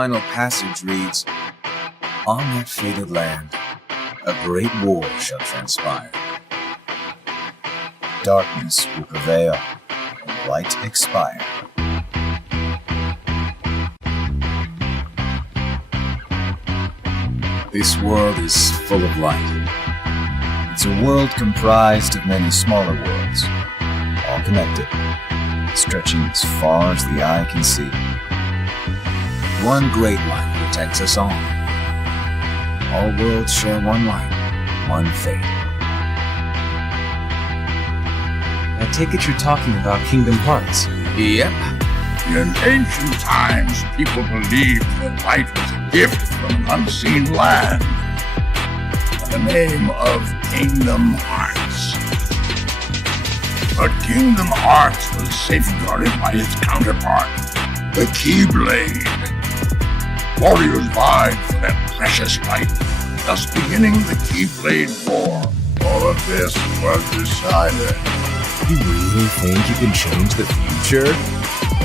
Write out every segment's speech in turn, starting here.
final passage reads, "On that fated land, a great war shall transpire. Darkness will prevail, and light expire. This world is full of light. It's a world comprised of many smaller worlds, all connected, stretching as far as the eye can see. One great light protects us all. All worlds share one light, one fate." I take it you're talking about Kingdom Hearts. Yep. In ancient times, people believed that light was a gift from an unseen land by the name of Kingdom Hearts. But Kingdom Hearts was safeguarded by its counterpart, the Keyblade. Warriors vied for that precious light, thus beginning the Keyblade War. All of this was decided. You really think you can change the future?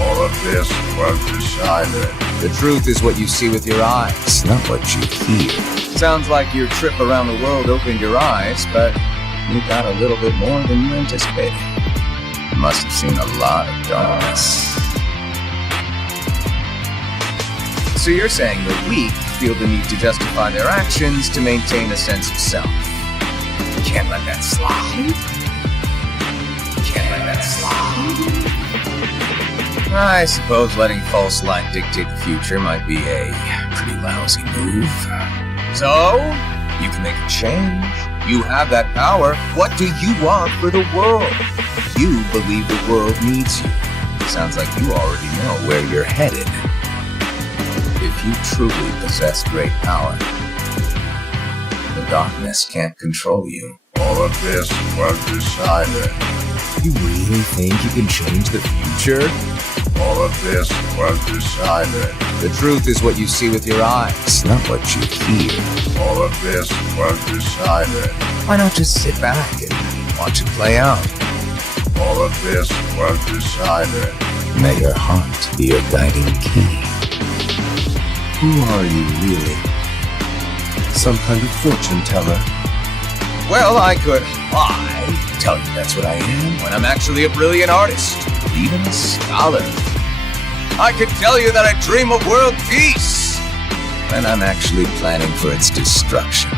All of this was decided. The truth is what you see with your eyes, not what you hear. Sounds like your trip around the world opened your eyes, but you got a little bit more than you anticipated. You must have seen a lot of darkness. So you're saying the weak feel the need to justify their actions to maintain a sense of self. You can't let that slide. I suppose letting false light dictate the future might be a pretty lousy move. So, you can make a change. You have that power. What do you want for the world? You believe the world needs you. Sounds like you already know where you're headed. If you truly possess great power, the darkness can't control you. All of this was decided. You really think you can change the future? All of this was decided. The truth is what you see with your eyes, not what you hear. All of this was decided. Why not just sit back and watch it play out? All of this was decided. May your heart be your guiding key. Who are you really? Some kind of fortune teller? Well, I could lie, tell you that's what I am, when I'm actually a brilliant artist, even a scholar. I could tell you that I dream of world peace, when I'm actually planning for its destruction.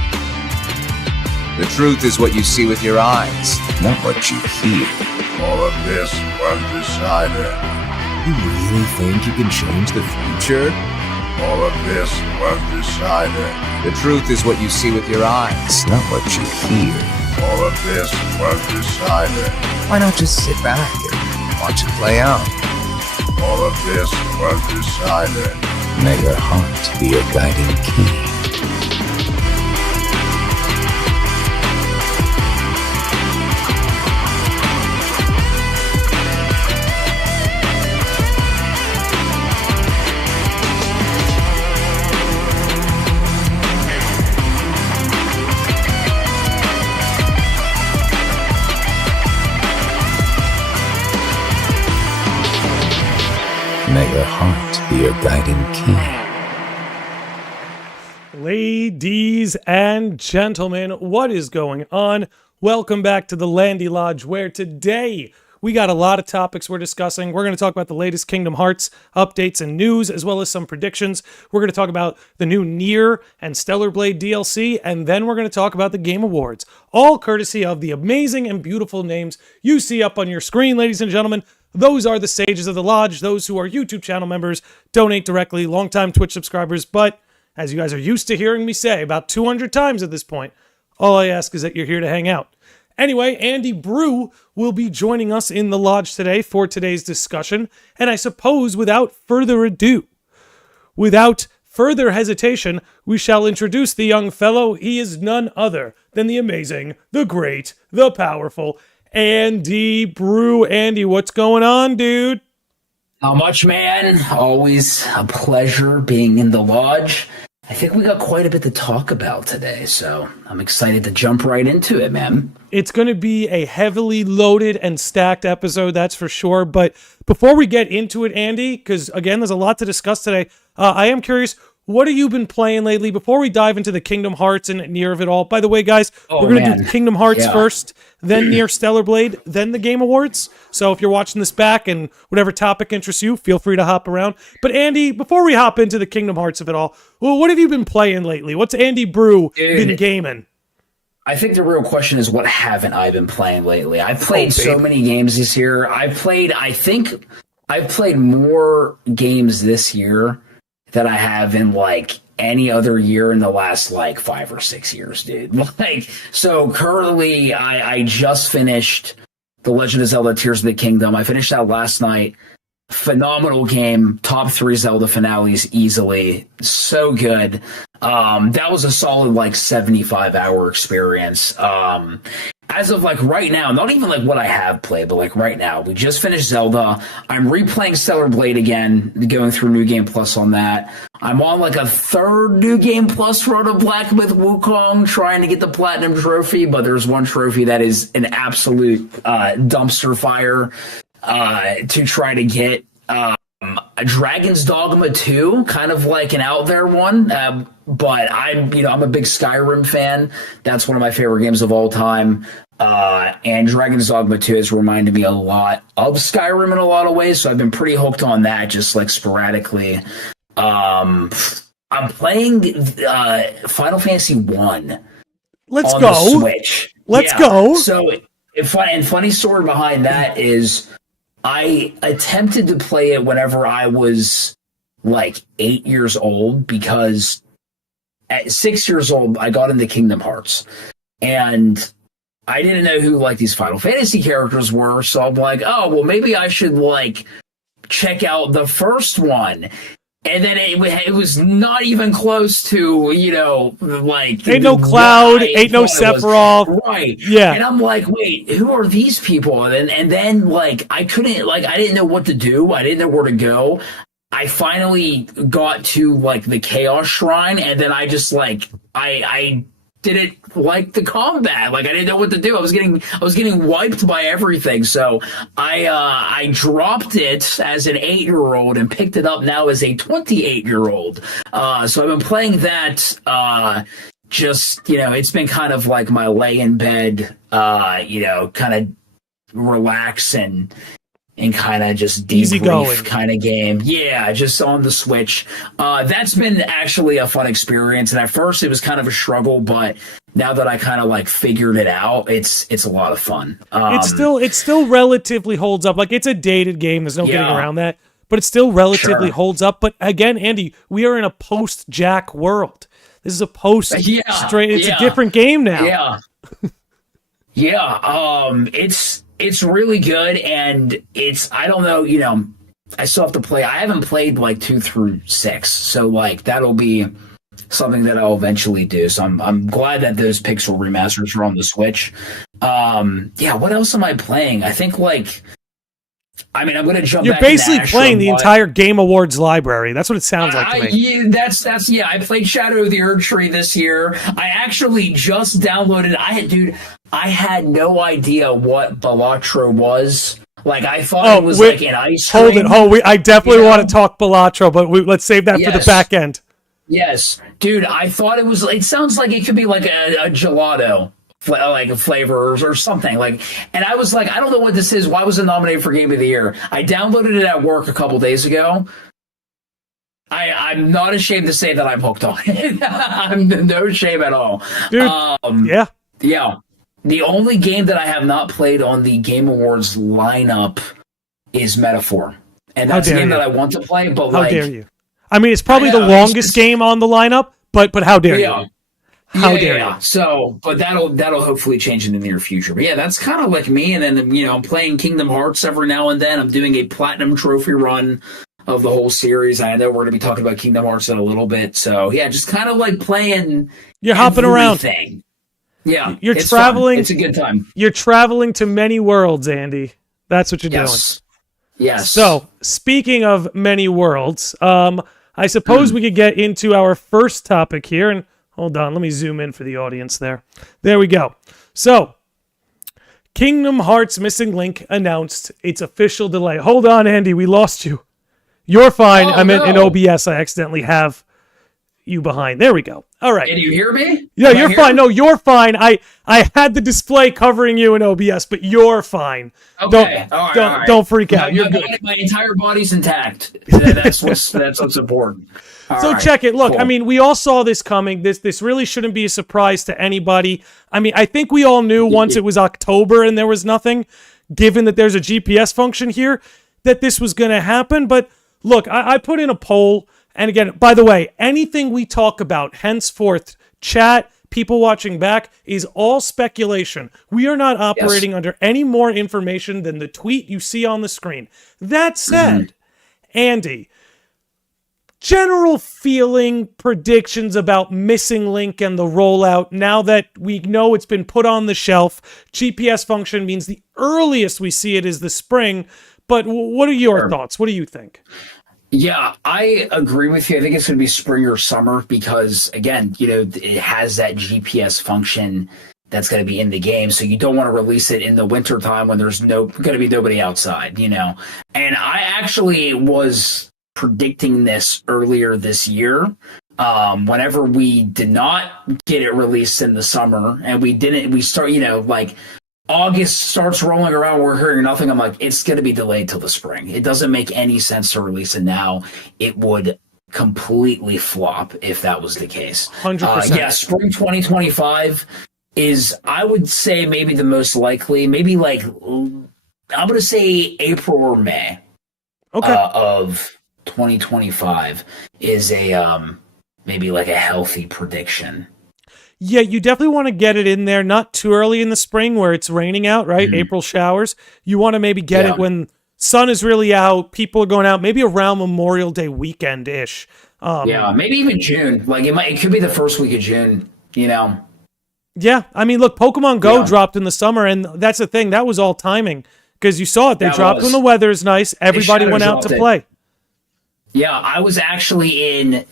The truth is what you see with your eyes, not what you hear. All of this was decided. You really think you can change the future? All of this was decided. The truth is what you see with your eyes, not what you hear. All of this was decided. Why not just sit back and watch it play out? All of this was decided. May your heart be your guiding key. May your heart be your guiding key. Ladies and gentlemen, what is going on? Welcome back to the Landy Lodge, where today we got a lot of topics we're discussing. We're going to talk about the latest Kingdom Hearts updates and news, as well as some predictions. We're going to talk about the new Nier and Stellar Blade DLC, and then we're going to talk about the Game Awards, all courtesy of the amazing and beautiful names you see up on your screen, ladies and gentlemen. Those are the sages of the lodge, those who are YouTube channel members, donate directly, longtime Twitch subscribers, but as you guys are used to hearing me say about 200 times at this point, all I ask is that you're here to hang out. Anyway, Andy Brew will be joining us in the lodge today for today's discussion, and I suppose without further ado, without further hesitation, we shall introduce the young fellow. He is none other than the amazing, the great, the powerful, Andy Brew. Andy, what's going on, dude? Not much, man. Always a pleasure being in the lodge. I think we got quite a bit to talk about today, so I'm excited to jump right into it, man. It's going to be a heavily loaded and stacked episode, that's for sure. But before we get into it, Andy, because again, there's a lot to discuss today, I am curious, what have you been playing lately? Before we dive into the Kingdom Hearts and Nier of it all, by the way, guys, we're going to do Kingdom Hearts first, then Nier Stellar Blade, then the Game Awards. So if you're watching this back and whatever topic interests you, feel free to hop around. But Andy, before we hop into the Kingdom Hearts of it all, well, what have you been playing lately? What's Andy Brew been gaming? I think the real question is, what haven't I been playing lately? I've played so many games this year. I've played more games this year than I have in like any other year in the last like 5 or 6 years, dude. Like, so currently I just finished The Legend of Zelda Tears of the Kingdom. I finished that last night. Phenomenal game. Top 3 Zelda finales easily. So good. That was a solid like 75-hour experience. As of like right now, not even like what I have played, but like right now, we just finished Zelda. I'm replaying Stellar Blade again, going through New Game Plus on that. I'm on like a 3rd New Game Plus run of Black Myth Wukong, trying to get the Platinum Trophy, but there's one trophy that is an absolute dumpster fire to try to get. A Dragon's Dogma 2, kind of like an out there one, but I'm a big Skyrim fan. That's one of my favorite games of all time. And Dragon's Dogma 2 has reminded me a lot of Skyrim in a lot of ways, so I've been pretty hooked on that, just like sporadically. I'm playing Final Fantasy 1 Let's on go. the Switch. Let's go. So, funny story behind that is I attempted to play it whenever I was like 8 years old, because at 6 years old, I got into Kingdom Hearts. And I didn't know who like these Final Fantasy characters were, so I'm like, oh, well, maybe I should like check out the first one. And then it was not even close to, like... Ain't no Cloud, ain't no Sephiroth. Right. Yeah. And I'm like, wait, who are these people? And then, like, I didn't know what to do. I didn't know where to go. I finally got to, like, the Chaos Shrine, and then I just, like, I didn't like the combat. Like, I didn't know what to do. I was getting wiped by everything. So I dropped it as an 8-year-old and picked it up now as a 28-year-old. So I've been playing that. It's been kind of like my lay in bed, kind of relax and kind of just debrief kind of game. Yeah, just on the Switch. That's been actually a fun experience. And at first it was kind of a struggle, but now that I kind of like figured it out, it's a lot of fun. It still relatively holds up. Like, it's a dated game. There's no getting around that. But it still relatively holds up. But again, Andy, we are in a post-Jack world. This is a post-straight. It's a different game now. Yeah. It's really good, and I don't know, I still have to play. I haven't played like 2 through 6, so like that'll be something that I'll eventually do. So I'm glad that those Pixel remasters are on the Switch. What else am I playing? I think I'm going to jump. You're back basically into playing the entire Game Awards library. That's what it sounds like to me. I played Shadow of the Erdtree this year. I actually just downloaded. I had no idea what Balatro was. Like, I thought it was like an ice cream. Hold it. I definitely want to talk Balatro, but let's save that for the back end. Yes. Dude, I thought it sounds like it could be like a gelato, like a flavor or something. Like, and I was like, I don't know what this is. Why was it nominated for Game of the Year? I downloaded it at work a couple days ago. I'm not ashamed to say that I'm hooked on it. I'm no shame at all. Dude, yeah. The only game that I have not played on the Game Awards lineup is Metaphor. And that's a game that I want to play, but how dare you? I mean, it's probably the longest game on the lineup, but how dare you? How dare you? So, but that'll hopefully change in the near future. But yeah, that's kind of like me. And then, I'm playing Kingdom Hearts every now and then. I'm doing a Platinum Trophy run of the whole series. I know we're going to be talking about Kingdom Hearts in a little bit. So yeah, just kind of like playing. You're hopping around. Yeah, you're traveling. Fun. It's a good time. You're traveling to many worlds, Andy. That's what you're doing. Yes. So, speaking of many worlds, I suppose we could get into our first topic here. And hold on, let me zoom in for the audience there. There we go. So, Kingdom Hearts Missing Link announced its official delay. Hold on, Andy, we lost you. You're fine. Oh, I'm in no. OBS. I accidentally have you behind. There we go. All right. Can you hear me? Yeah, Am I you're here? fine. No, you're fine. I had the display covering you in OBS, but you're fine. Okay. All right. Don't freak out. You're My good. body- my entire body's intact. That's what's important. All So right, check it. Look, cool. I mean, we all saw this coming. This really shouldn't be a surprise to anybody. I mean, I think we all knew once it was October and there was nothing, given that there's a GPS function here, that this was going to happen. But look, I put in a poll. And again, by the way, anything we talk about henceforth, chat, people watching back, is all speculation. We are not operating under any more information than the tweet you see on the screen. That said, Andy, general feeling, predictions about Missing Link and the rollout, now that we know it's been put on the shelf. GPS function means the earliest we see it is the spring. But what are your thoughts? What do you think? Yeah, I agree with you. I think it's going to be spring or summer because, again, it has that GPS function that's going to be in the game. So you don't want to release it in the winter time when there's going to be nobody outside, And I actually was predicting this earlier this year. Whenever we did not get it released in the summer and we start, August starts rolling around, we're hearing nothing. I'm like, it's going to be delayed till the spring. It doesn't make any sense to release it now. It would completely flop if that was the case. 100%. Yeah, spring 2025 is, I would say, maybe the most likely. Maybe I'm going to say April or May of 2025 is maybe a healthy prediction. Yeah, you definitely want to get it in there, not too early in the spring where it's raining out, right? Mm-hmm. April showers. You want to maybe get it when sun is really out, people are going out, maybe around Memorial Day weekend-ish. Maybe even June. It could be the first week of June, Yeah, I mean, look, Pokemon Go dropped in the summer, and that's the thing. That was all timing because you saw it. They dropped when the weather is nice. Everybody went out to play. Yeah, I was actually in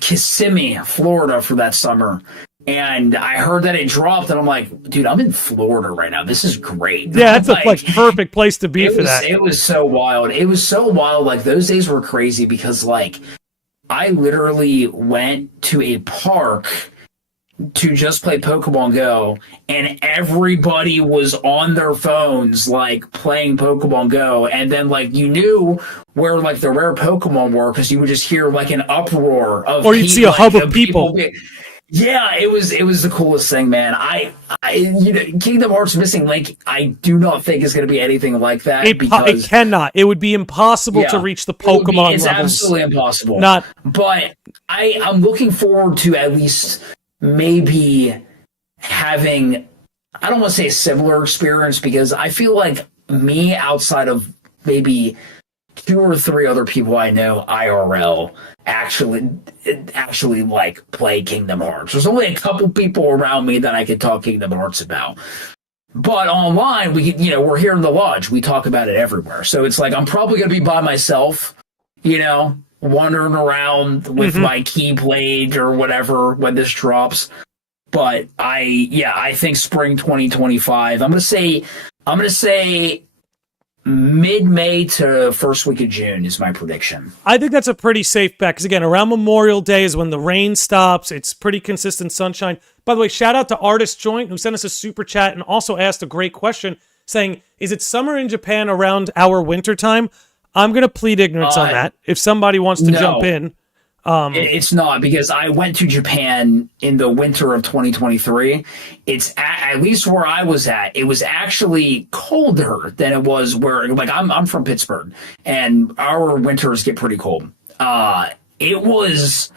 Kissimmee, Florida for that summer. And I heard that it dropped, and I'm like, dude, I'm in Florida right now. This is great. Yeah, that's a perfect place to be for that. It was so wild. It was so wild. Those days were crazy because, I literally went to a park to just play Pokemon Go, and everybody was on their phones, playing Pokemon Go. And then, you knew where, the rare Pokemon were because you would just hear, an uproar of or you'd see a hub of people. Yeah, it was the coolest thing, man. Kingdom Hearts Missing Link, I do not think is going to be anything like that. It cannot. It would be impossible to reach the Pokemon it's levels. Absolutely impossible. But I'm looking forward to at least maybe having, I don't want to say a similar experience because I feel like me outside of maybe 2 or 3 other people I know IRL actually play Kingdom Hearts. There's only a couple people around me that I could talk Kingdom Hearts about. But online, we're here in the lodge. We talk about it everywhere. So it's I'm probably going to be by myself, wandering around with my Keyblade or whatever when this drops. But I think spring 2025. I'm gonna say mid-May to first week of June is my prediction. I think that's a pretty safe bet because, again, around Memorial Day is when the rain stops. It's pretty consistent sunshine. By the way, shout out to Artist Joint who sent us a super chat and also asked a great question saying, is it summer in Japan around our winter time? I'm going to plead ignorance on that. If somebody wants to jump in. It's not, because I went to Japan in the winter of 2023. It's at least where I was at. It was actually colder than it was where, I'm from Pittsburgh, and our winters get pretty cold. It was.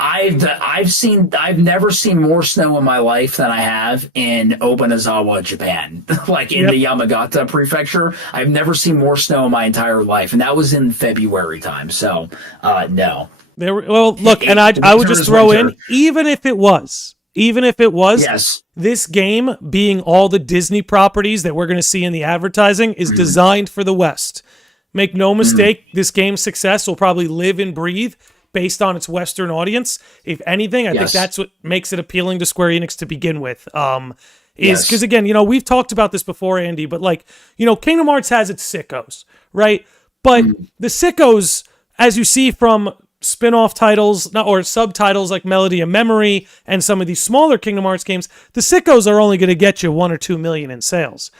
I've never seen more snow in my life than I have in Obanazawa, Japan, the Yamagata prefecture. I've never seen more snow in my entire life, and that was in February time. So, no. Look, and I would just throw in, even if it was, yes, this game being all the Disney properties that we're going to see in the advertising is designed for the West. Make no mistake, this game's success will probably live and breathe based on its Western audience. If anything, I think that's what makes it appealing to Square Enix to begin with. Is because, again, we've talked about this before, Andy, but Kingdom Hearts has its sickos, right? But the sickos, as you see from spin-off titles or subtitles like Melody of Memory and some of these smaller Kingdom Hearts games, the sickos are only going to get you 1 or 2 million in sales.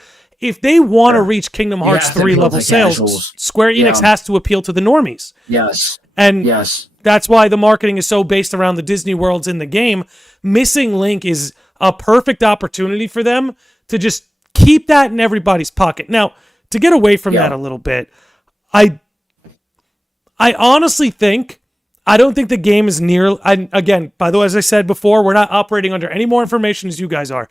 If they want to reach Kingdom Hearts 3 level sales, casuals. Square Enix has to appeal to the normies. Yes. And yes. That's why the marketing is so based around the Disney worlds in the game. Missing Link is a perfect opportunity for them to just keep that in everybody's pocket. Now, to get away from that a little bit, I honestly think, I don't think the game is again, by the way, as I said before, we're not operating under any more information as you guys are.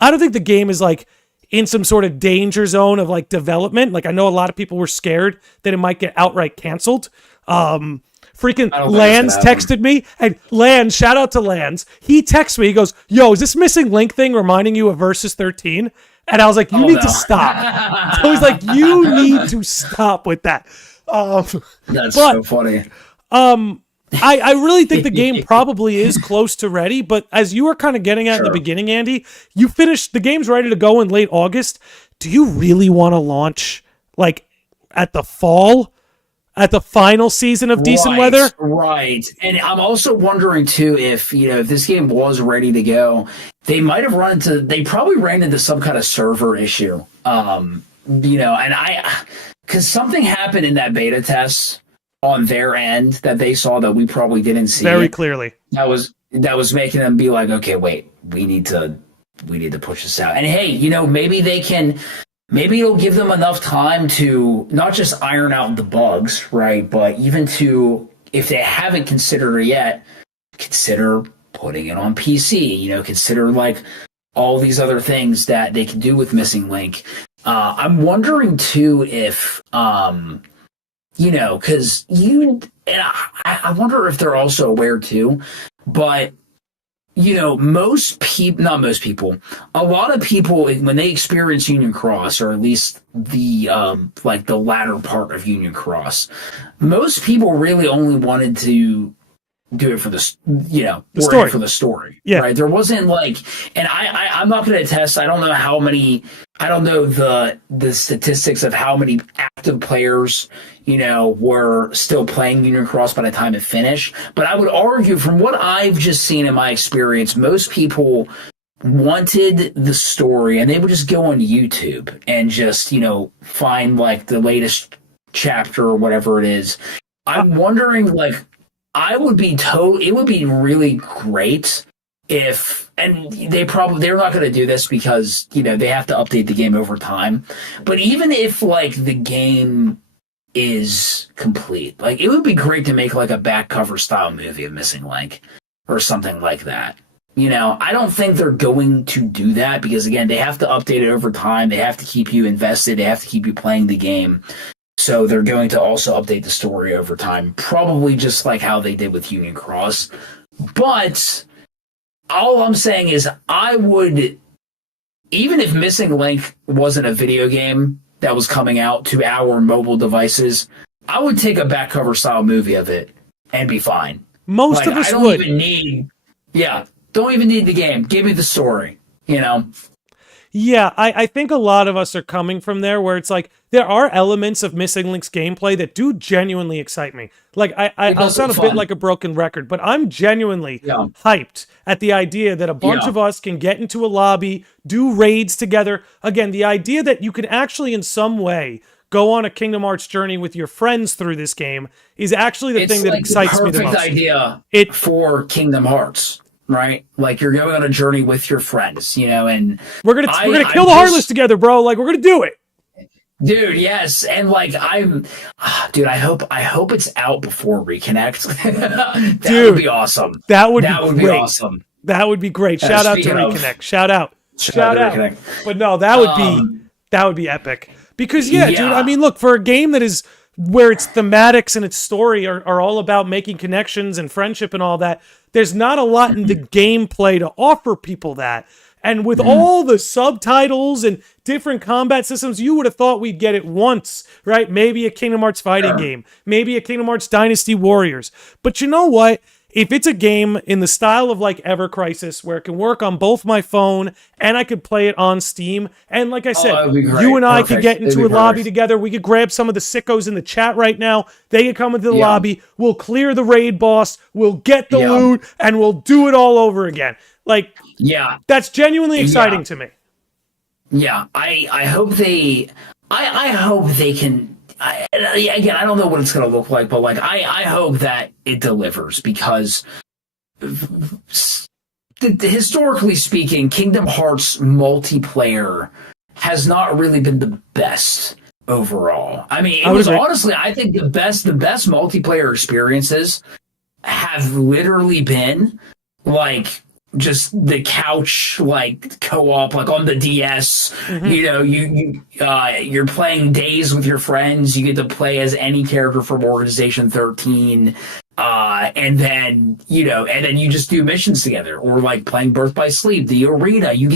I don't think the game is like in some sort of danger zone of like development. Like I know a lot of people were scared that it might get outright canceled. Freaking Lance texted me, and Lance, shout out to Lance. He texted me, he goes, "Yo, is this Missing Link thing reminding you of Versus 13?" And I was like, "You need to stop." So he's like, "You need to stop with that." That's so funny. I really think the game probably is close to ready, but as you were kind of getting at in the beginning, Andy, you finished, the game's ready to go in late August. Do you really want to launch like at the fall? At the final season of Decent Weather? Right. And I'm also wondering too if this game was ready to go, they probably ran into some kind of server issue. And because something happened in that beta test on their end that they saw that we probably didn't see very clearly. That was making them be like, okay, wait, we need to push this out. And hey, maybe it'll give them enough time to not just iron out the bugs, right? But even to, if they haven't considered it yet, consider putting it on PC, consider like all these other things that they can do with Missing Link. I'm wondering too if, because I wonder if they're also aware too, but most people, not most people, a lot of people, when they experience Union Cross, or at least the the latter part of Union Cross, most people really only wanted to do it for the story. For the story. Yeah. Right. There wasn't and I'm not going to attest. I don't know the statistics of how many active players, were still playing Union Cross by the time it finished. But I would argue, from what I've just seen in my experience, most people wanted the story, and they would just go on YouTube and just, find the latest chapter or whatever it is. I'm wondering, it would be really great if, and they're not going to do this because, they have to update the game over time. But even if the game is complete, it would be great to make a back cover style movie of Missing Link or something like that. I don't think they're going to do that because, again, they have to update it over time. They have to keep you invested. They have to keep you playing the game. So they're going to also update the story over time, probably just like how they did with Union Cross. But all I'm saying is I would, even if Missing Link wasn't a video game that was coming out to our mobile devices, I would take a back cover style movie of it and be fine. Most of us would. Don't even need the game. Give me the story, Yeah, I think a lot of us are coming from there where it's there are elements of Missing Link's gameplay that do genuinely excite me. I'll sound a bit like a broken record, but I'm genuinely hyped at the idea that a bunch of us can get into a lobby, do raids together. Again, the idea that you can actually in some way go on a Kingdom Hearts journey with your friends through this game is actually the thing that excites me the most. It's the perfect idea for Kingdom Hearts. Right, you're going on a journey with your friends, and we're gonna kill the Heartless together, bro. We're gonna do it, dude. Yes, and I hope it's out before Reconnect. That would be awesome. That would be awesome. That would be great. Shout out to Reconnect. Shout out. But no, that would be epic because dude. I mean, look, for a game that is where its thematics and its story are all about making connections and friendship and all that, there's not a lot in the gameplay to offer people that. And with all the subtitles and different combat systems, you would have thought we'd get it once, right? Maybe a Kingdom Hearts fighting game, maybe a Kingdom Hearts Dynasty Warriors. But you know what? if it's a game in the style of like Ever Crisis where it can work on both my phone and I could play it on Steam, and like I said, that'd be great. you and I Perfect. could get into a It'd be lobby perfect. together. We could grab some of the sickos in the chat right now. They could come into the Yeah. lobby. We'll clear the raid boss. We'll get the Yeah. loot, and we'll do it all over again. Like, Yeah. that's genuinely exciting to me. Yeah, I hope they, I hope they can. Again, I don't know what it's going to look like, but like I hope that it delivers because, historically speaking, Kingdom Hearts multiplayer has not really been the best overall. I mean, it was honestly, I think the best multiplayer experiences have literally been like just the couch like co-op like on the DS. You know, you're playing Days with your friends. You get to play as any character from Organization 13, and then you just do missions together, or like playing Birth by Sleep, the arena. You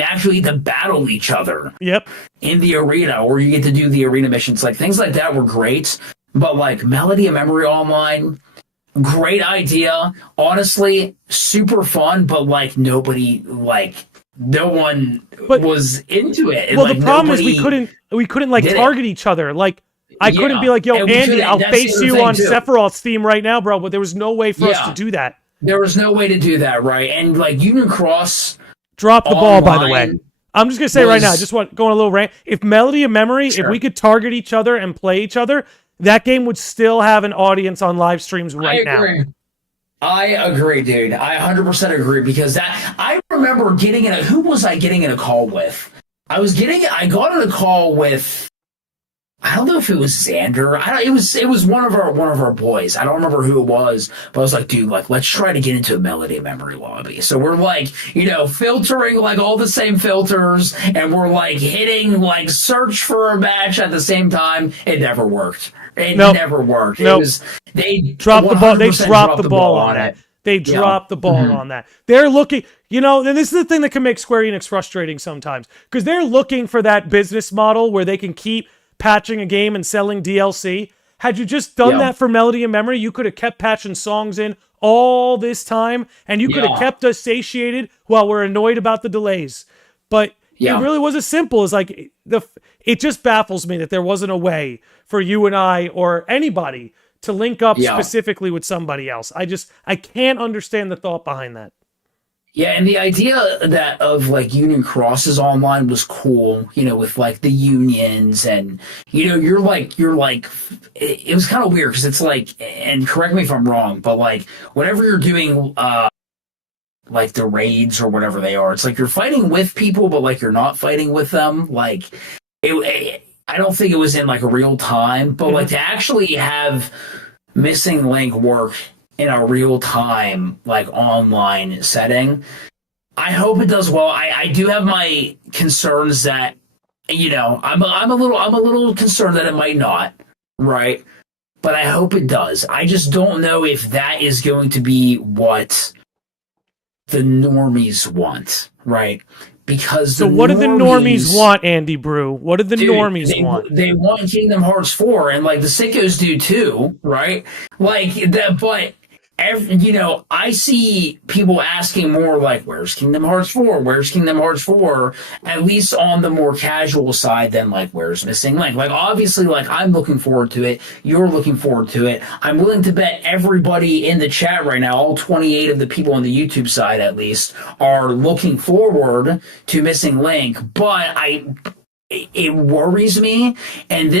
actually get to battle each other. Yep. In the arena, or you get to do the arena missions. Like things like that were great, but like Melody of Memory Online, great idea, honestly, super fun, but like no one was into it. Well, like, the problem is we couldn't like target each other. Like I couldn't be like, yo, Andy, I'll face you on Sephiroth's theme right now, bro. But there was no way for us to do that. There was no way to do that, right? And like Union Cross dropped the ball, by the way. I'm just gonna say right now, I just want going a little rant. If Melody of Memory, if we could target each other and play each other, that game would still have an audience on live streams right now. I agree, dude. I 100% agree, because I remember who was I getting in a call with? I got in a call with, I don't know if it was Xander. It was one of our boys. I don't remember who it was, but I was like, dude, like, let's try to get into a Melody of Memory lobby. So we're like, filtering like all the same filters, and we're like hitting like search for a match at the same time. It never worked. It never worked. Nope. They dropped the ball. They dropped the ball on that. They dropped the ball on that. They're looking, and this is the thing that can make Square Enix frustrating sometimes, because they're looking for that business model where they can keep patching a game and selling DLC. Had you just done that for Melody of Memory, you could have kept patching songs in all this time, and you could have kept us satiated while we're annoyed about the delays. But it really was as simple as like it just baffles me that there wasn't a way for you and I or anybody to link up specifically with somebody else. I can't understand the thought behind that. Yeah, and the idea of like Union Crosses online was cool, with like the unions, and you're like it was kind of weird because it's like, and correct me if I'm wrong, but like whenever you're doing like the raids or whatever they are, it's like you're fighting with people, but like you're not fighting with them. Like I don't think it was in like real time, but like to actually have Missing Link work in a real time, like online setting, I hope it does well. I do have my concerns that, I'm a little concerned that it might not, right? But I hope it does. I just don't know if that is going to be what the normies want, right? Because what do the normies want, Andy Brew? What do the normies want? They want Kingdom Hearts 4, and like the sickos do too, right? Like that, but I see people asking more like, where's Kingdom Hearts 4? Where's Kingdom Hearts 4? At least on the more casual side than like, where's Missing Link? Like, obviously, like, I'm looking forward to it. You're looking forward to it. I'm willing to bet everybody in the chat right now, all 28 of the people on the YouTube side at least, are looking forward to Missing Link. But it worries me. And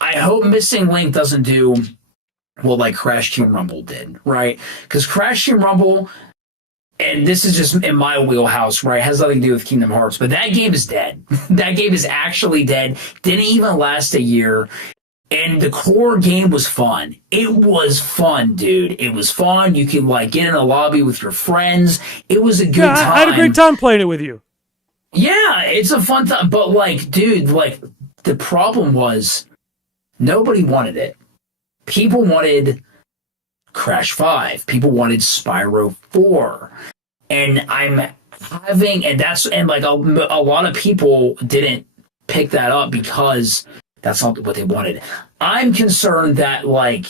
I hope Missing Link doesn't do like Crash Team Rumble did, right? Because Crash Team Rumble, and this is just in my wheelhouse, right? Has nothing to do with Kingdom Hearts, but that game is dead. That game is actually dead. Didn't even last a year. And the core game was fun. It was fun, dude. It was fun. You could like get in a lobby with your friends. It was a good time. I had a great time playing it with you. Yeah, it's a fun time. But like, dude, like the problem was nobody wanted it. People wanted Crash 5. People wanted Spyro 4. And and like a lot of people didn't pick that up because that's not what they wanted. I'm concerned that like,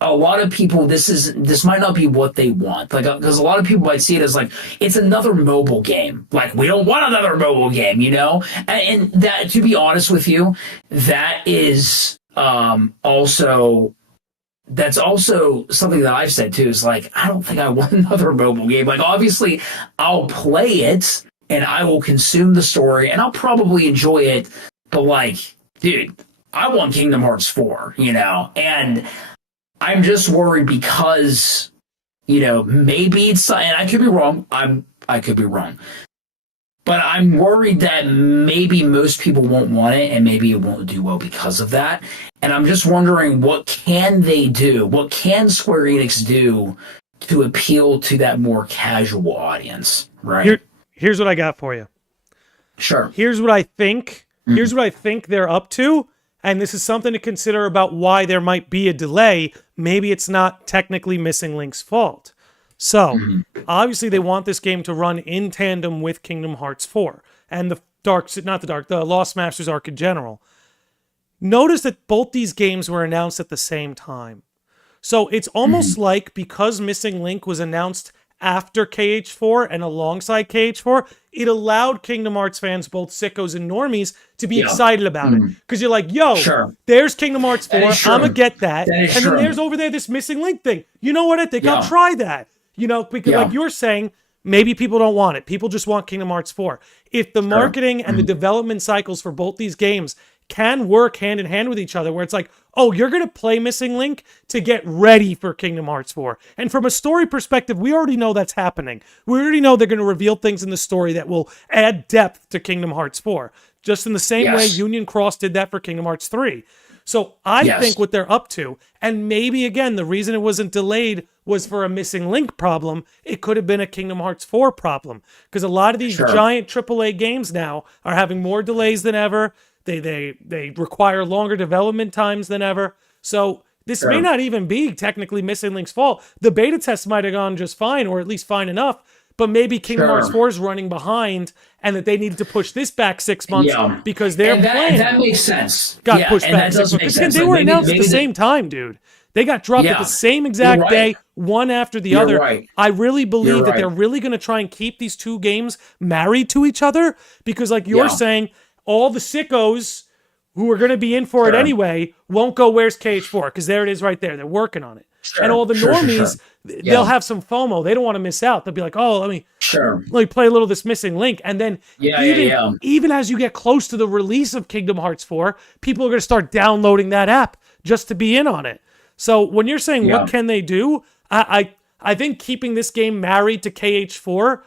a lot of people, this might not be what they want. Like, because a lot of people might see it as like, it's another mobile game. Like, we don't want another mobile game, you know? And that, to be honest with you, that is also, that's also something that I've said too, is like, I don't think I want another mobile game. Like, obviously, I'll play it and I will consume the story and I'll probably enjoy it. But like, dude, I want Kingdom Hearts 4, you know? And I'm just worried because, you know, maybe it's, and I could be wrong. I could be wrong. But I'm worried that maybe most people won't want it and maybe it won't do well because of that. And I'm just wondering, what can they do? What can Square Enix do to appeal to that more casual audience, right? Here's what I got for you. Sure. Here's what I think. Here's what I think they're up to. And this is something to consider about why there might be a delay. Maybe it's not technically Missing Link's fault. So, obviously they want this game to run in tandem with Kingdom Hearts 4 and the Lost Masters arc in general. Notice that both these games were announced at the same time. So, it's almost like because Missing Link was announced after KH4 and alongside KH4, it allowed Kingdom Hearts fans, both sickos and normies, to be excited about it. Because you're like, yo, there's Kingdom Hearts 4, I'm going to get that. And then there's over there this Missing Link thing. You know what? I think I'll try that. You know, because like you're saying, maybe people don't want it. People just want Kingdom Hearts 4. If the marketing and the development cycles for both these games can work hand in hand with each other, where it's like, oh, you're going to play Missing Link to get ready for Kingdom Hearts 4. And from a story perspective, we already know that's happening. We already know they're going to reveal things in the story that will add depth to Kingdom Hearts 4. Just in the same way Union Cross did that for Kingdom Hearts 3. So I think what they're up to, and maybe again, the reason it wasn't delayed was for a Missing Link problem. It could have been a Kingdom Hearts 4 problem. Because a lot of these giant AAA games now are having more delays than ever. They require longer development times than ever. So this may not even be technically Missing Link's fault. The beta test might have gone just fine, or at least fine enough. But maybe Kingdom Hearts 4 is running behind, and that they needed to push this back 6 months because their plan that makes sense. Got pushed back 6 months. Because they were announced at the same time, dude. They got dropped at the same exact day, one after the other. I really believe that they're really going to try and keep these two games married to each other because, like you're saying, all the sickos who are going to be in for it anyway won't go, where's KH4? Because there it is right there. They're working on it. And all the normies, they'll have some FOMO. They don't want to miss out. They'll be like, oh, let me play a little of this Missing Link. And then even as you get close to the release of Kingdom Hearts 4, people are going to start downloading that app just to be in on it. So when you're saying what can they do, I think keeping this game married to KH4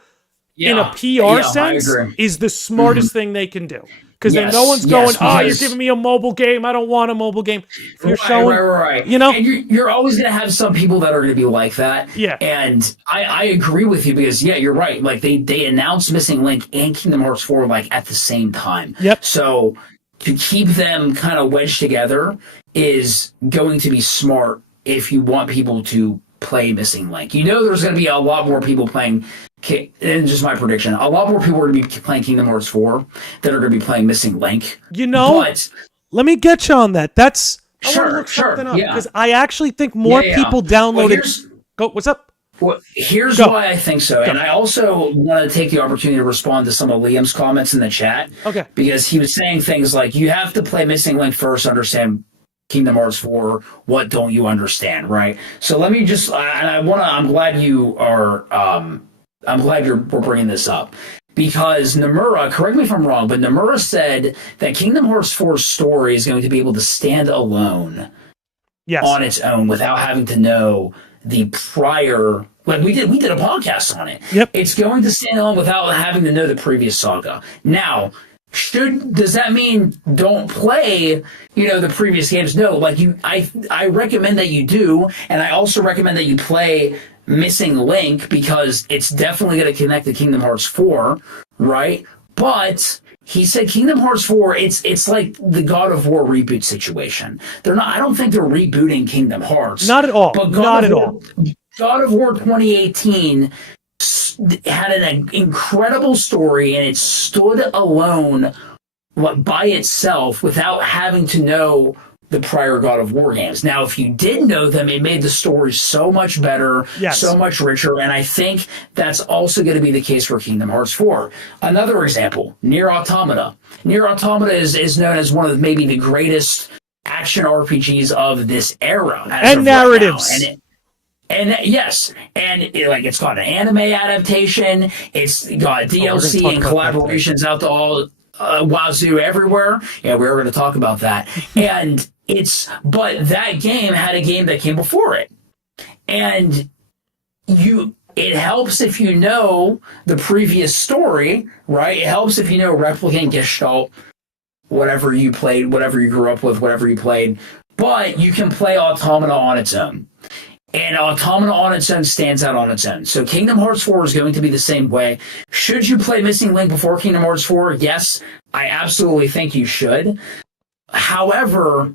in a PR sense is the smartest thing they can do. Because then no one's going, you're giving me a mobile game. I don't want a mobile game. If you're showing, you know, and you're always going to have some people that are going to be like that. Yeah. And I agree with you because, you're right. Like they announced Missing Link and Kingdom Hearts 4 like at the same time. Yep. So to keep them kind of wedged together is going to be smart if you want people to play Missing Link. You know, there's going to be a lot more people playing. And just my prediction, a lot more people are going to be playing Kingdom Hearts 4 that are going to be playing Missing Link. You know, but, let me get you on that. I want to look something up because I actually think more people downloaded. What's up? Well, here's why I think so. And I also want to take the opportunity to respond to some of Liam's comments in the chat. Okay. Because he was saying things like, you have to play Missing Link first to understand Kingdom Hearts 4, what don't you understand, right? So let me just, I'm glad you are, I'm glad we're bringing this up because Nomura, correct me if I'm wrong, but Nomura said that Kingdom Hearts 4's story is going to be able to stand alone on its own without having to know the prior. Like we did a podcast on it. Yep. It's going to stand alone without having to know the previous saga. Now, does that mean don't play, the previous games? No, like I recommend that you do, and I also recommend that you play Missing Link because it's definitely going to connect to Kingdom Hearts 4, right? But he said Kingdom Hearts 4, it's like the God of War reboot situation. I don't think they're rebooting Kingdom Hearts. Not at all. But Not at all. God of War 2018 had an incredible story and it stood alone by itself without having to know the prior God of War games. Now, if you did know them, it made the story so much better, so much richer, and I think that's also going to be the case for Kingdom Hearts 4. Another example, Nier Automata. Nier Automata is known as one of maybe the greatest action RPGs of this era. And narratives. Right now. And yes, and it's got an anime adaptation. It's got DLC and collaborations out to all wazoo everywhere. Yeah, we were going to talk about that. And but that game had a game that came before it. And it helps if you know the previous story, right? It helps if you know Replicant, Gestalt, whatever you played, whatever you grew up with, whatever you played. But you can play Automata on its own. And Automata on its own stands out on its own. So Kingdom Hearts 4 is going to be the same way. Should you play Missing Link before Kingdom Hearts 4? Yes, I absolutely think you should. However,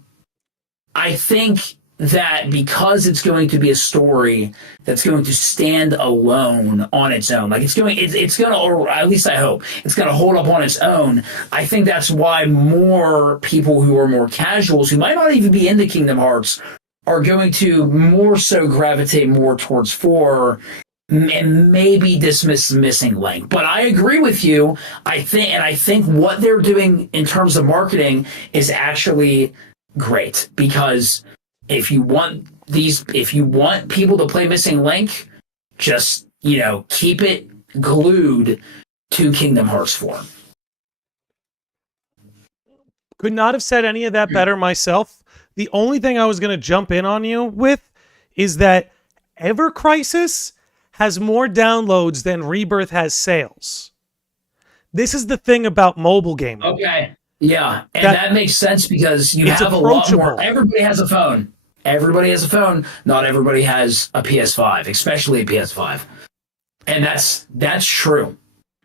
I think that because it's going to be a story that's going to stand alone on its own, it's going to, or at least I hope, it's going to hold up on its own. I think that's why more people who are more casuals, who might not even be into Kingdom Hearts, are going to more so gravitate more towards 4 and maybe dismiss Missing Link. But I agree with you. I think what they're doing in terms of marketing is actually great, because if you want people to play Missing Link, just, keep it glued to Kingdom Hearts 4. Could not have said any of that better myself. The only thing I was going to jump in on you with is that Ever Crisis has more downloads than Rebirth has sales. This is the thing about mobile gaming. Okay. Yeah, and that makes sense because you have a lot more. Everybody has a phone. Everybody has a phone. Not everybody has a PS5, especially a PS5. And that's true.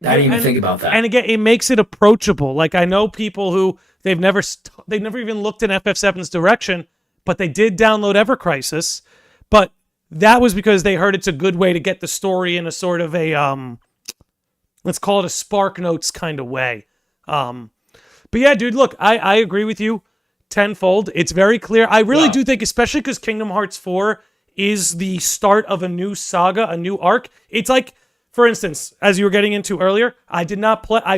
I didn't even think about that. And again, it makes it approachable. I know people who they've never even looked in FF7's direction, but they did download Ever Crisis. But that was because they heard it's a good way to get the story in a sort of a let's call it a Spark Notes kind of way. But yeah, dude, look, I agree with you tenfold. It's very clear. I really do think, especially because Kingdom Hearts 4 is the start of a new saga, a new arc. It's like, for instance, as you were getting into earlier, I've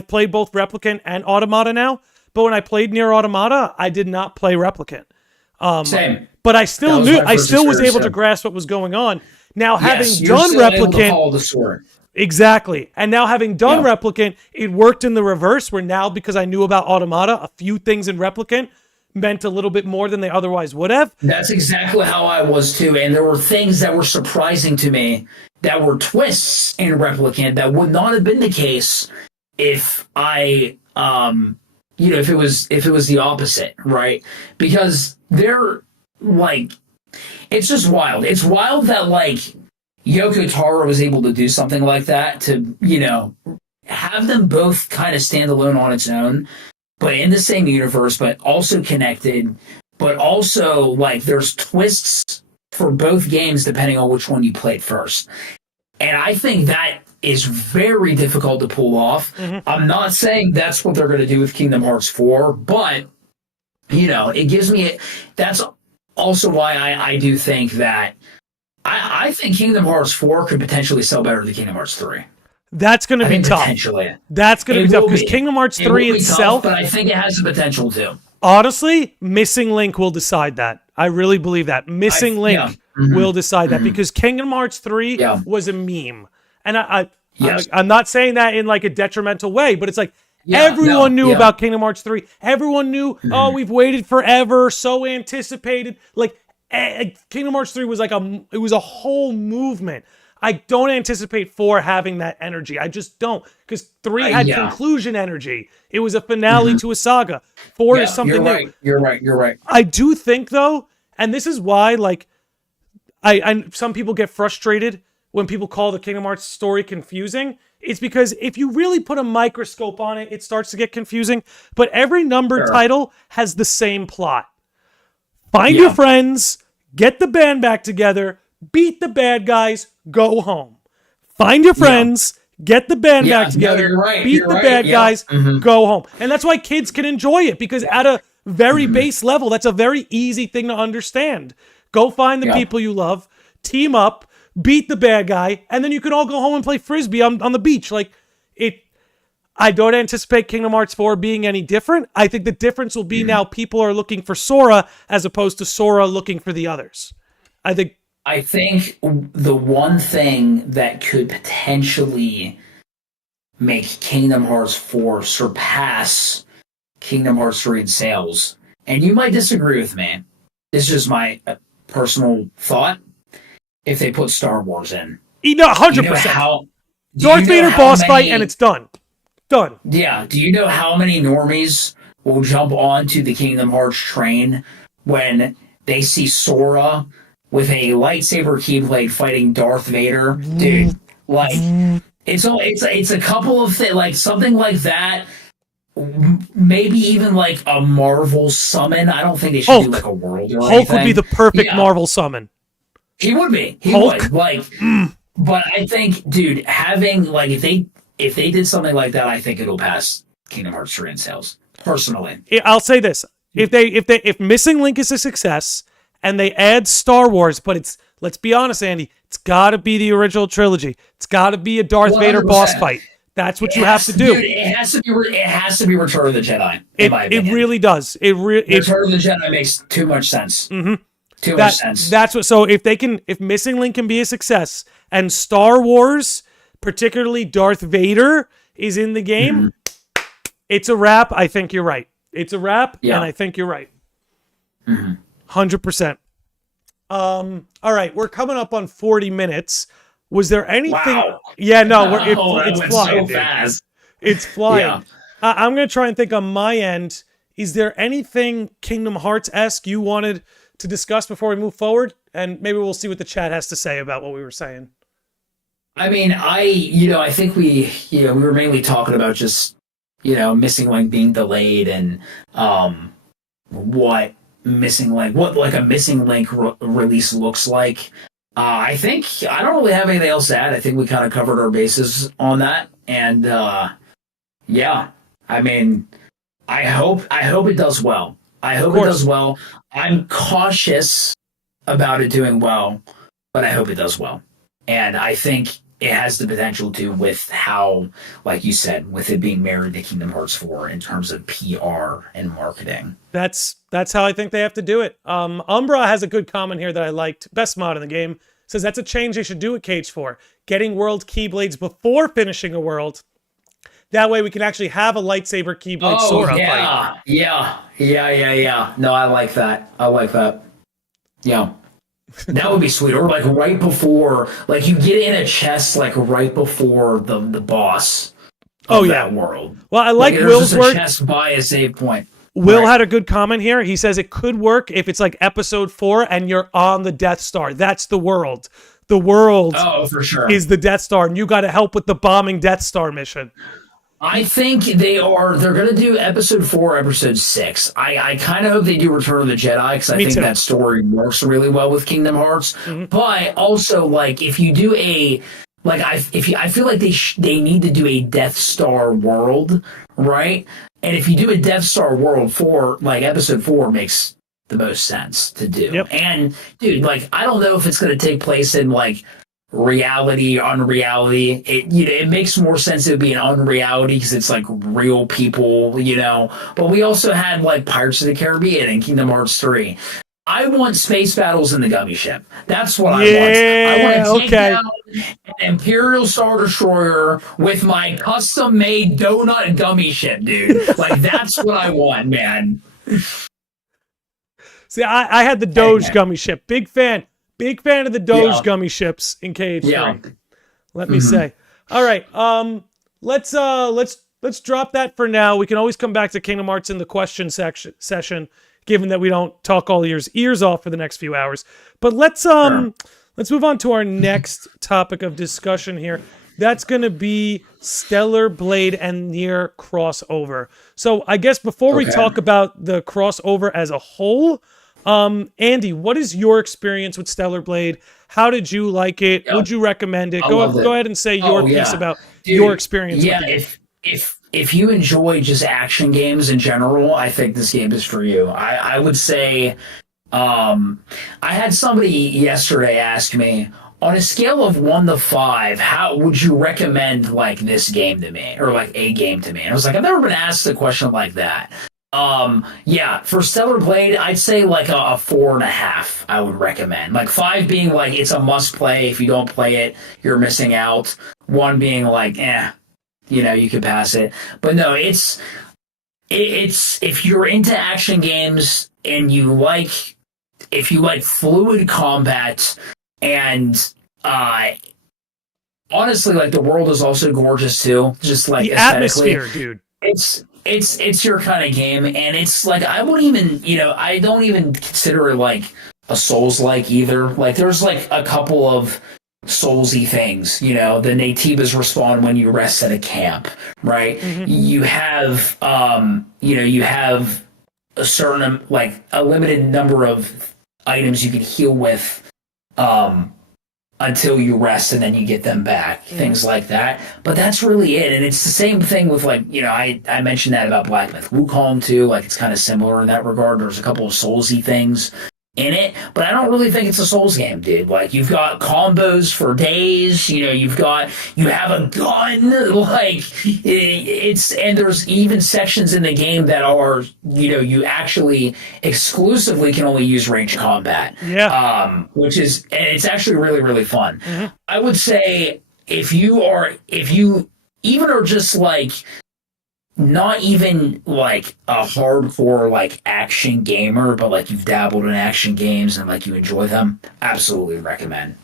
played both Replicant and Automata now, but when I played Nier Automata, I did not play Replicant. Same. But I still was able to grasp what was going on. Now, having done Replicant, exactly, and now having done Replicant, it worked in the reverse, where now, because I knew about Automata, a few things in Replicant meant a little bit more than they otherwise would have. That's exactly how I was too, and there were things that were surprising to me that were twists in Replicant that would not have been the case if I, if it was the opposite, right? Because they're it's just wild. It's wild that Yoko Taro was able to do something like that, to have them both kind of stand alone on its own, but in the same universe, but also connected, but also there's twists for both games depending on which one you played first. And I think that is very difficult to pull off. Mm-hmm. I'm not saying that's what they're going to do with Kingdom Hearts 4, but it gives me that's also why I do think that I think Kingdom Hearts 4 could potentially sell better than Kingdom Hearts 3. That's going to be tough. Potentially. That's going to be tough because Kingdom Hearts 3 itself... Tough, but I think it has the potential to. Honestly, Missing Link will decide that. I really believe that. Missing Link will decide that because Kingdom Hearts 3 was a meme. And I'm not saying that in a detrimental way, but it's everyone knew about Kingdom Hearts 3. Everyone knew, we've waited forever, so anticipated. Kingdom Hearts 3 was it was a whole movement. I don't anticipate 4 having that energy. I just don't. Because 3 had conclusion energy. It was a finale to a saga. 4 is something You're right. I do think, though, and this is why, some people get frustrated when people call the Kingdom Hearts story confusing. It's because if you really put a microscope on it, it starts to get confusing. But every numbered title has the same plot. Find your friends, get the band back together, beat the bad guys, go home. Find your friends, get the band back together, beat the bad guys, go home. And that's why kids can enjoy it, because at a very base level. That's a very easy thing to understand. Go find the people you love, team up, beat the bad guy, and then you can all go home and play Frisbee on the beach. Like, I don't anticipate Kingdom Hearts 4 being any different. I think the difference will be now people are looking for Sora as opposed to Sora looking for the others. I think the one thing that could potentially make Kingdom Hearts 4 surpass Kingdom Hearts 3 in sales, and you might disagree with me, this is just my personal thought, if they put Star Wars in. 100%. Darth Vader boss fight, and it's done. Done. Yeah. Do you know how many normies will jump onto the Kingdom Hearts train when they see Sora with a lightsaber keyblade fighting Darth Vader? Dude, like, it's a couple of things, like something like that. Maybe even like a Marvel summon. I don't think they should do like a world or anything. Hulk would be the perfect Marvel summon. He would be. He would. Like, but I think, dude, having like if they did something like that, I think it'll pass Kingdom Hearts 3 in sales. Personally, I'll say this: if Missing Link is a success and they add Star Wars, but let's be honest, Andy, it's got to be the original trilogy. It's got to be a Darth 100%. Vader boss fight. That's what you have to do. Dude, it has to be Return of the Jedi. In my opinion. It really does. Return of the Jedi makes too much sense. Mm-hmm. Too much sense. That's what. So if Missing Link can be a success and Star Wars, particularly Darth Vader, is in the game, it's a wrap. I think you're right. It's a wrap, and I think you're right. 100%. All right, we're coming up on 40 minutes. Was there anything? Wow. Yeah, no, it's flying. So fast. It's flying. I'm going to try and think on my end. Is there anything Kingdom Hearts-esque you wanted to discuss before we move forward? And maybe we'll see what the chat has to say about what we were saying. I mean, I think we were mainly talking about just, Missing Link being delayed and what a Missing Link release looks like. I think I don't really have anything else to add. I think we kind of covered our bases on that, and I mean, I hope it does well. I hope it does well. I'm cautious about it doing well, but I hope it does well, and I think it has the potential to, with how, like you said, with it being married to Kingdom Hearts 4 in terms of PR and marketing. That's how I think they have to do it. Umbra has a good comment here that I liked. Best mod in the game. Says that's a change they should do at Cage 4. Getting world Keyblades before finishing a world. That way we can actually have a lightsaber Keyblade Sora fight. Yeah. No, I like that. Yeah. That would be sweet. Or like right before, like you get in a chest like right before the boss of that world. Well, I like Will's word. Chest by a save point. Will had a good comment here. He says it could work if it's like episode 4 and you're on the Death Star. That's the world. The world for sure. is the Death Star, and you got to help with the bombing Death Star mission. I think they're going to do episode 4, episode 6. I kind of hope they do Return of the Jedi, because I think that story works really well with Kingdom Hearts. Mm-hmm. But also, like, if you do I feel like they need to do a Death Star world, right? And if you do a Death Star world for, like, episode 4 makes the most sense to do. Yep. And, dude, like, I don't know if it's going to take place in, like, reality, unreality. It makes more sense to be an unreality because it's like real people, But we also had like Pirates of the Caribbean and Kingdom Hearts 3. I want space battles in the gummy ship. That's what I want. I want to take down an Imperial Star Destroyer with my custom-made donut gummy ship, dude. Like, that's what I want, man. See, I had the Doge gummy ship. Big fan of the Doge gummy ships in KH3. Let me say. All right, let's drop that for now. We can always come back to Kingdom Hearts in the question session, given that we don't talk all ears off for the next few hours. But let's move on to our next topic of discussion here. That's going to be Stellar Blade and Nier crossover. So I guess before we talk about the crossover as a whole, Andy, what is your experience with Stellar Blade? How did you like it? Would you recommend it? Go ahead and say your piece about your experience with it. if you enjoy just action games in general, I think this game is for you. I would say, I had somebody yesterday ask me, on a scale of 1 to 5, how would you recommend like this game to me, or like a game to me? And I was like, I've never been asked a question like that. Yeah, for Stellar Blade, I'd say like a 4.5. I would recommend. Like 5 being like it's a must play. If you don't play it, you're missing out. 1 being like, you can pass it. But no, it's if you're into action games and if you like fluid combat. And honestly, like the world is also gorgeous too. Just like the aesthetically, atmosphere, dude. It's your kind of game, and it's like I don't even consider it like a Souls-like either. Like there's like a couple of Soulsy things, the Naytibas respawn when you rest at a camp, right? Mm-hmm. You have you have a certain like a limited number of items you can heal with until you rest, and then you get them back, things like that. But that's really it. And it's the same thing with like, I mentioned that about Black Myth Wukong too. Like it's kind of similar in that regard. There's a couple of Soulsy things in it, but I don't really think it's a Souls game, dude. Like you've got combos for days, you have a gun, like and there's even sections in the game that are, you actually exclusively can only use range combat. Yeah. And it's actually really, really fun. Mm-hmm. I would say if you even are just like, not even like a hardcore like action gamer, but like you've dabbled in action games and like you enjoy them, absolutely recommend.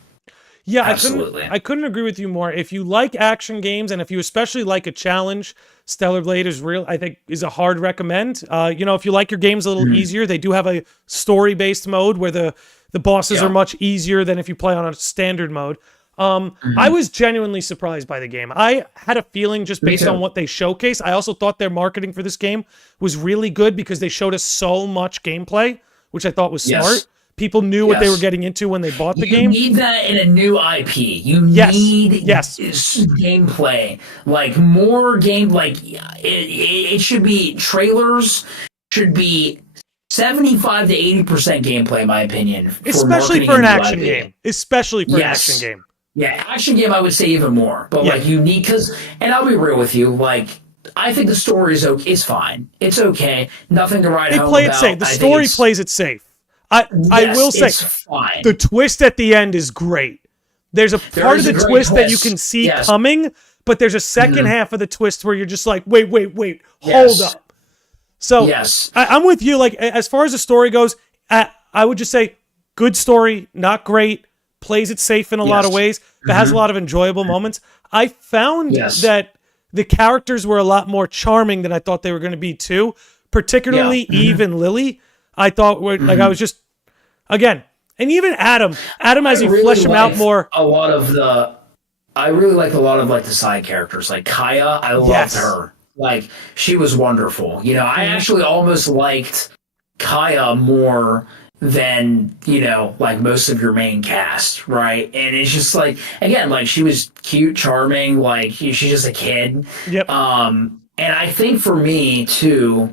Yeah, absolutely. I couldn't agree with you more. If you like action games, and if you especially like a challenge, Stellar Blade I think is a hard recommend. If you like your games a little easier, they do have a story-based mode where the bosses are much easier than if you play on a standard mode. I was genuinely surprised by the game. I had a feeling just based on what they showcased. I also thought their marketing for this game was really good because they showed us so much gameplay, which I thought was smart. People knew what they were getting into when they bought the game. You need that in a new IP. You need gameplay. Like more game, like it should be trailers should be 75 to 80% gameplay, in my opinion. Especially for an action game. Especially for an action game. Yeah, action game I would say even more. But like you need, and I'll be real with you, like I think the story is fine. It's okay. Nothing to write home about. They play it safe. The story plays it safe. I will say fine. The twist at the end is great. There's a part of the twist that you can see coming, but there's a second half of the twist where you're just like, wait, hold up. So I'm with you. Like as far as the story goes, I would just say good story, not great. Plays it safe in a lot of ways, but has a lot of enjoyable moments. I found that the characters were a lot more charming than I thought they were going to be too. Particularly Eve and Lily, I thought were like I was just again, and even Adam as you flesh him out more. I really liked a lot of like the side characters, like Kaya. I loved her. Like she was wonderful. I actually almost liked Kaya more than like most of your main cast, right? And it's just like, again, like she was cute, charming, like she's just a kid. And I think for me too,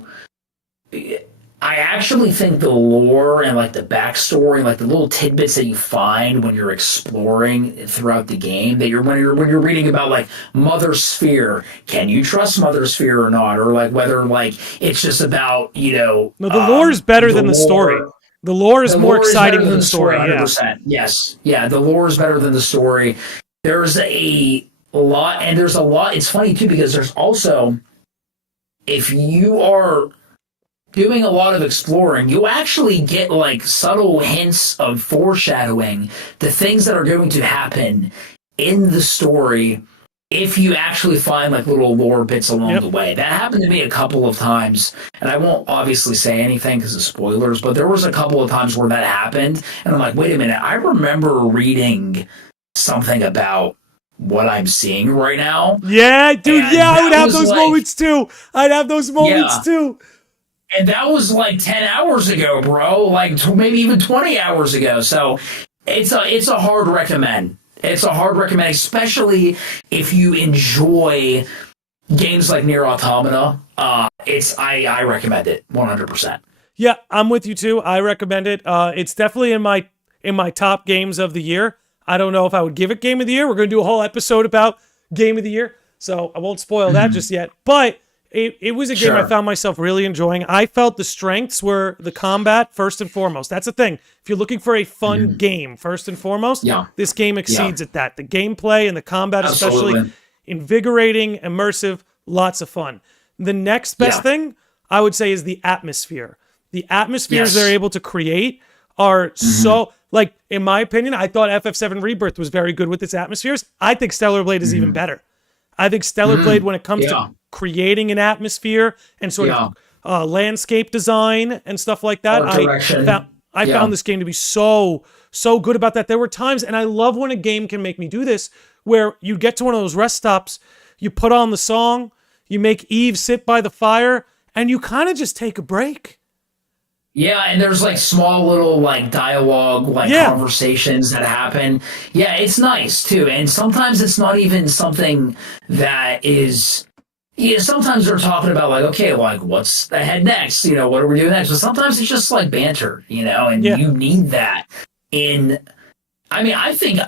I actually think the lore and like the backstory, like the little tidbits that you find when you're exploring throughout the game, that when you're reading about like Mother Sphere, can you trust Mother Sphere or not, or like whether like it's just about No, the lore is better than the story. The lore is more exciting than the story. 100%. Yeah, the lore is better than the story. There's a lot, and there's a lot. It's funny too because there's also, if you are doing a lot of exploring, you actually get like subtle hints of foreshadowing the things that are going to happen in the story if you actually find like little lore bits along the way. That happened to me a couple of times, and I won't obviously say anything because of spoilers, but there was a couple of times where that happened, and I'm like, wait a minute, I remember reading something about what I'm seeing right now. Yeah, dude, I would have those moments too. I'd have those moments too. And that was like 10 hours ago, bro. Like maybe even 20 hours ago. So it's a hard recommend. It's a hard recommend, especially if you enjoy games like Nier Automata, I recommend it 100%. Yeah, I'm with you too. I recommend it. It's definitely in my top games of the year. I don't know if I would give it game of the year. We're going to do a whole episode about game of the year, so I won't spoil that just yet. But it was a game I found myself really enjoying. I felt the strengths were the combat first and foremost. That's the thing. If you're looking for a fun game first and foremost, this game exceeds at that. The gameplay and the combat, especially invigorating, immersive, lots of fun. The next best thing I would say is the atmosphere. The atmospheres they're able to create are so, like, in my opinion, I thought FF7 Rebirth was very good with its atmospheres. I think Stellar Blade is even better. I think Stellar Blade, when it comes to creating an atmosphere and sort of landscape design and stuff like that, I found this game to be so good about that. There were times, and I love when a game can make me do this, where you get to one of those rest stops, you put on the song, you make Eve sit by the fire, and you kind of just take a break. Yeah, and there's like small little like dialogue, like conversations that happen. Yeah, it's nice too. And sometimes it's not even something that is. Yeah, sometimes they're talking about like, okay, like what's ahead next? You know, what are we doing next? But sometimes it's just like banter, you know, and you need that in. I mean, I think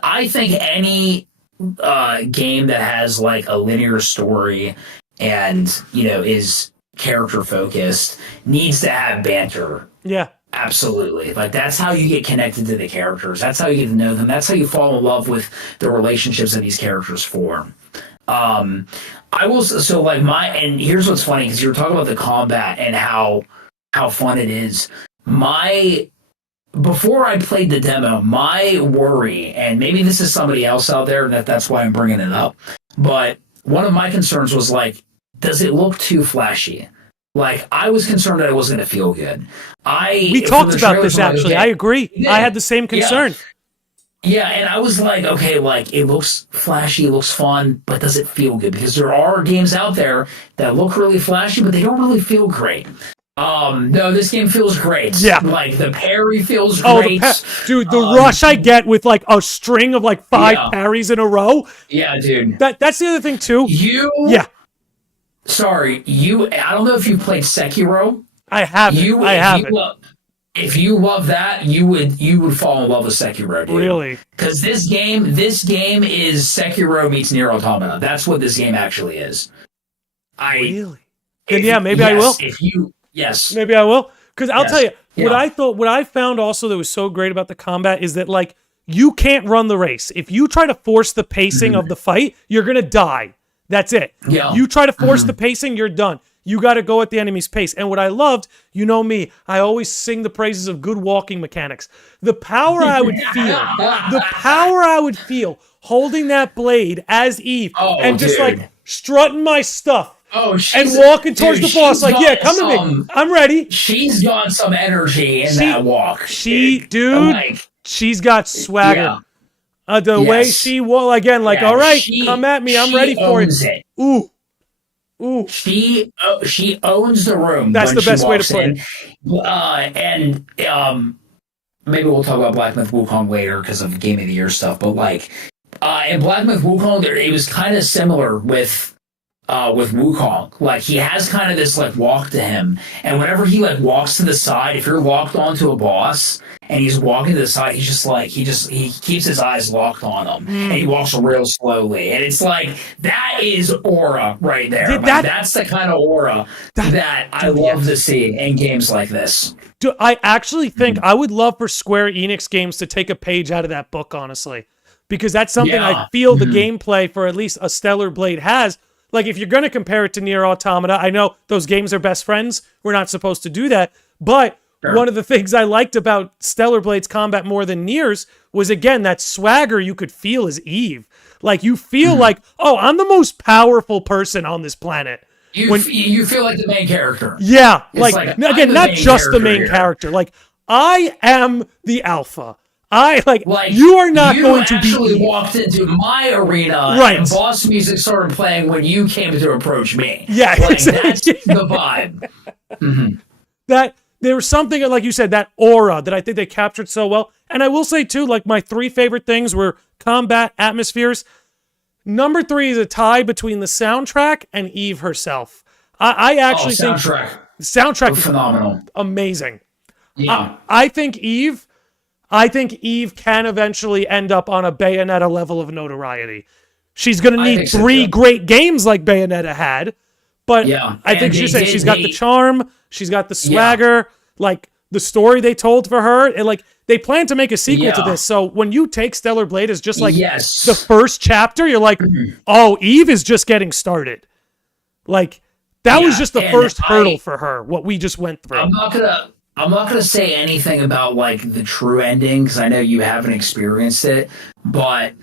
any game that has like a linear story and you know is character focused needs to have banter. Yeah. Absolutely. Like that's how you get connected to the characters. That's how you get to know them. That's how you fall in love with the relationships that these characters form. I will so like and here's what's funny because you were talking about the combat and how fun it is. Before I played the demo, my worry, and maybe this is somebody else out there that's why I'm bringing it up, but one of my concerns was like, does it look too flashy? Like, I was concerned that it wasn't going to feel good. We talked about this, actually. I agree. Yeah. I had the same concern. Yeah, and I was like, okay, like, it looks flashy, it looks fun, but does it feel good? Because there are games out there that look really flashy, but they don't really feel great. No, this game feels great. Yeah. Like, the parry feels great. Dude, the rush I get with, like, a string of, like, 5 parries in a row. Yeah, dude. That's the other thing, too. Sorry, I don't know if you played Sekiro. I haven't. If you love that, you would fall in love with Sekiro, dude. Really? Because this game is Sekiro meets Nier Automata. That's what this game actually is. Really? Then maybe I will. Maybe I will. Because I'll tell you, what I found also that was so great about the combat is that, like, you can't run the race. If you try to force the pacing of the fight, you're gonna die. That's it. Yeah. You try to force the pacing, you're done. You got to go at the enemy's pace. And what I loved, you know me, I always sing the praises of good walking mechanics. The power I would feel holding that blade as Eve and just like strutting my stuff. And walking towards the boss, like, yeah, come to me. I'm ready. She's got some energy in that walk. She's got swagger. The way she will again, like, all right, come at me, I'm ready for it. Ooh. She owns the room. That's the best way to put it. And maybe we'll talk about Black Myth Wukong later because of Game of the Year stuff. But like, in Black Myth Wukong, it was kind of similar with Wukong. Like, he has kind of this like walk to him, and whenever he like walks to the side, if you're locked onto a boss and he's walking to the side, he's just like he keeps his eyes locked on him, and he walks real slowly, and it's like that is aura right there. That's the kind of aura that I love to see in games like this. I actually think I would love for Square Enix games to take a page out of that book, honestly, because that's something I feel the gameplay for at least a Stellar Blade has. Like, if you're going to compare it to Nier Automata, I know those games are best friends. We're not supposed to do that. But one of the things I liked about Stellar Blade's combat more than Nier's was, again, that swagger you could feel as Eve. Like, you feel like, oh, I'm the most powerful person on this planet. You feel like the main character. Yeah. Like again, not just the main character. Like, I am the alpha. You are not going to be. You actually walked into my arena, and boss music started playing when you came to approach me. Yeah, that's the vibe. That there was something, like you said, that aura that I think they captured so well. And I will say too, like, my 3 favorite things were combat, atmospheres. Number 3 is a tie between the soundtrack and Eve herself. I actually think the soundtrack is phenomenal, amazing. Yeah, I think Eve can eventually end up on a Bayonetta level of notoriety. She's going to need 3 great games like Bayonetta had, but I think she's got the charm, she's got the swagger, like the story they told for her, and like they plan to make a sequel to this. So when you take Stellar Blade as just like the first chapter, you're like, oh, Eve is just getting started. Like that was just the first hurdle for her, what we just went through. I'm not gonna say anything about like the true ending because I know you haven't experienced it, but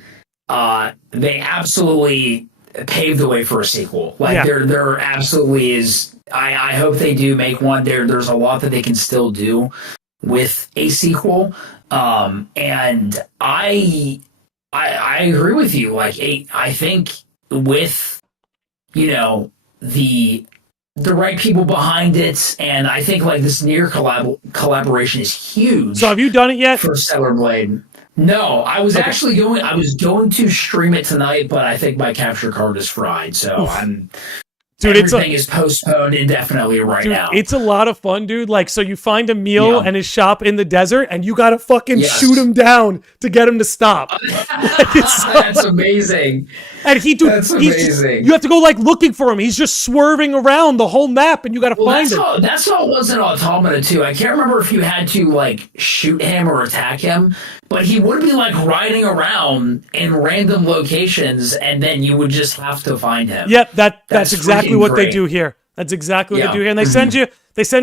they absolutely paved the way for a sequel. Like there absolutely is. I hope they do make one. There's a lot that they can still do with a sequel. And I agree with you. Like I think with the right people behind it, and I think like this Nier collaboration is huge. So have you done it yet? For Stellar Blade? No, I was actually going. I was going to stream it tonight, but I think my capture card is fried, so everything is postponed indefinitely now. It's a lot of fun, dude. Like, so you find Emil and his shop in the desert, and you gotta fucking shoot him down to get him to stop. That's amazing. And that's amazing. You have to go like looking for him. He's just swerving around the whole map, and you gotta find him. That's how it was in Automata too. I can't remember if you had to like shoot him or attack him, but he would be like riding around in random locations, and then you would just have to find him. Yep, that's exactly what they do here. That's exactly what they do here. And they send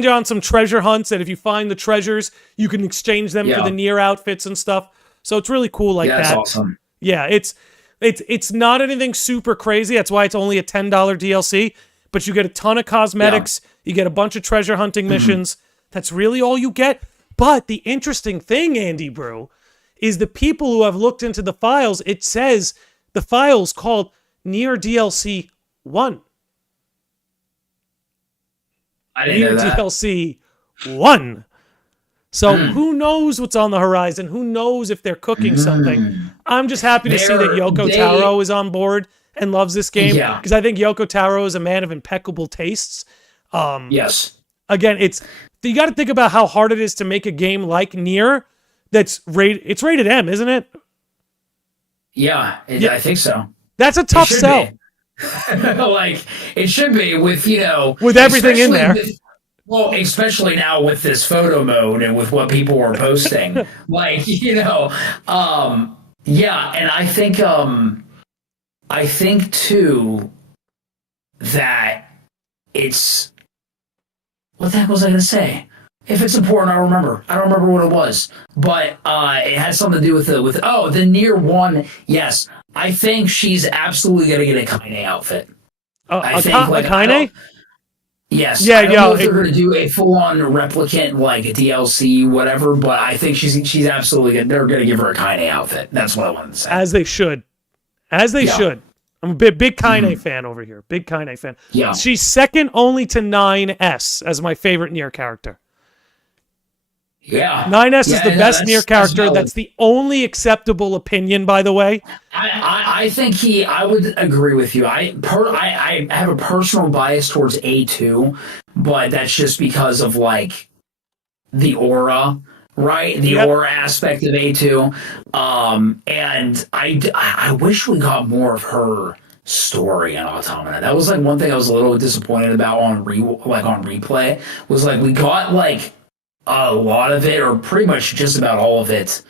you on some treasure hunts, and if you find the treasures, you can exchange them for the Nier outfits and stuff. So it's really cool like that. That's awesome. Yeah, it's not anything super crazy. That's why it's only a $10 DLC, but you get a ton of cosmetics, you get a bunch of treasure hunting missions. That's really all you get. But the interesting thing, Andy Brew, is the people who have looked into the files, it says the file's called Nier DLC 1. I didn't know that. DLC 1. So who knows what's on the horizon? Who knows if they're cooking something? I'm just happy to see that Yoko Taro is on board and loves this game, because I think Yoko Taro is a man of impeccable tastes. Yes. Again, you got to think about how hard it is to make a game like Nier that's it's rated M, isn't it? Yeah, I think so. That's a tough sell. Like it should be with everything in there. Well, especially now with this photo mode and with what people are posting, like and I think too that it's what the heck was I going to say? If it's important, I don't remember what it was, but it had something to do with the Nier 1. Yes, I think she's absolutely going to get a Kaine outfit. I think a Kaine? Yes. Yeah, I don't know if they're going to do a full-on replicant, like a DLC, whatever, but I think she's absolutely they're going to give her a Kaine outfit. That's what I wanted to say. As they should. Should. I'm a big Kaine fan over here. Big Kaine fan. Yeah. She's second only to 9S as my favorite Nier character. Yeah. 9S is the best Nier character. That's the only acceptable opinion, by the way. I think I would agree with you. I have a personal bias towards A2, but that's just because of like the aura, right? The aura aspect of A2. And I wish we got more of her story in Automata. That was like one thing I was a little disappointed about on replay, was like we got like a lot of it, or pretty much just about all of it,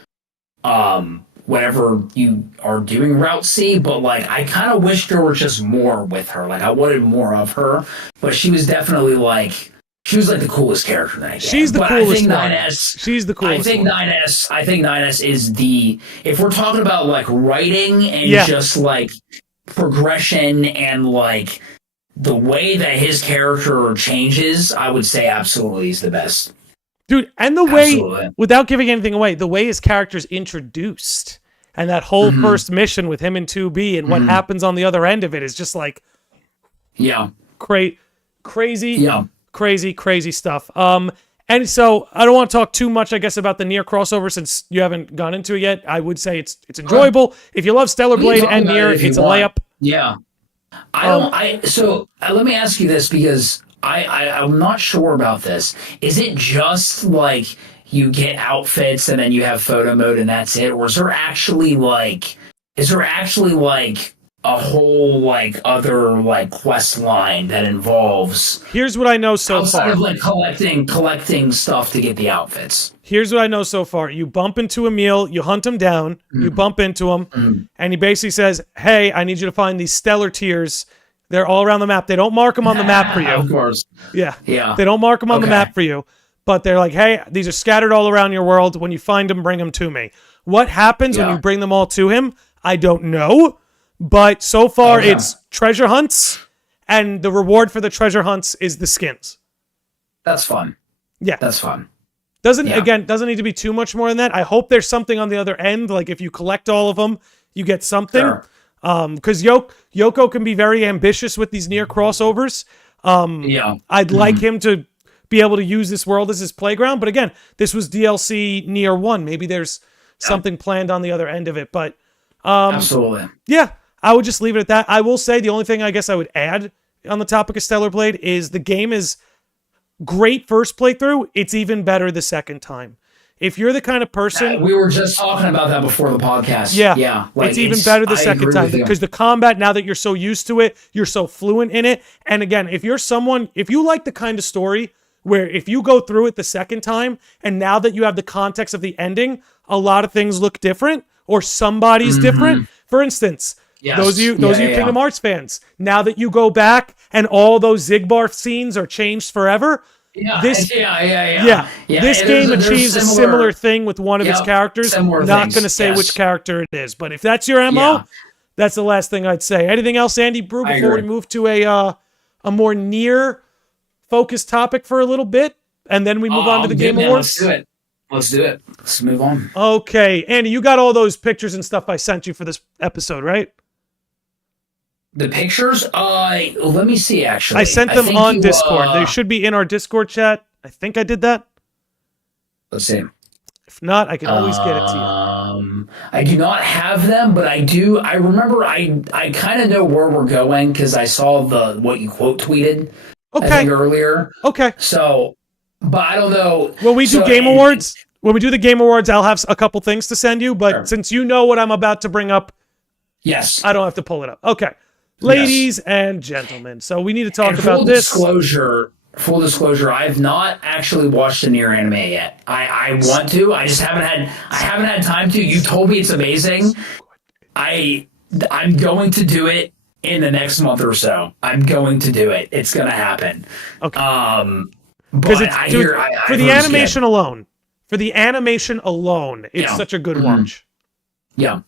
whenever you are doing Route C, but like I kind of wish there were just more with her. Like I wanted more of her, but she was definitely like the coolest character in that game. She's the coolest one. She's the coolest. I think 9S is if we're talking about like writing and just like progression and like the way that his character changes, I would say absolutely he's the best. Dude, and the way, without giving anything away, the way his character's introduced and that whole first mission with him and 2B and what happens on the other end of it is just like crazy stuff. And so I don't want to talk too much, I guess, about the Nier crossover since you haven't gone into it yet. I would say it's enjoyable. If you love Stellar We can Blade talk and about Nier, it if you it's a want. layup. Yeah. Let me ask you this because I'm not sure about this. Is it just like you get outfits and then you have photo mode and that's it? Or is there actually like a whole like other like quest line that involves Here's what I know so outside far. of like collecting stuff to get the outfits? Here's what I know so far. You bump into Emil, you hunt him down, you bump into him, and he basically says, hey, I need you to find these stellar tiers. They're all around the map. They don't mark them on the map for you. Of course. Yeah. Yeah. They don't mark them on the Okay. map for you, but they're like, hey, these are scattered all around your world. When you find them, bring them to me. What happens when Yeah. you bring them all to him? I don't know, but so far it's treasure hunts, and the reward for the treasure hunts is the skins. That's fun. Yeah. That's fun. Doesn't Yeah. need to be too much more than that. I hope there's something on the other end. Like if you collect all of them, you get something. Sure. Because Yoko can be very ambitious with these Nier crossovers. Yeah. I'd like him to be able to use this world as his playground. But again, this was DLC Nier 1. Maybe there's something planned on the other end of it. But Absolutely. yeah, I would just leave it at that. I will say the only thing I guess I would add on the topic of Stellar Blade is the game is great first playthrough. It's even better the second time. If you're the kind of person... We were just talking about that before the podcast. Yeah, Yeah. Like, it's even better the I second agree time with you. because the combat, now that you're so used to it, you're so fluent in it. And again, if you like the kind of story where if you go through it the second time and now that you have the context of the ending, a lot of things look different or somebody's different. For instance, Yes. those of you Yeah. Kingdom Hearts fans, now that you go back and all those Zigbar scenes are changed forever, Yeah. this Yeah. this game achieves a similar thing with one of its Yep, characters. similar Not things, going to say yes. which character it is, but if that's your MO, Yeah. that's the last thing I'd say. Anything else, Andy Brew, I before we agree. move to a more near focused topic for a little bit, and then we move on to the Game Awards? Let's do it. Let's move on. Okay, Andy, you got all those pictures and stuff I sent you for this episode, right? The pictures? Let me see, actually. I sent them think on you, Discord. They should be in our Discord chat. I think I did that. Let's see. If not, I can always get it to you. I do not have them, but I do. I remember I kind of know where we're going because I saw what you quote tweeted. I Okay. think earlier. Okay. So, but I don't know. When we do So- Game Awards, I'll have a couple things to send you, but Sure. since you know what I'm about to bring up, Yes. I don't have to pull it up. Okay. Ladies and gentlemen, so we need to talk And about this. Full disclosure, I've not actually watched the Nier anime yet. I want to. I just haven't had time to. You told me it's amazing. I'm going to do it in the next month or so. I'm going to do it. It's going to happen. Okay. Because for the animation alone, it's Yeah. such a good watch. Yeah.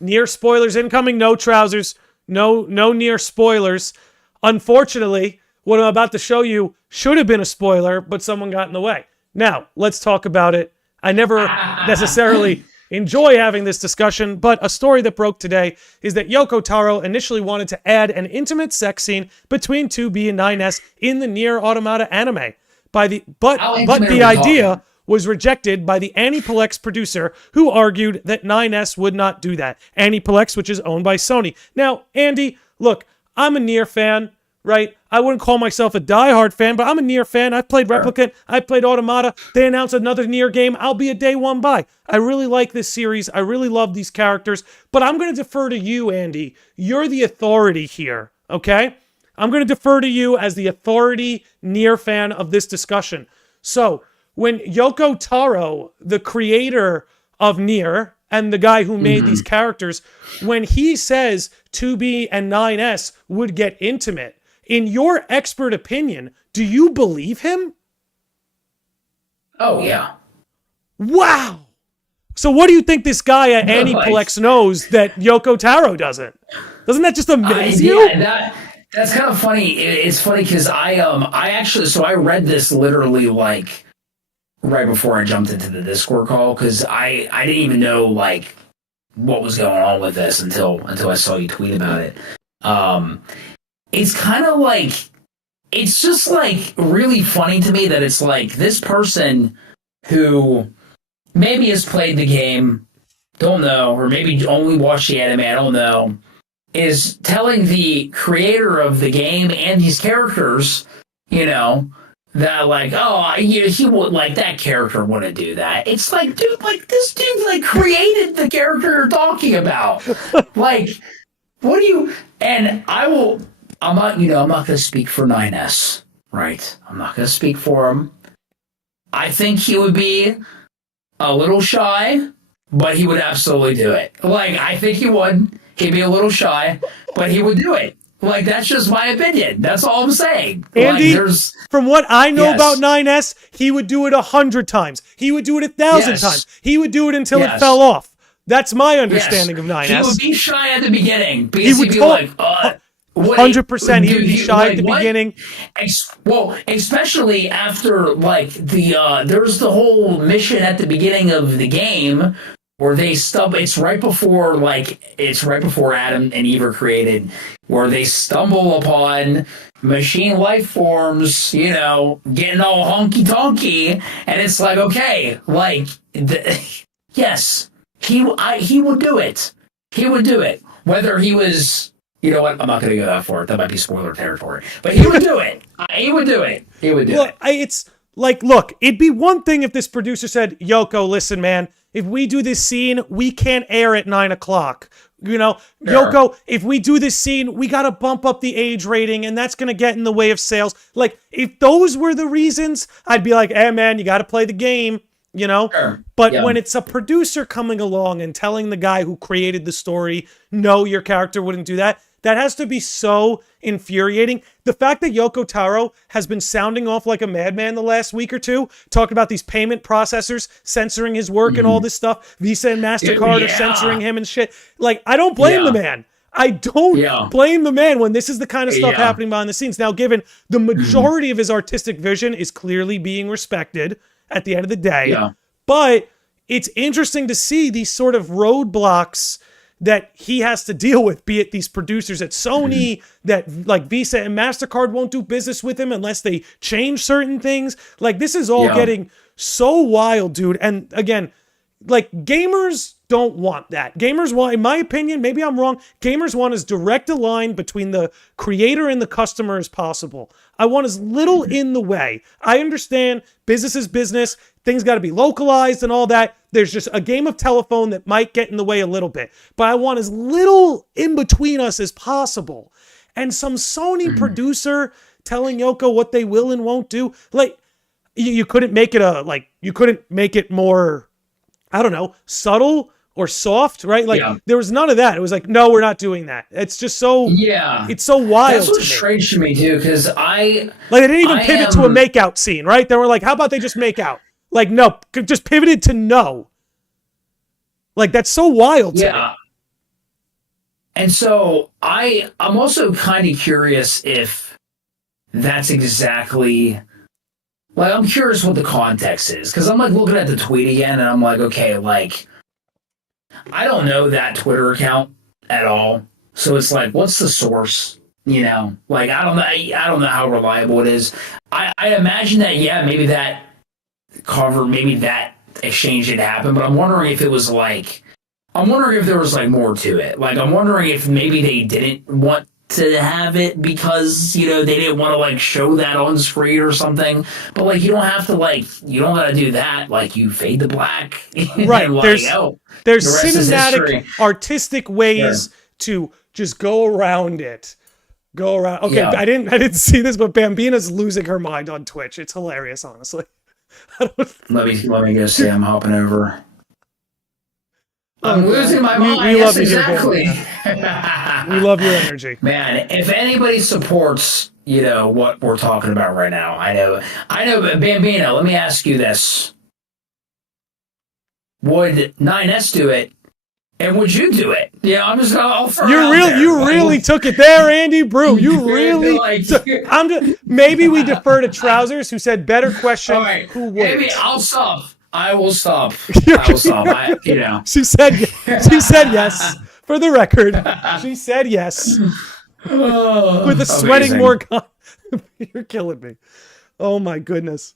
Nier spoilers incoming, no trousers, no Nier spoilers. Unfortunately, what I'm about to show you should have been a spoiler, but someone got in the way. Now, let's talk about it. I never necessarily enjoy having this discussion, but a story that broke today is that Yoko Taro initially wanted to add an intimate sex scene between 2B and 9S in the Nier Automata anime. But the idea was rejected by the Aniplex producer, who argued that 9S would not do that. Aniplex, which is owned by Sony. Now, Andy, look, I'm a Nier fan, right? I wouldn't call myself a diehard fan, but I'm a Nier fan. I've played Replicant. I've played Automata. They announced another Nier game. I'll be a day one buy. I really like this series. I really love these characters. But I'm going to defer to you, Andy. You're the authority here, okay? I'm going to defer to you as the authority Nier fan of this discussion. So, when Yoko Taro, the creator of Nier and the guy who made these characters, when he says 2B and 9S would get intimate, in your expert opinion, do you believe him? Oh, yeah. Wow. So what do you think this guy at Aniplex knows that Yoko Taro doesn't? Doesn't that just amaze you? Yeah, that's kind of funny. It's funny because I actually, so I read this literally like right before I jumped into the Discord call because I didn't even know like what was going on with this until I saw you tweet about it. It's kind of like it's just like really funny to me that it's like this person who maybe has played the game, don't know, or maybe only watched the anime, I don't know, is telling the creator of the game and these characters, you know, that like, oh, he would, like, that character wouldn't do that. It's like, dude, like, this dude, like, created the character you're talking about. Like, what do you, and I'm not going to speak for 9S, right? I'm not going to speak for him. I think he would be a little shy, but he would absolutely do it. Like, I think he would. He'd be a little shy, but he would do it. Like, that's just my opinion. That's all I'm saying. Andy, like, from what I know about 9S, he would do it 100 times. He would do it 1,000 times. He would do it until it fell off. That's my understanding of 9S. He would be shy at the beginning because he'd be like, 100% he would be shy at the beginning. Well, especially after, like, there's the whole mission at the beginning of the game where they it's right before Adam and Eve are created, where they stumble upon machine life forms, you know, getting all honky-tonky, and it's like, okay, like, yes, he would do it. He would do it. Whether he was, you know what, I'm not going to go that far. That might be spoiler territory. But he would do it. He would do it. He would do it. It's like, look, it'd be one thing if this producer said, Yoko, listen, man, if we do this scene, we can't air at 9 o'clock. You know, sure. Yoko, if we do this scene, we got to bump up the age rating, and that's going to get in the way of sales. Like, if those were the reasons, I'd be like, hey, man, you got to play the game, you know? Sure. But when it's a producer coming along and telling the guy who created the story, no, your character wouldn't do that, that has to be so infuriating. The fact that Yoko Taro has been sounding off like a madman the last week or two, talking about these payment processors censoring his work and all this stuff, Visa and MasterCard are censoring him and shit. Like, I don't blame the man. I don't blame the man when this is the kind of stuff happening behind the scenes. Now, given the majority of his artistic vision is clearly being respected at the end of the day, but it's interesting to see these sort of roadblocks that he has to deal with, be it these producers at Sony, that like Visa and MasterCard won't do business with him unless they change certain things. Like, this is all getting so wild, dude. And again, like, gamers don't want that. Gamers want, in my opinion, maybe I'm wrong, gamers want as direct a line between the creator and the customer as possible. I want as little in the way. I understand business is business. Things got to be localized and all that. There's just a game of telephone that might get in the way a little bit. But I want as little in between us as possible. And some Sony producer telling Yoko what they will and won't do. Like, you couldn't make it you couldn't make it more, I don't know, subtle or soft, right? Like, there was none of that. It was like, no, we're not doing that. It's just so, it's so wild. That's what's strange to me, too, because they didn't even pivot to a makeout scene, right? They were like, how about they just make out? Like, no, just pivoted to no. Like, that's so wild to me. And so I'm also kind of curious if that's exactly, like, I'm curious what the context is, because I'm like looking at the tweet again and I'm like, okay, like, I don't know that Twitter account at all. So it's like, what's the source? You know, like, I don't know how reliable it is. I imagine that, maybe that exchange did happen, but I'm wondering if it was like, I'm wondering if there was like more to it. Like, I'm wondering if maybe they didn't want to have it because, you know, they didn't want to like show that on screen or something. But like, you don't have to, like, you don't got to do that. Like, you fade to black. Right. Like, there's cinematic, artistic ways to just go around it. Go around. Okay, I didn't see this, but Bambina's losing her mind on Twitch. It's hilarious, honestly. Let me go see. I'm hopping over. I'm losing my mind. We love you, exactly. We love your energy, man. If anybody supports, you know, what we're talking about right now, I know. But Bambino, let me ask you this: would 9S do it, and would you do it? Yeah, I'm just gonna. You really took it there, Andy Brew. You really. Maybe we defer to Trousers, who said better question. All right, who would? Maybe I'll stop. I will stop. I will stop. You know. She said yes. For the record, she said yes. With a sweating amazing. Morgan. You're killing me. Oh my goodness.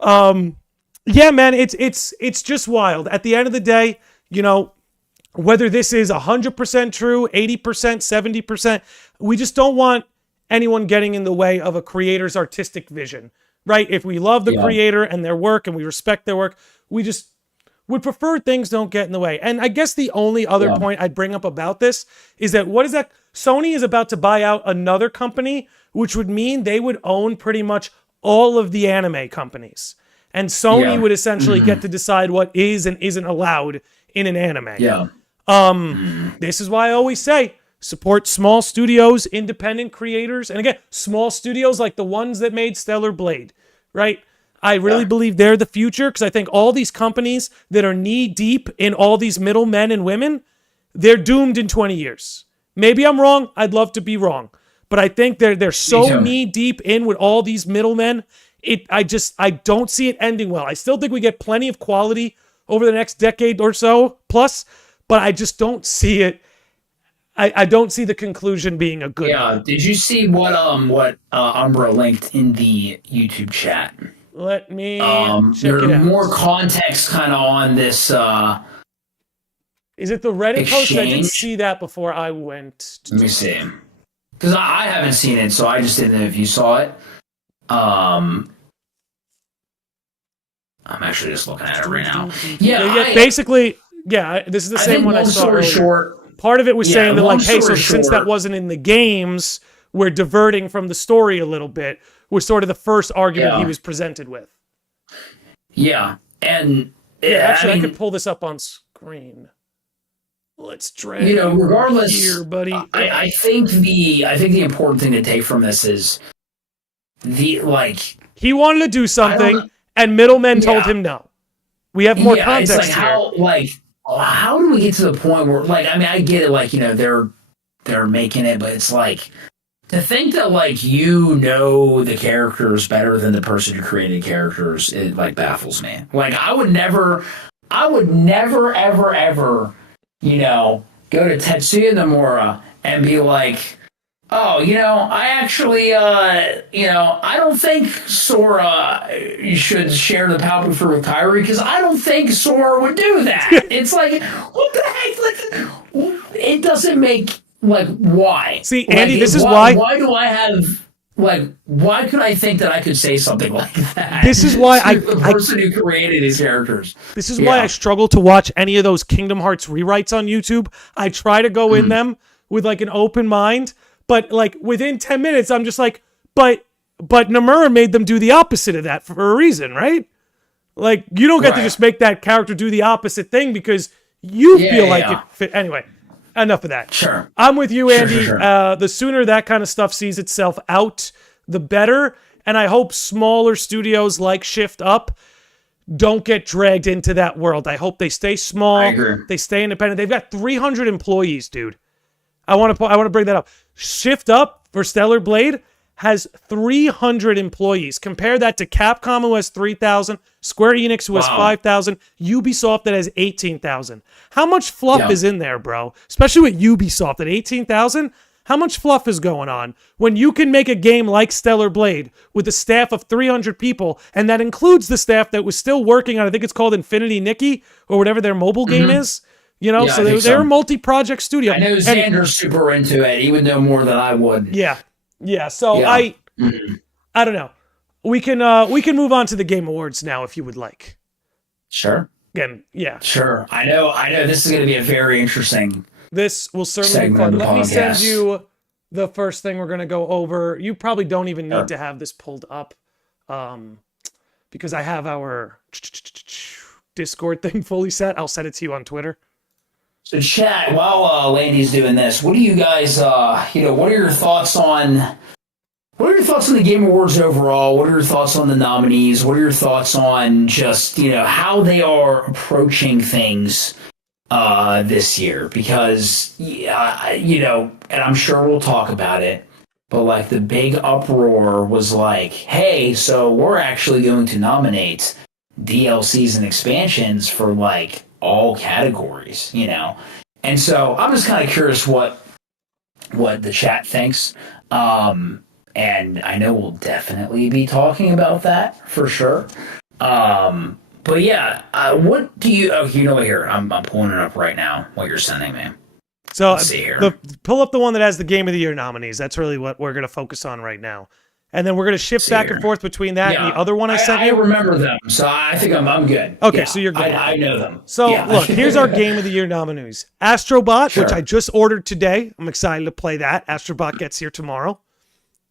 Yeah, man, it's just wild. At the end of the day, whether this is 100% true, 80%, 70%, we just don't want anyone getting in the way of a creator's artistic vision, right? If we love the creator and their work and we respect their work, we just would prefer things don't get in the way. And I guess the only other point I'd bring up about this is that Sony is about to buy out another company, which would mean they would own pretty much all of the anime companies. And Sony would essentially get to decide what is and isn't allowed in an anime. Yeah. This is why I always say, support small studios, independent creators. And again, small studios like the ones that made Stellar Blade, right? I really believe they're the future, because I think all these companies that are knee deep in all these middlemen and women, they're doomed in 20 years. Maybe I'm wrong. I'd love to be wrong. But I think they're so knee deep in with all these middlemen. I don't see it ending well. I still think we get plenty of quality over the next decade or so plus, but I just don't see it. I don't see the conclusion being a good one. Did you see what Umbra linked in the YouTube chat? Let me check there it out. More context kind of on this. Is it the Reddit post? I didn't exchange? see that before I went. Let me see. Because I haven't seen it, so I just didn't know if you saw it. I'm actually just looking at it right now. Basically, this is the same one I saw earlier. Part of it was saying that, like, hey, so since that wasn't in the games, we're diverting from the story a little bit, was sort of the first argument he was presented with. Yeah, and actually, I could pull this up on screen. Let's drag regardless here, buddy. I think the important thing to take from this is he wanted to do something, and middlemen told him no. We have more context it's here. How do we get to the point where, I get it, they're making it, but it's like, to think that, the characters better than the person who created characters, it, baffles me. I would never, ever, go to Tetsuya Nomura and be like, oh, I actually, I don't think Sora should share the power fruit with Kyrie, because I don't think Sora would do that. It's like, what the heck? It doesn't make, why? See, Andy, this is why. Why do I have, why could I think that I could say something like that? This is why the person who created these characters. This is why I struggle to watch any of those Kingdom Hearts rewrites on YouTube. I try to go in them with, an open mind. But, within 10 minutes, I'm just like, but Nomura made them do the opposite of that for a reason, right? You don't get to just make that character do the opposite thing because you feel like it fit. Anyway, enough of that. Sure. I'm with you, Andy. Sure. The sooner that kind of stuff sees itself out, the better. And I hope smaller studios like Shift Up don't get dragged into that world. I hope they stay small. I agree. They stay independent. They've got 300 employees, dude. I want to bring that up. Shift Up for Stellar Blade has 300 employees. Compare that to Capcom, who has 3,000, Square Enix, who has 5,000, Ubisoft, that has 18,000. How much fluff is in there, bro? Especially with Ubisoft at 18,000. How much fluff is going on when you can make a game like Stellar Blade with a staff of 300 people, and that includes the staff that was still working on, I think it's called Infinity Nikki, or whatever their mobile game is. So they're a multi-project studio. I know Xander's super into it. He would know more than I would. Yeah. So I don't know. We can move on to the Game Awards now if you would like. Sure. Again, yeah. Sure. I know. This is going to be a very interesting. This will certainly be fun. Let me send you the first thing we're going to go over. You probably don't even need to have this pulled up, because I have our Discord thing fully set. I'll send it to you on Twitter. So chat, while Landy's doing this, what do you guys, what are your thoughts on the Game Awards overall? What are your thoughts on the nominees? What are your thoughts on just, how they are approaching things this year? Because, and I'm sure we'll talk about it, but the big uproar was hey, so we're actually going to nominate DLCs and expansions for all categories, and so I'm just kind of curious what the chat thinks. and I know we'll definitely be talking about that for sure. But yeah, what do you? Oh, you know what? Here, I'm pulling it up right now. What you're sending me. So Let's see here. Pull up the one that has the Game of the Year nominees. That's really what we're going to focus on right now. And then we're going to shift back and forth between that and the other one I sent you. I remember them, so I think I'm good. Okay, so you're good. I know them. So look, here's our Game of the Year nominees. Astrobot, which I just ordered today. I'm excited to play that. Astrobot gets here tomorrow.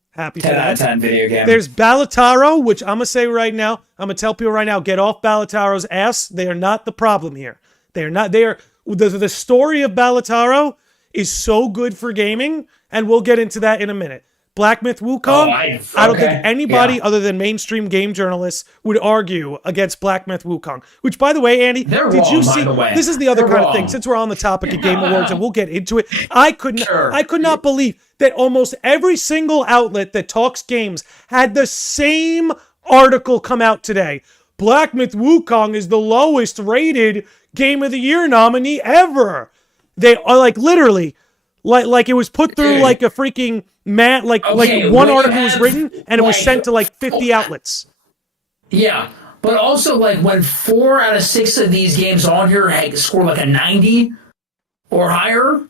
Happy for that. 10 out of 10 video game. There's Ballataro, which I'm going to say right now, I'm going to tell people right now, get off Ballataro's ass. They are not the problem here. They are not. They are the story of Ballataro is so good for gaming, and we'll get into that in a minute. Black Myth Wukong, I don't think anybody other than mainstream game journalists would argue against Black Myth Wukong. Which, by the way, Andy, did you see? This is the other kind of thing. Since we're on the topic of Game Awards, and we'll get into it, I could not believe that almost every single outlet that talks games had the same article come out today. Black Myth Wukong is the lowest rated Game of the Year nominee ever. They are like literally, like it was put through like a freaking like one article was written and it was sent to like 50 outlets. Yeah, but also like when 4 out of 6 of these games on here score like a 90 or higher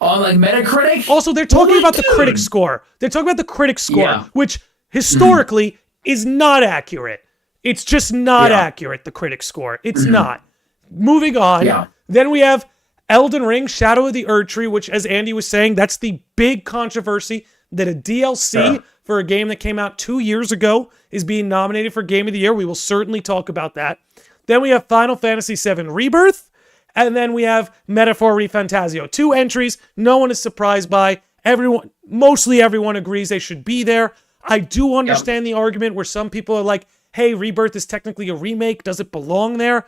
on like Metacritic. Also, they're talking about the critic score. They're talking about the critic score, which historically is not accurate. It's just not accurate, the critic score. It's not. Moving on. Then we have Elden Ring, Shadow of the Erdtree, which, as Andy was saying, that's the big controversy that a DLC for a game that came out 2 years ago is being nominated for Game of the Year. We will certainly talk about that. Then we have Final Fantasy VII Rebirth, and then we have Metaphor ReFantazio. 2 entries, no one is surprised by. Mostly everyone agrees they should be there. I do understand the argument where some people are like, hey, Rebirth is technically a remake. Does it belong there?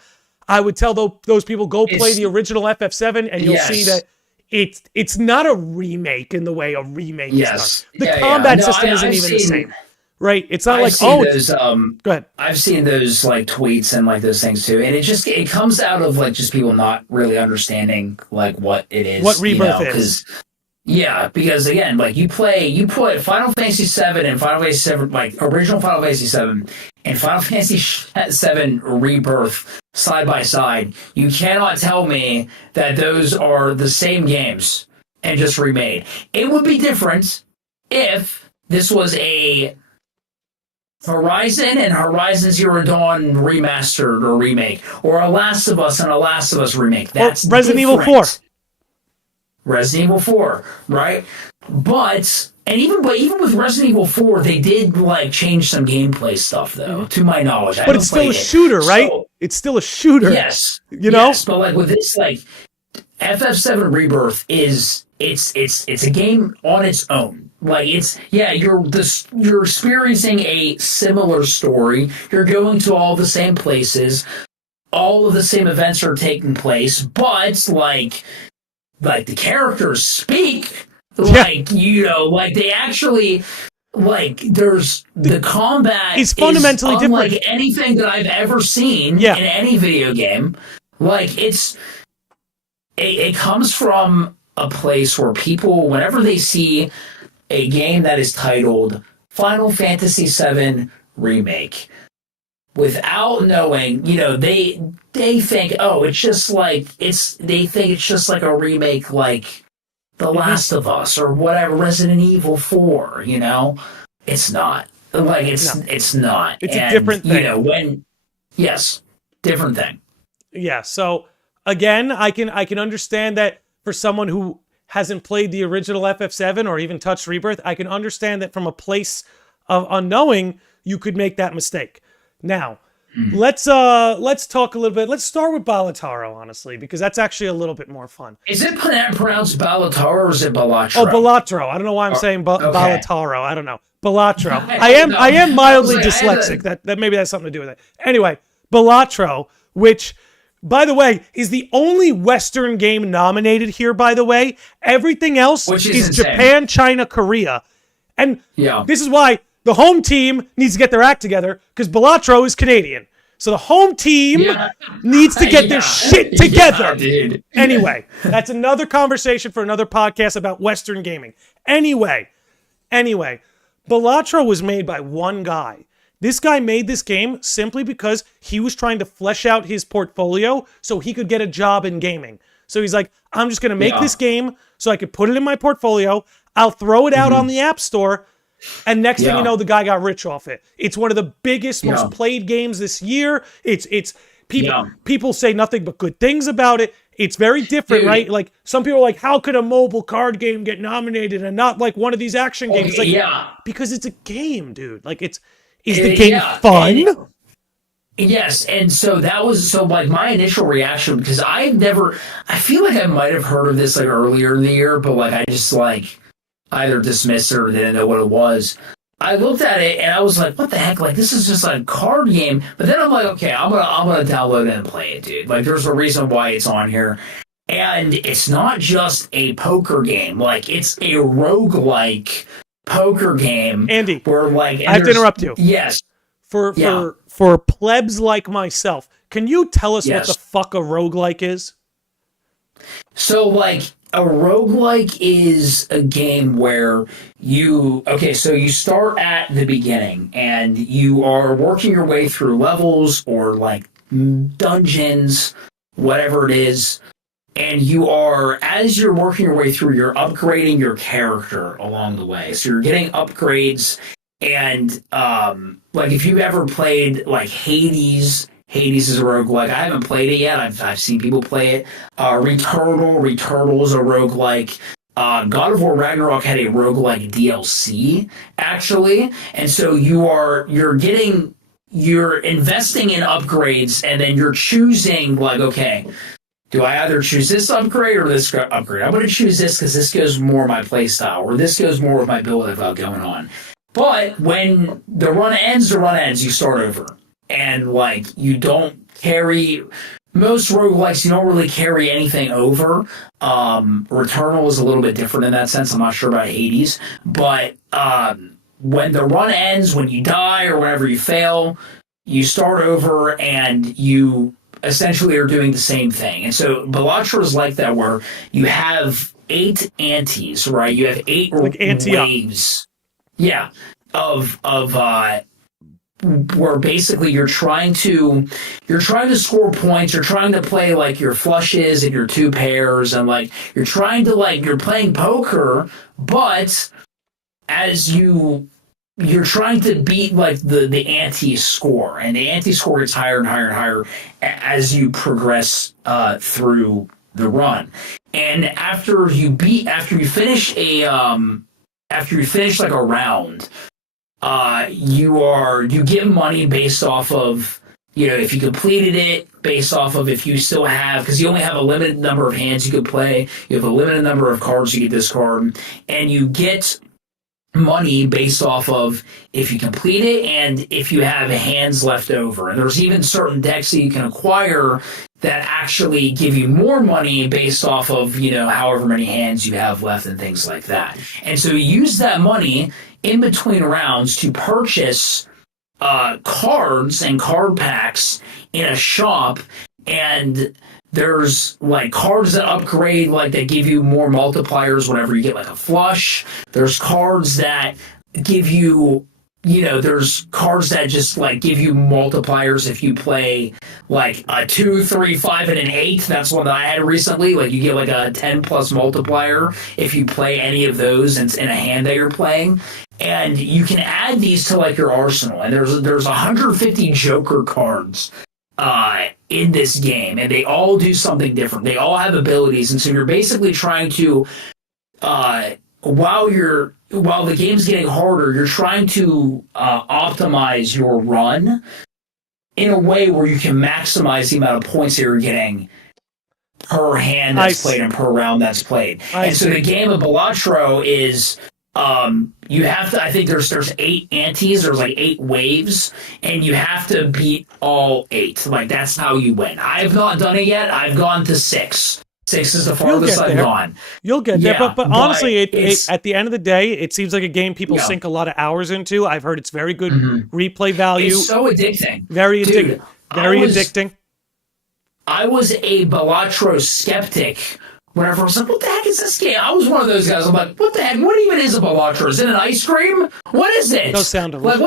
I would tell those people, go play the original FF7, and you'll see that it's not a remake in the way a remake is done. The combat system isn't even the same. Right? It's not go ahead. I've seen those like tweets and like those things too, and it comes out of like just people not really understanding like what it is. What Rebirth is. Yeah, because again, like you put Final Fantasy VII and Final Fantasy VII, like original Final Fantasy VII and Final Fantasy VII Rebirth side by side. You cannot tell me that those are the same games and just remade. It would be different if this was a Horizon and Horizon Zero Dawn remastered or remake, or a Last of Us and a Last of Us remake. That's Resident Evil 4. Resident Evil 4, right? But even with Resident Evil 4, they did like change some gameplay stuff though, to my knowledge. But it's still a shooter, right? It's still a shooter. Yes. You know? Yes, but like with this, like FF7 Rebirth it's a game on its own. Like you're experiencing a similar story. You're going to all the same places. All of the same events are taking place, but like the characters speak, like they actually, like there's the combat is fundamentally different, like anything that I've ever seen in any video game. Like it comes from a place where people, whenever they see a game that is titled Final Fantasy VII Remake, without knowing, they think, they think it's just like a remake, like The Last of Us or whatever, Resident Evil 4. It's not. Like it's not. It's a different thing. Different thing. Yeah. So again, I can understand that for someone who hasn't played the original FF7 or even touched Rebirth, I can understand that from a place of unknowing, you could make that mistake. Now, let's talk a little bit. Let's start with Ballataro, honestly, because that's actually a little bit more fun. Is it pronounced Ballataro or is it Ballatro? Oh, Ballatro. I don't know why I'm saying Ballataro. I don't know. Ballatro. I am mildly dyslexic. That maybe that's something to do with it. Anyway, Ballatro, which, by the way, is the only Western game nominated here, by the way. Everything else is Japan, China, Korea. And this is why the home team needs to get their act together, because Ballatro is Canadian. So the home team needs to get their shit together. Anyway, that's another conversation for another podcast about Western gaming. Anyway, Balatro was made by one guy. This guy made this game simply because he was trying to flesh out his portfolio so he could get a job in gaming. So he's like, I'm just going to make this game so I could put it in my portfolio. I'll throw it out on the App Store. And next thing you know, the guy got rich off it. It's one of the biggest, most played games this year. It's people say nothing but good things about it. It's very different, right? Like, some people are like, how could a mobile card game get nominated and not like one of these action games? Like, because it's a game, dude. Like, is the game fun? Yes, and so that was like my initial reaction, because I feel like I might have heard of this like earlier in the year, but like I just like either dismissed it or didn't know what it was. I looked at it and I was like, what the heck? Like, this is just like a card game. But then I'm like, okay, I'm gonna download it and play it, dude. Like, there's a reason why it's on here. And it's not just a poker game. Like, it's a roguelike poker game. Andy, where like, I have to interrupt you. Yes. For plebs like myself, can you tell us what the fuck a roguelike is? So, like, a roguelike is a game where you start at the beginning and you are working your way through levels or like dungeons, whatever it is, and as you're working your way through, you're upgrading your character along the way. So you're getting upgrades, and like, if you've ever played like Hades is a roguelike. I haven't played it yet. I've seen people play it. Returnal is a roguelike. God of War Ragnarok had a roguelike DLC, actually. And so you're investing in upgrades, and then you're choosing, like, okay, do I either choose this upgrade or this upgrade? I'm going to choose this because this goes more with my playstyle, or this goes more with my build I've got going on. But when the run ends, you start over. And, like, you don't carry... Most roguelikes, you don't really carry anything over. Returnal is a little bit different in that sense. I'm not sure about Hades. But when the run ends, when you die or whenever you fail, you start over and you essentially are doing the same thing. And so Balatro is like that, where you have 8 antes, right? You have 8 like waves. Yeah. Of where basically you're trying to score points, you're trying to play like your flushes and your 2 pairs, and like you're playing poker, but as you're trying to beat like the ante score, and the ante score gets higher and higher and higher as you progress through the run. And after you finish like a round, you get money based off of, if you completed it, based off of if you still have, because you only have a limited number of hands you could play, you have a limited number of cards you can discard, and you get money based off of if you complete it and if you have hands left over. And there's even certain decks that you can acquire that actually give you more money based off of, however many hands you have left and things like that. And so you use that money in between rounds to purchase cards and card packs in a shop, and there's like cards that upgrade, like that give you more multipliers whenever you get like a flush. There's cards that give you, there's cards that just like give you multipliers if you play like a 2, 3, 5, and an 8. That's one that I had recently. Like, you get like a 10 plus multiplier if you play any of those in a hand that you're playing. And you can add these to like your arsenal. And there's 150 Joker cards in this game, and they all do something different. They all have abilities, and so you're basically trying to, while the game's getting harder, you're trying to optimize your run in a way where you can maximize the amount of points that you're getting per hand that's played and per round that's played. So the game of Balatro is, you have to, I think there's 8 antes, there's like 8 waves, and you have to beat all 8. Like, that's how you win. I've not done it yet. I've gone to 6. 6 is the farthest I've gone. You'll get there, but honestly, it, at the end of the day, it seems like a game people sink a lot of hours into. I've heard it's very good replay value. It's so addicting. Very addicting. Very addicting. I was a Balatro skeptic whenever I was like, what the heck is this game? I was one of those guys. I'm like, what the heck? What even is a Balatro? Is it an ice cream? What is it? Does sound delicious. Like,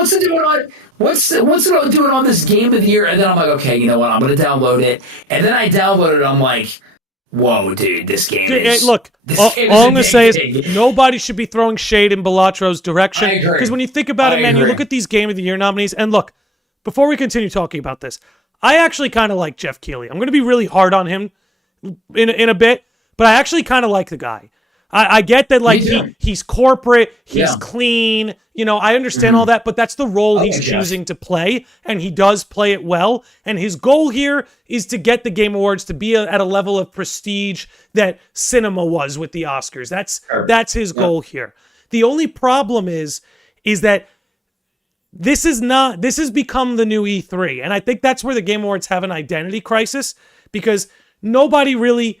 what's it doing on this game of the year? And then I'm like, okay, you know what? I'm going to download it. And then I downloaded it. I'm like, whoa, dude, this game is... Look, all I'm going to say is nobody should be throwing shade in Balatro's direction. Because when you think about it, man, you look at these Game of the Year nominees, and look, before we continue talking about this, I actually kind of like Jeff Keighley. I'm going to be really hard on him in a bit, but I actually kind of like the guy. I get that, like, he's corporate, he's clean, you know, I understand all that, but that's the role he's choosing to play, and he does play it well, and his goal here is to get the Game Awards to be at a level of prestige that cinema was with the Oscars. That's his goal here. The only problem is that this has become the new E3, and I think that's where the Game Awards have an identity crisis, because nobody really,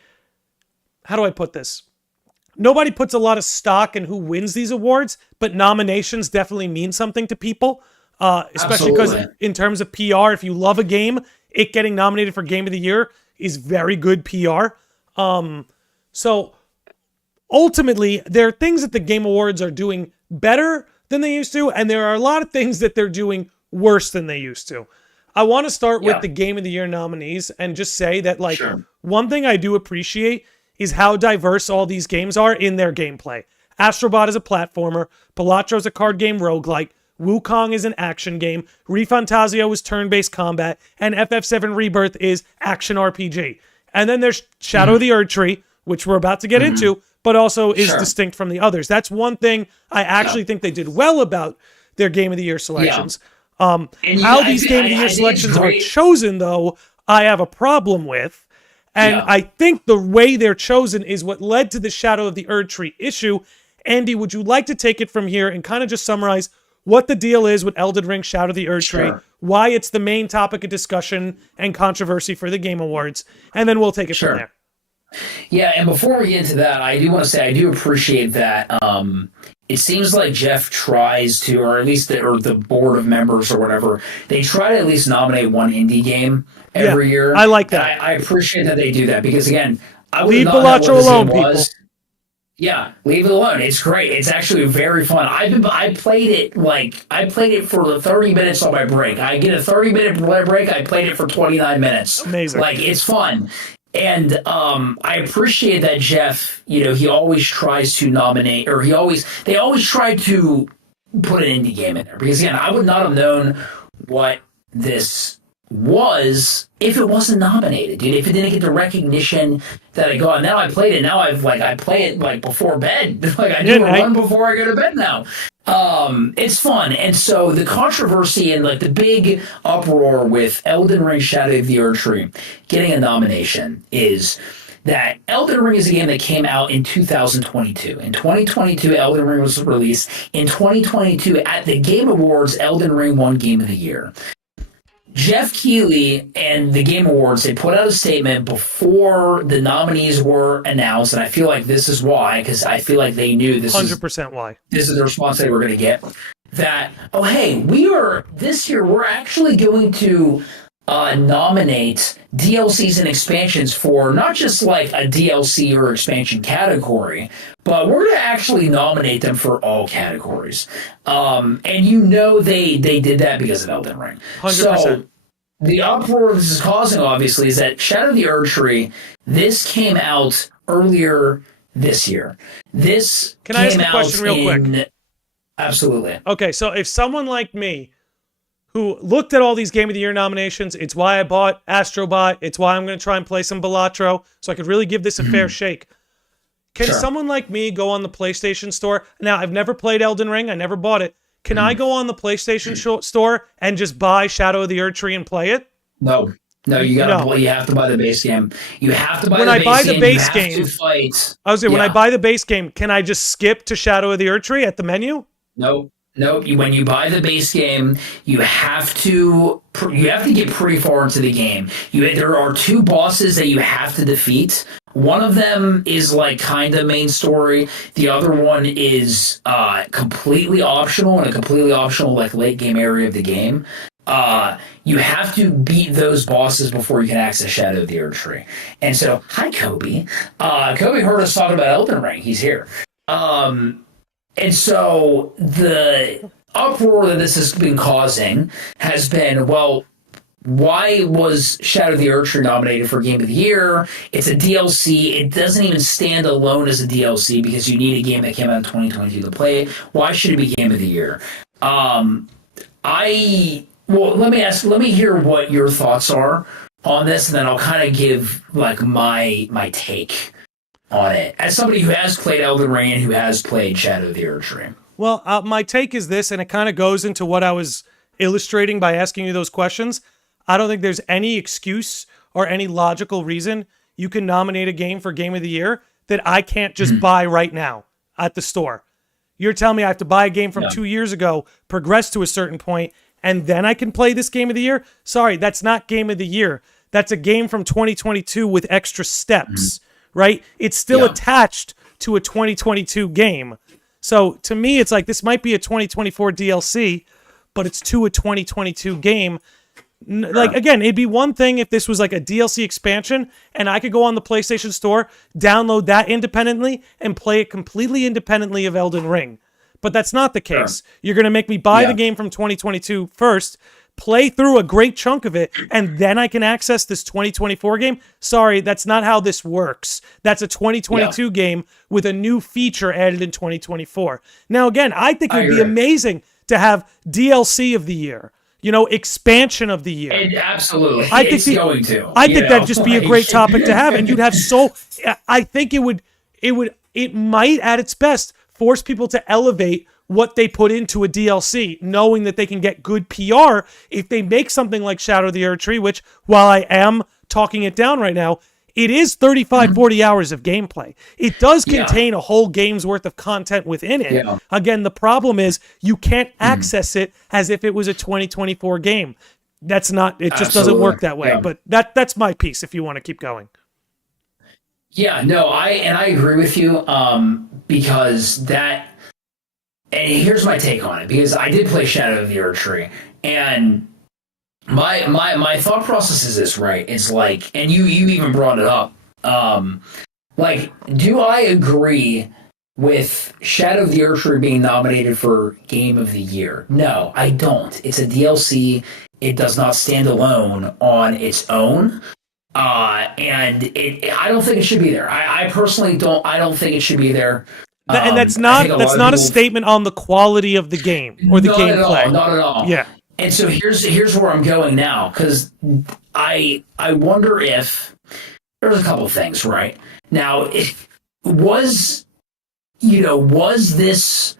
how do I put this? Nobody puts a lot of stock in who wins these awards, but nominations definitely mean something to people, especially because in terms of PR, if you love a game, it getting nominated for Game of the Year is very good PR. So ultimately, there are things that the Game Awards are doing better than they used to, and there are a lot of things that they're doing worse than they used to. I want to start with the Game of the Year nominees and just say that, like, one thing I do appreciate is how diverse all these games are in their gameplay. Astrobot is a platformer, Balatro is a card game roguelike, Wukong is an action game, ReFantazio is turn-based combat, and FF7 Rebirth is action RPG. And then there's Shadow of the Erdtree, which we're about to get into, but also is distinct from the others. That's one thing I actually think they did well about their Game of the Year selections. How these Game of the Year selections are chosen, though, I have a problem with. And I think the way they're chosen is what led to the Shadow of the Erdtree issue. Andy, would you like to take it from here and kind of just summarize what the deal is with Elden Ring Shadow of the Erdtree, why it's the main topic of discussion and controversy for the Game Awards, and then we'll take it from there. Yeah, and before we get into that, I do want to say I do appreciate that it seems like Jeff tries to, or at least the board of members or whatever, they try to at least nominate one indie game every year. I like that. I appreciate that they do that because, again, I would leave Balatro alone, people. Yeah, leave it alone. It's great. It's actually very fun. I played it for 30 minutes on my break. I get a 30-minute break. I played it for 29 minutes. Amazing. Like, it's fun. And I appreciate that Jeff, you know, he always tries to nominate, or they always try to put an indie game in there. Because, again, I would not have known what this was if it wasn't nominated, dude. If it didn't get the recognition that it got. Now I played it. Now I play it like before bed. Like I do a run before I go to bed now. It's fun. And so the controversy and like the big uproar with Elden Ring Shadow of the Erdtree getting a nomination is that Elden Ring is a game that came out in 2022. In 2022, Elden Ring was released. In 2022, at the Game Awards, Elden Ring won Game of the Year. Jeff Keighley and the Game Awards, they put out a statement before the nominees were announced, and I feel like this is why, because I feel like they knew this 100% why. This is the response they were going to get. That, oh, hey, this year, we're actually going to nominate DLCs and expansions for not just like a DLC or expansion category, but we're going to actually nominate them for all categories. And you know they did that because of Elden Ring. 100%. So the uproar this is causing, obviously, is that Shadow of the Erdtree, this came out earlier this year. Can I ask a question real quick? Absolutely. Okay, so if someone like me who looked at all these Game of the Year nominations, it's why I bought Astrobot, it's why I'm going to try and play some Balatro, so I could really give this a fair shake. Can someone like me go on the PlayStation Store? Now, I've never played Elden Ring, I never bought it. Can I go on the PlayStation Store and just buy Shadow of the Erdtree and play it? No, you have to buy the base game. You have to buy when the I base buy game. the base you have game, to fight. I was saying, when I buy the base game, can I just skip to Shadow of the Erdtree at the menu? No. When you buy the base game, you have to get pretty far into the game. There are two bosses that you have to defeat. One of them is like kind of main story. The other one is completely optional in a completely optional like late game area of the game. you have to beat those bosses before you can access Shadow of the Erd Tree. And so, hi, Kobe. Kobe heard us talking about Elden Ring. He's here. And so the uproar that this has been causing has been, well, why was Shadow of the Erd Tree nominated for Game of the Year? It's a DLC. It doesn't even stand alone as a DLC because you need a game that came out in 2022 to play it. Why should it be Game of the Year? Let me hear what your thoughts are on this, and then I'll kind of give like my take on it as somebody who has played Elden Ring and who has played Shadow of the Erd Tree. Well, my take is this, and it kind of goes into what I was illustrating by asking you those questions. I don't think there's any excuse or any logical reason you can nominate a game for Game of the Year that I can't just buy right now at the store. You're telling me I have to buy a game from 2 years ago, progress to a certain point, and then I can play this Game of the Year? Sorry, that's not Game of the Year. That's a game from 2022 with extra steps, right? It's still attached to a 2022 game. So to me, it's like this might be a 2024 DLC, but it's to a 2022 game. Like, again, it'd be one thing if this was like a DLC expansion and I could go on the PlayStation Store, download that independently, and play it completely independently of Elden Ring. But that's not the case. You're going to make me buy the game from 2022 first, play through a great chunk of it, and then I can access this 2024 game? Sorry, that's not how this works. That's a 2022 game with a new feature added in 2024. Now, again, I think it would be amazing to have DLC of the year. You know, expansion of the year. Absolutely. I think that'd just be a great topic to have, and you'd have I think it might at its best force people to elevate what they put into a DLC, knowing that they can get good PR if they make something like Shadow of the Erd Tree, which, while I am talking it down right now, it is 35, 40 hours of gameplay. It does contain a whole game's worth of content within it. Yeah. Again, the problem is you can't access it as if it was a 2024 game. That's not, it just doesn't work that way. Yeah. But that's my piece if you want to keep going. Yeah, no, I agree with you because and here's my take on it, because I did play Shadow of the Erd Tree, and my thought process is this, right? It's like, and you even brought it up. Like, do I agree with Shadow of the Erd Tree being nominated for Game of the Year? No, I don't. It's a DLC. It does not stand alone on its own. And I don't think it should be there. I personally don't. I don't think it should be there. And that's not a statement on the quality of the game or the gameplay. Not at all. Yeah. And so here's where I'm going now, because I wonder if there's a couple things, right? Now, was this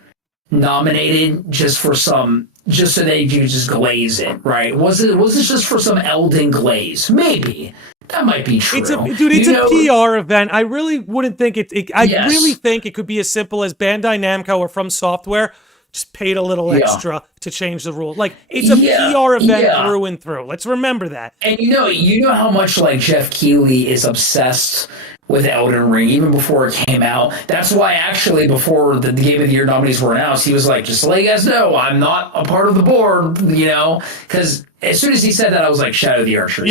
nominated just so that you could just glaze it, right? Was this just for some Elden glaze? Maybe. That might be true. It's a PR event. I really wouldn't think really think it could be as simple as Bandai Namco or From Software just paid a little extra to change the rule. Like, it's a PR event through and through. Let's remember that. And you know how much like Jeff Keighley is obsessed with Elden Ring even before it came out. That's why actually before the Game of the Year nominees were announced, he was like, just to let you guys know, I'm not a part of the board, because as soon as he said that, I was like, Shadow of the Erd Tree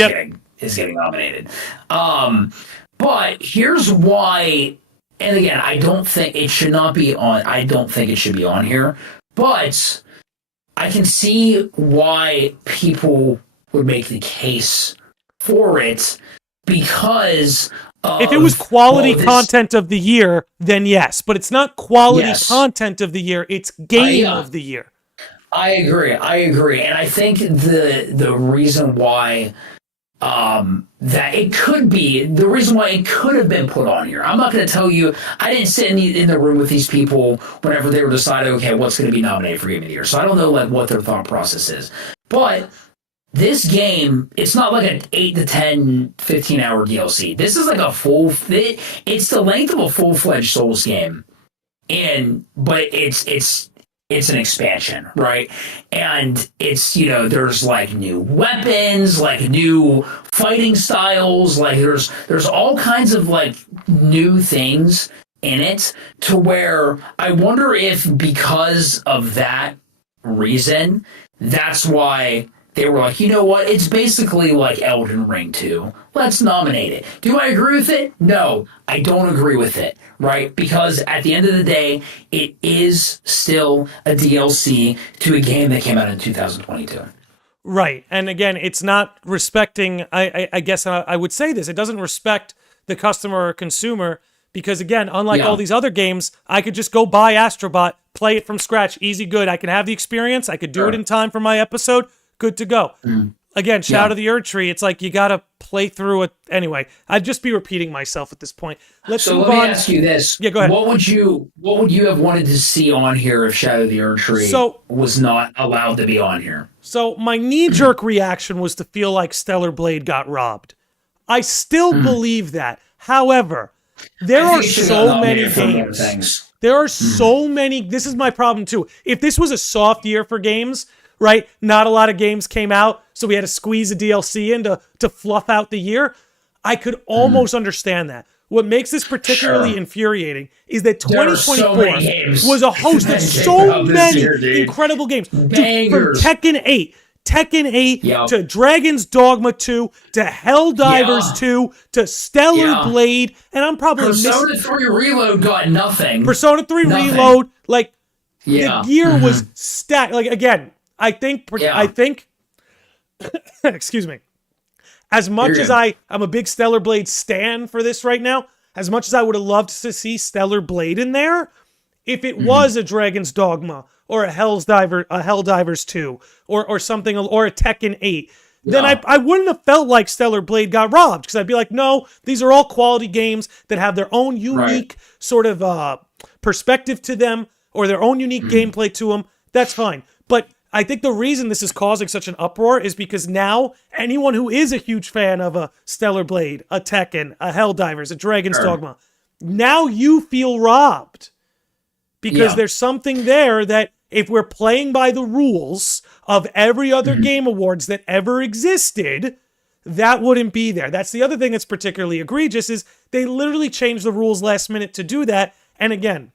is getting nominated. But here's why. And again, I don't think it should be on here, but I can see why people would make the case for it, because if it was quality content of the year, then yes, but it's not quality content of the year, it's game of the year. I agree. And I think the reason why that it could be, the reason why it could have been put on here. I'm not going to tell you, I didn't sit in the room with these people whenever they were deciding, okay, what's going to be nominated for Game of the Year. So I don't know like what their thought process is. But this game, it's not like an 8 to 10, 15-hour DLC. This is like it's the length of a full-fledged Souls game. But it's an expansion, right? And it's, there's like new weapons, like new fighting styles, like there's all kinds of like new things in it, to where I wonder if because of that reason, that's why they were like, you know what? It's basically like Elden Ring 2. Let's nominate it. Do I agree with it? No, I don't agree with it, right? Because at the end of the day, it is still a DLC to a game that came out in 2022. Right. And again, it's not respecting, I guess I would say this, it doesn't respect the customer or consumer because, again, unlike all these other games, I could just go buy Astrobot, play it from scratch, easy, good. I can have the experience. I could do it in time for my episode. Good to go. Again, Shadow of the Erd Tree, it's like you got to play through it. Anyway, I'd just be repeating myself at this point. Let me ask you this. Yeah, go ahead. What would you have wanted to see on here if Shadow of the Erd Tree was not allowed to be on here? So my knee-jerk reaction was to feel like Stellar Blade got robbed. I still believe that. However, there are so many games. There are so many. This is my problem too. If this was a soft year for games, right? Not a lot of games came out, so we had to squeeze a DLC in to fluff out the year. I could almost understand that. What makes this particularly infuriating is that 2024 was a host of so many incredible games. Dude, from Tekken 8 to Dragon's Dogma 2 to Helldivers 2 to Stellar Blade, and I'm probably Persona 3 Reload got nothing. Persona 3 Reload, like the year was stacked. Like again, I think excuse me. As much as I'm a big Stellar Blade stan for this right now, as much as I would have loved to see Stellar Blade in there, if it was a Dragon's Dogma or a Helldivers 2 or something, or a Tekken 8, then I wouldn't have felt like Stellar Blade got robbed, because I'd be like, no, these are all quality games that have their own unique sort of perspective to them or their own unique gameplay to them. That's fine. But I think the reason this is causing such an uproar is because now anyone who is a huge fan of a Stellar Blade, a Tekken, a Helldivers, a Dragon's Dogma, now you feel robbed. Because there's something there that if we're playing by the rules of every other Game Awards that ever existed, that wouldn't be there. That's the other thing that's particularly egregious, is they literally changed the rules last minute to do that. And again,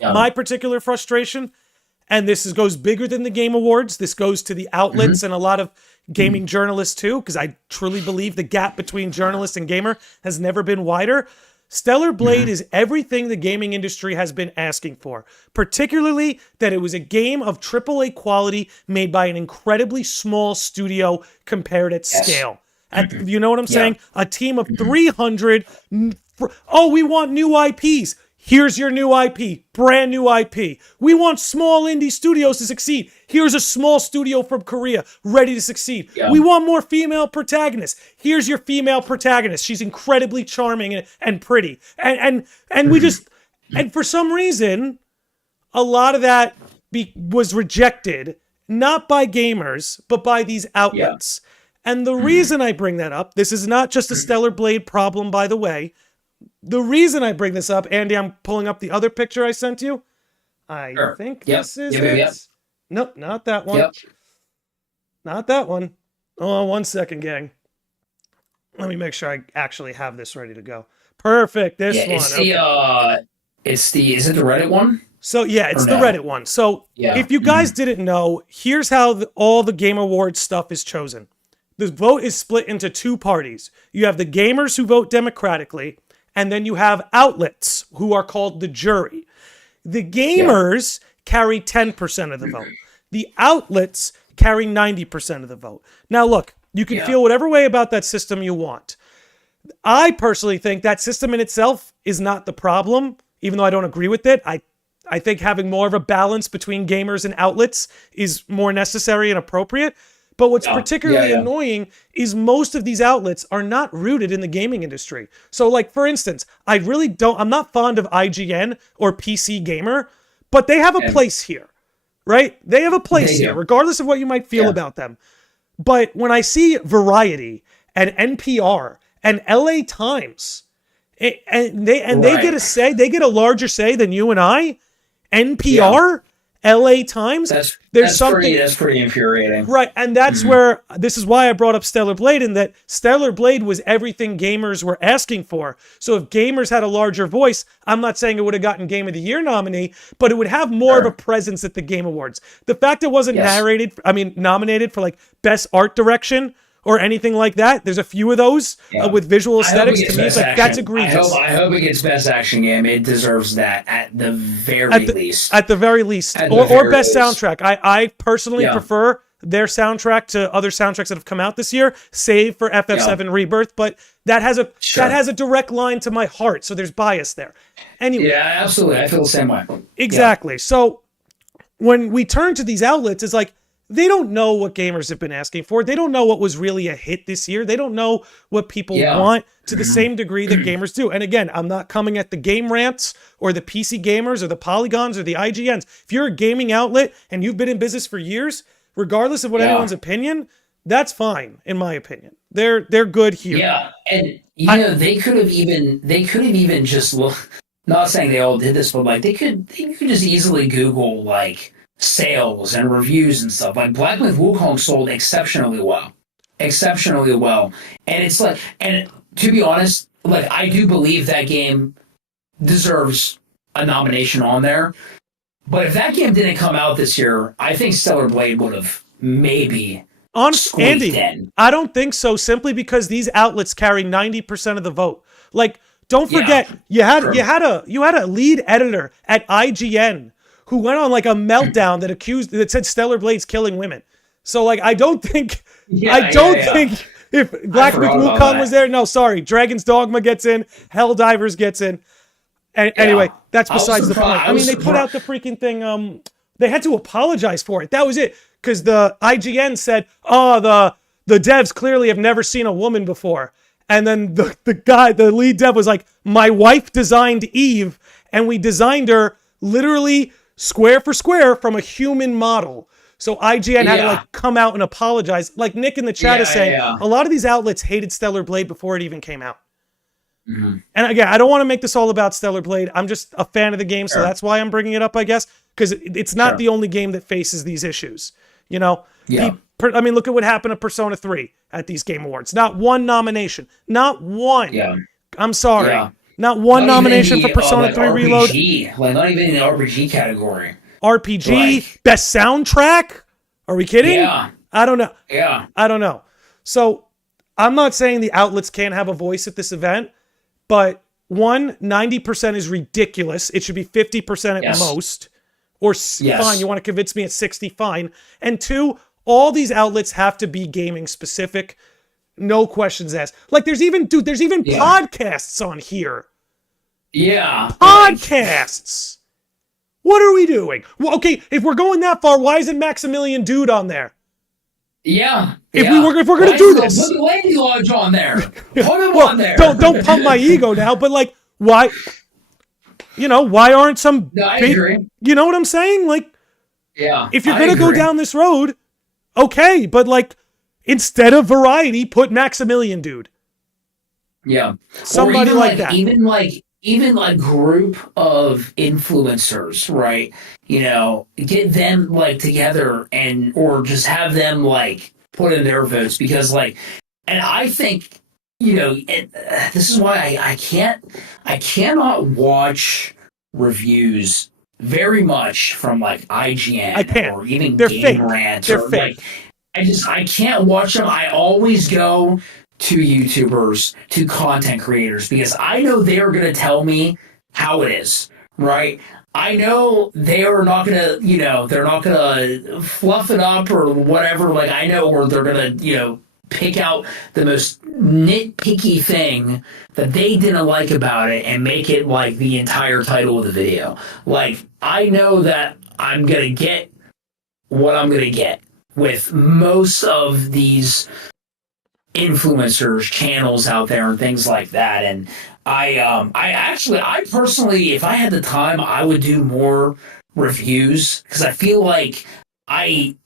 my particular frustration, and this goes bigger than the Game Awards, this goes to the outlets and a lot of gaming journalists too, because I truly believe the gap between journalist and gamer has never been wider. Stellar Blade is everything the gaming industry has been asking for, particularly that it was a game of AAA quality made by an incredibly small studio compared at scale. You know what I'm saying? A team of 300. Oh, we want new IPs. Here's your new IP, brand new IP. We want small indie studios to succeed. Here's a small studio from Korea ready to succeed. We want more female protagonists. Here's your female protagonist. She's incredibly charming and pretty. And we just, and for some reason, a lot of that was rejected, not by gamers, but by these outlets. And the reason I bring that up, this is not just a Stellar Blade problem, by the way. The reason I bring this up, Andy, I'm pulling up the other picture I sent you. I think this is it. Nope, not that one. Not that one. Oh, 1 second, gang. Let me make sure I actually have this ready to go. Perfect, this one. Is it the Reddit one? So, it's the Reddit one. So, if you guys didn't know, here's how all the Game Awards stuff is chosen. The vote is split into two parties. You have the gamers who vote democratically, and then you have outlets who are called the jury. The gamers carry 10% of the vote. The outlets carry 90% of the vote. Now, look, you can feel whatever way about that system you want. I personally think that system in itself is not the problem, even though I don't agree with it. I think having more of a balance between gamers and outlets is more necessary and appropriate. But what's particularly annoying is most of these outlets are not rooted in the gaming industry. So, like, for instance, I'm not fond of IGN or PC Gamer, but they have a place here, right? They have a place here, regardless of what you might feel about them. But when I see Variety and NPR and LA Times, and they get a say, they get a larger say than you and I, NPR LA Times, there's something that's pretty infuriating. Right, and that's where, this is why I brought up Stellar Blade, in that Stellar Blade was everything gamers were asking for. So if gamers had a larger voice, I'm not saying it would have gotten Game of the Year nominee, but it would have more of a presence at the Game Awards. The fact it wasn't nominated for like Best Art Direction or anything like that, there's a few of those with visual aesthetics, to me it's like, that's egregious. I hope it gets Best Action Game. It deserves that at the very least. At the very least. Or Best Soundtrack. I personally prefer their soundtrack to other soundtracks that have come out this year, save for FF7 Rebirth, but that has a direct line to my heart, so there's bias there. Anyway. Yeah, absolutely. I feel the same way. Exactly. So when we turn to these outlets, it's like, they don't know what gamers have been asking for. They don't know what was really a hit this year. They don't know what people want to the same degree that gamers do. And again, I'm not coming at the game rants or the PC gamers or the Polygons or the IGNs. If you're a gaming outlet and you've been in business for years, regardless of what anyone's opinion, that's fine, in my opinion. They're good here. Yeah, and they could have even just not saying they all did this, but like they could just easily Google like sales and reviews and stuff. Like Black Myth Wukong sold exceptionally well, and it's like, and to be honest, like I do believe that game deserves a nomination on there. But if that game didn't come out this year, I think Stellar Blade would have maybe Andy, in. I don't think so, simply because these outlets carry 90% of the vote. Like, don't forget, you had a lead editor at IGN who went on like a meltdown that said Stellar Blade's killing women. So like, I don't think if Black Myth Wukong was there, no, sorry, Dragon's Dogma gets in, Helldivers gets in. And anyway, that's besides the point. I mean, they put out the freaking thing. They had to apologize for it. That was it. Because the IGN said, the devs clearly have never seen a woman before. And then the lead dev was like, my wife designed Eve, and we designed her literally square for square from a human model. So IGN had to like come out and apologize. Like Nick in the chat is saying, a lot of these outlets hated Stellar Blade before it even came out. Mm-hmm. And again, I don't want to make this all about Stellar Blade. I'm just a fan of the game, so that's why I'm bringing it up, I guess, because it's not the only game that faces these issues. You know, I mean, look at what happened to Persona 3 at these Game Awards. Not one nomination. Not one. Yeah. I'm sorry. Yeah. Not one nomination for Persona 3 Reload. Like, not even in the RPG category. RPG, best soundtrack? Are we kidding? Yeah. I don't know. Yeah. I don't know. So, I'm not saying the outlets can't have a voice at this event, but 90% is ridiculous. It should be 50% at most. Or fine, you want to convince me at 60, fine. And 2, all these outlets have to be gaming specific. No questions asked. Like there's even podcasts on here. Yeah. Podcasts. What are we doing? Well, okay, if we're going that far, why isn't Maximilian Dude on there? Yeah. If we're gonna do this, put Lady Lodge on there. Put him on there. Don't pump my ego now, but like, why? You know, why aren't some? No, I agree. You know what I'm saying? Like, if you're gonna go down this road, okay, but like, instead of Variety, put Maximilian Dude. Yeah, somebody like that. Even like group of influencers, right? You know, get them like together or just have them like put in their votes, because like, and I think, you know, this is why I cannot watch reviews very much from like IGN or even Game Rant. They're fake. Like, I can't watch them. I always go to YouTubers, to content creators, because I know they're going to tell me how it is, right? I know they are not going to, you know, they're not going to fluff it up or whatever. Like, I know where they're going to, you know, pick out the most nitpicky thing that they didn't like about it and make it like the entire title of the video. Like, I know that I'm going to get what I'm going to get with most of these influencers, channels out there and things like that. And I personally, if I had the time, I would do more reviews, because I feel like I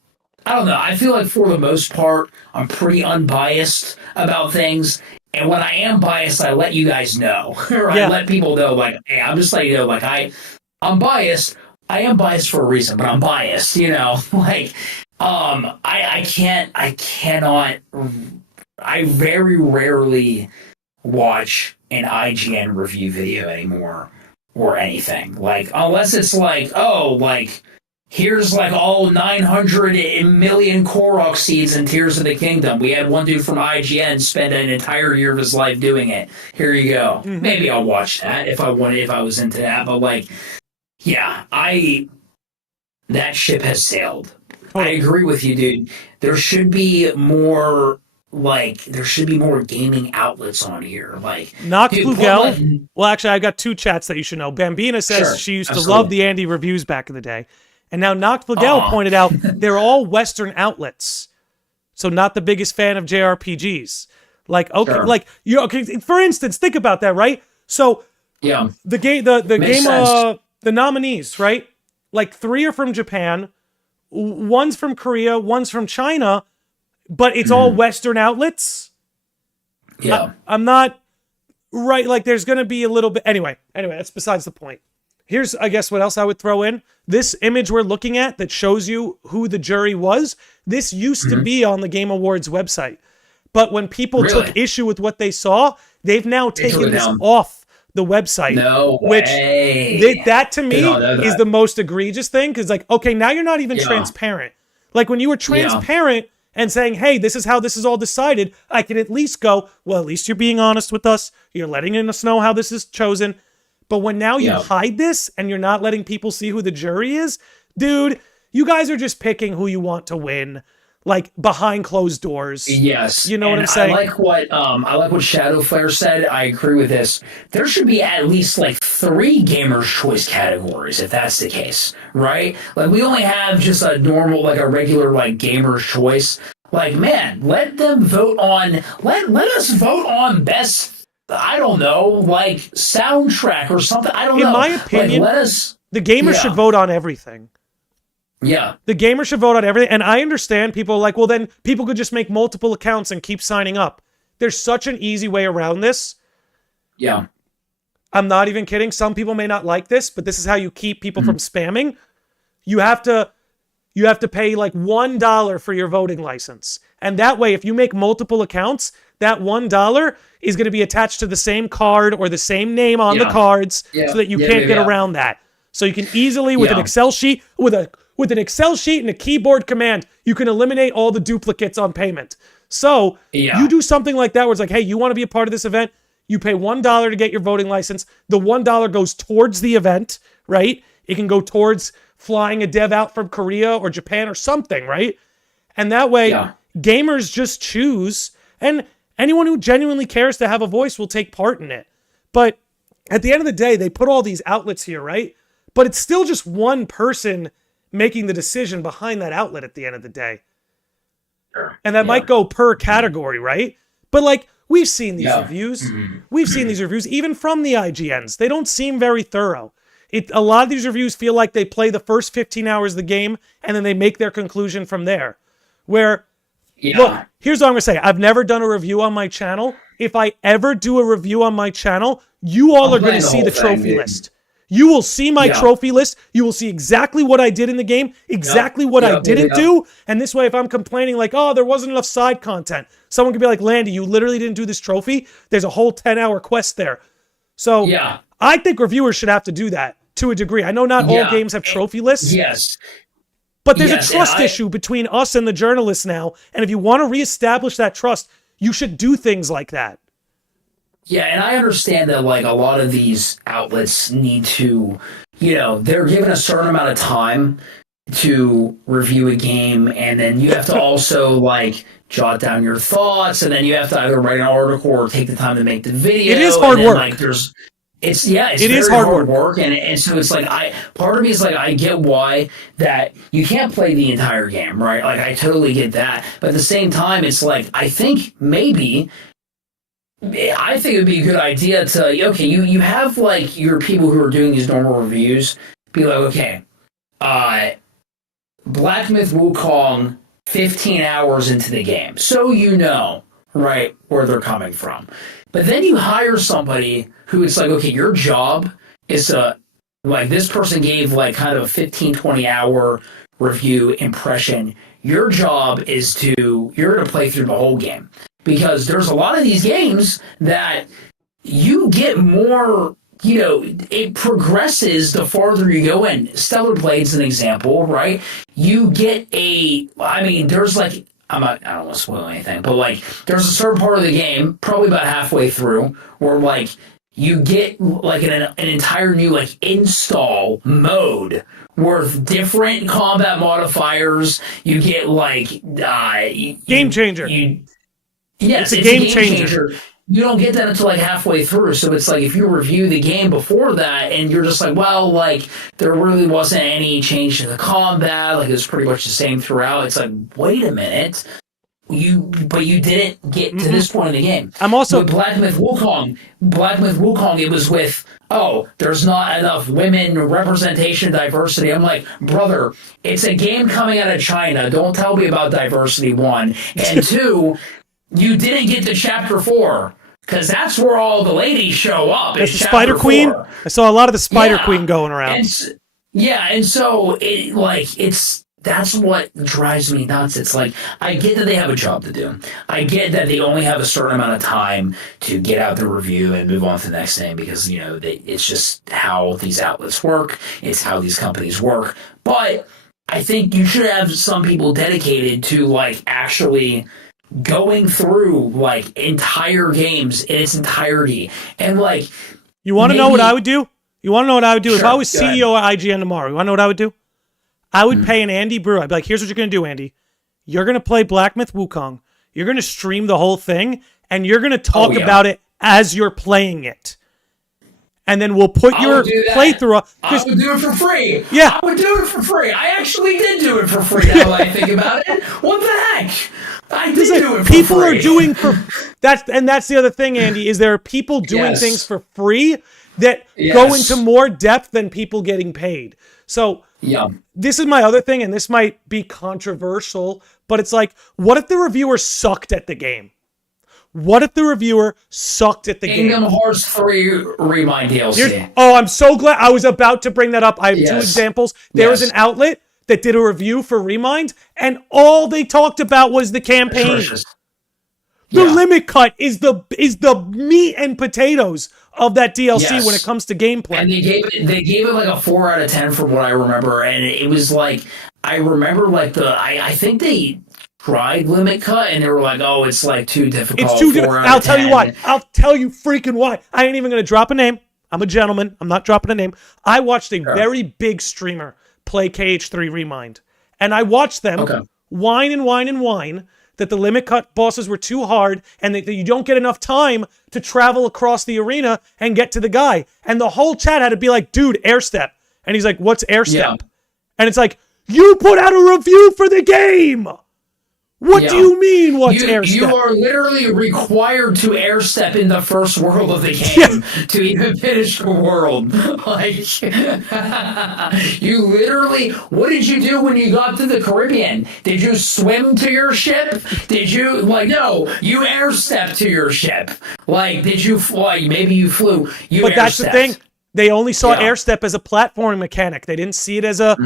don't know. I feel like for the most part, I'm pretty unbiased about things. And when I am biased, I let you guys know. Or I let people know, like, hey, I'm just letting you know, like, I'm biased, I am biased for a reason, but I'm biased, like, I cannot, I very rarely watch an IGN review video anymore or anything. Like, unless it's like, oh, like, here's like all 900 million Korok seeds in Tears of the Kingdom. We had one dude from IGN spend an entire year of his life doing it. Here you go. Mm-hmm. Maybe I'll watch that if I was into that. But like, yeah, that ship has sailed. I agree with you, dude. There should be more gaming outlets on here. Like Noct Flugel. Well, actually, I got two chats that you should know. Bambina says she used to love the Andy reviews back in the day. And now Noct Flugel pointed out they're all Western outlets. So not the biggest fan of JRPGs. Like, okay, okay, for instance, think about that, right? So yeah, the game the nominees, right? Like 3 are from Japan, one's from Korea, one's from China, but it's all Western outlets. Yeah. I'm not right. Like there's going to be a little bit. Anyway, that's besides the point. Here's, I guess, what else I would throw in. This image we're looking at that shows you who the jury was, this used to be on the Game Awards website. But when people took issue with what they saw, they've now taken this off the website. No way. Which, that to me is the most egregious thing. Because, like, okay, now you're not even transparent. Like, when you were transparent and saying, hey, this is how this is all decided, I can at least go, well, at least you're being honest with us. You're letting us know how this is chosen. But when now you hide this and you're not letting people see who the jury is, dude, you guys are just picking who you want to win, like behind closed doors. Yes, you know what I'm saying. I like what Shadowflare said. I agree with this. There should be at least like 3 Gamer's Choice categories if that's the case, right? Like we only have just a normal, like a regular like Gamer's Choice. Like man, let them vote on. Let us vote on best. I don't know, like soundtrack or something. I don't know. In my opinion, like, the gamers should vote on everything. Yeah. The gamers should vote on everything. And I understand people are like, well, then people could just make multiple accounts and keep signing up. There's such an easy way around this. Yeah. I'm not even kidding. Some people may not like this, but this is how you keep people from spamming. You have to pay like $1 for your voting license. And that way, if you make multiple accounts, that $1 is going to be attached to the same card or the same name on the cards so that you can't get around that. So you can easily, with an Excel sheet, with an Excel sheet and a keyboard command, you can eliminate all the duplicates on payment. So you do something like that where it's like, hey, you want to be a part of this event? You pay $1 to get your voting license. The $1 goes towards the event, right? It can go towards flying a dev out from Korea or Japan or something, right? And that way, gamers just choose, and anyone who genuinely cares to have a voice will take part in it. But at the end of the day, they put all these outlets here, right? But it's still just one person making the decision behind that outlet at the end of the day. Sure. And that might go per category, right? But like, we've seen these reviews. We've seen these reviews, even from the IGNs. They don't seem very thorough. A lot of these reviews feel like they play the first 15 hours of the game, and then they make their conclusion from there. Where, look, here's what I'm going to say. I've never done a review on my channel. If I ever do a review on my channel, you all are going to see the trophy list. You will see my trophy list. You will see exactly what I did in the game, exactly what I didn't do. And this way, if I'm complaining like, oh, there wasn't enough side content, someone could be like, Landy, you literally didn't do this trophy. There's a whole 10-hour quest there. So I think reviewers should have to do that to a degree. I know not all games have trophy lists. Yes. But there's a trust issue between us and the journalists now. And if you want to reestablish that trust, you should do things like that. Yeah, and I understand that, like, a lot of these outlets need to, they're given a certain amount of time to review a game, and then you have to also, like, jot down your thoughts, and then you have to either write an article or take the time to make the video. It is hard work. Like, it's very hard work, and so it's like, part of me is like, I get why that you can't play the entire game, right? Like, I totally get that, but at the same time, it's like, I think it would be a good idea to, you have, like, your people who are doing these normal reviews, be like, okay, Black Myth Wukong, 15 hours into the game, so right, where they're coming from. But then you hire somebody who is like, okay, your job is to like this person gave like kind of a 15, 20 hour review impression. Your job is you're going to play through the whole game, because there's a lot of these games that you get more, it progresses the farther you go in. Stellar Blade's an example, right? You get there's like, I don't want to spoil anything, but like there's a certain part of the game, probably about halfway through, where like you get like an entire new like install mode with different combat modifiers. You get like game changer. Yes, it's a game changer. You don't get that until like halfway through. So it's like if you review the game before that and you're just like, well, like there really wasn't any change to the combat, like it was pretty much the same throughout. It's like, wait a minute. But you didn't get to this point in the game. I'm also with Black Myth Wukong, it was with, there's not enough women representation, diversity. I'm like, brother, it's a game coming out of China. Don't tell me about diversity, one. And two, you didn't get to chapter 4. Because that's where all the ladies show up. That's the Spider Queen. I saw a lot of the Spider Queen going around. And so that's what drives me nuts. It's like, I get that they have a job to do. I get that they only have a certain amount of time to get out the review and move on to the next thing, because, it's just how these outlets work. It's how these companies work. But I think you should have some people dedicated to, like, actually going through, like, entire games in its entirety. And, like... You want to know what I would do? You want to know what I would do? Sure, if I was CEO of IGN tomorrow, you want to know what I would do? I would pay an Andy Brew. I'd be like, here's what you're going to do, Andy. You're going to play Black Myth Wukong. You're going to stream the whole thing, and you're going to talk about it as you're playing it. And then we'll put your playthrough up. I would do it for free. Yeah. I would do it for free. I actually did do it for free, now that I think about it. What the heck? I did do it for people free. Are doing that's the other thing, Andy, is there are people doing things for free that go into more depth than people getting paid. So this is my other thing, and this might be controversial, but it's like, what if the reviewer sucked at the game? What if the reviewer sucked at the game? Kingdom Hearts 3 Remind DLC. I'm so glad. I was about to bring that up. I have two examples. There was an outlet that did a review for Remind, and all they talked about was the campaign. Atrocious. The limit cut is the meat and potatoes of that DLC when it comes to gameplay. And they gave it like a 4 out of 10 from what I remember, and it was like, I remember like I think they tried limit cut and they were like, oh, it's like too difficult. It's too difficult. I'll tell you why. I'll tell you freaking why. I ain't even gonna drop a name. I'm a gentleman. I'm not dropping a name. I watched a very big streamer play KH3 Remind, and I watched them whine and whine and whine that the limit cut bosses were too hard and that you don't get enough time to travel across the arena and get to the guy. And the whole chat had to be like, dude, air step. And he's like, what's air step? And it's like, you put out a review for the game. What do you mean, what's air step? You are literally required to air step in the first world of the game to even finish the world. Like, you literally, what did you do when you got to the Caribbean? Did you swim to your ship? Did you, no, you air step to your ship. Like, did you fly? Maybe you flew. But that's the thing. They only saw air step as a platforming mechanic. They didn't see it as a...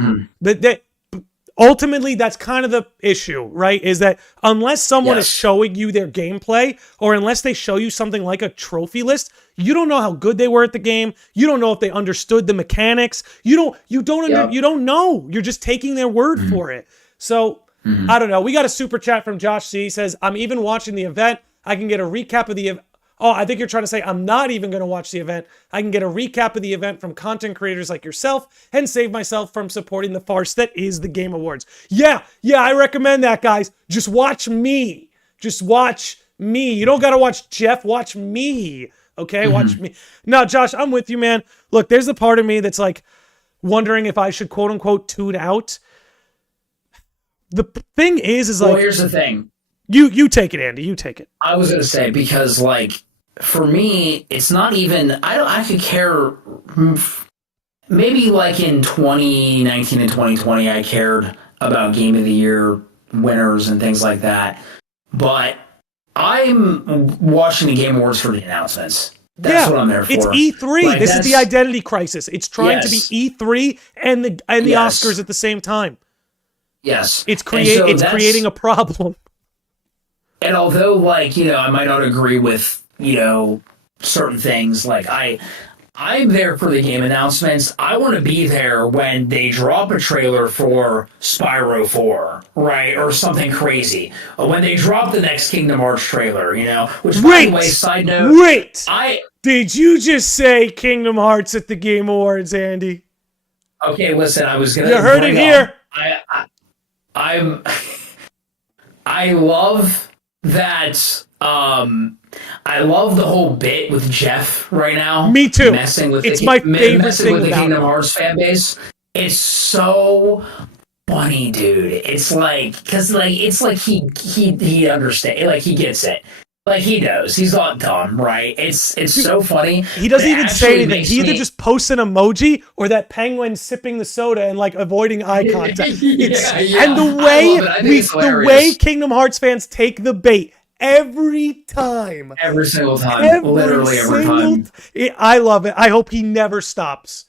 Ultimately, that's kind of the issue, right? Is that unless someone is showing you their gameplay, or unless they show you something like a trophy list, you don't know how good they were at the game. You don't know if they understood the mechanics. You don't know. You're just taking their word for it. So I don't know. We got a super chat from Josh C. He says, I'm even watching the event. I can get a recap of the event. Oh, I think you're trying to say I'm not even going to watch the event. I can get a recap of the event from content creators like yourself and save myself from supporting the farce that is the Game Awards. Yeah, I recommend that, guys. Just watch me. Just watch me. You don't got to watch Jeff. Watch me. Okay? Watch me. No, Josh, I'm with you, man. Look, there's a part of me that's like wondering if I should quote unquote tune out. The thing is like... Well, here's the thing. You take it, Andy. You take it. I was going to say, because, like, for me, it's not even... I could care... Maybe, like, in 2019 and 2020, I cared about Game of the Year winners and things like that. But I'm watching the Game Awards for the announcements. That's what I'm there for. It's E3. Like, this is the identity crisis. It's trying to be Yes. E3 and the Yes. Oscars at the same time. Yes. It's that's- creating a problem. And although, like, you know, I might not agree with, you know, certain things, like, I'm there for the game announcements. I want to be there when they drop a trailer for Spyro 4, right? Or something crazy. Or when they drop the next Kingdom Hearts trailer, you know? Which, by the way, side note... Wait! Did you just say Kingdom Hearts at the Game Awards, Andy? Okay, listen, I was going to... You heard it here! I love that... I love the whole bit with Jeff right now. Me too. Messing with it's my favorite messing thing with the about Kingdom it. Hearts fan base. It's so funny, dude. It's like, because like it's like he understands, like he gets it, like he knows. He's not dumb, right? It's so funny. He doesn't even say anything. makes He either me- just posts an emoji or that penguin sipping the soda and like avoiding eye contact. Yeah. And the I love it. I think it's way hilarious. Kingdom Hearts fans take the bait every time. Every single time, literally every time. I love it. I hope he never stops.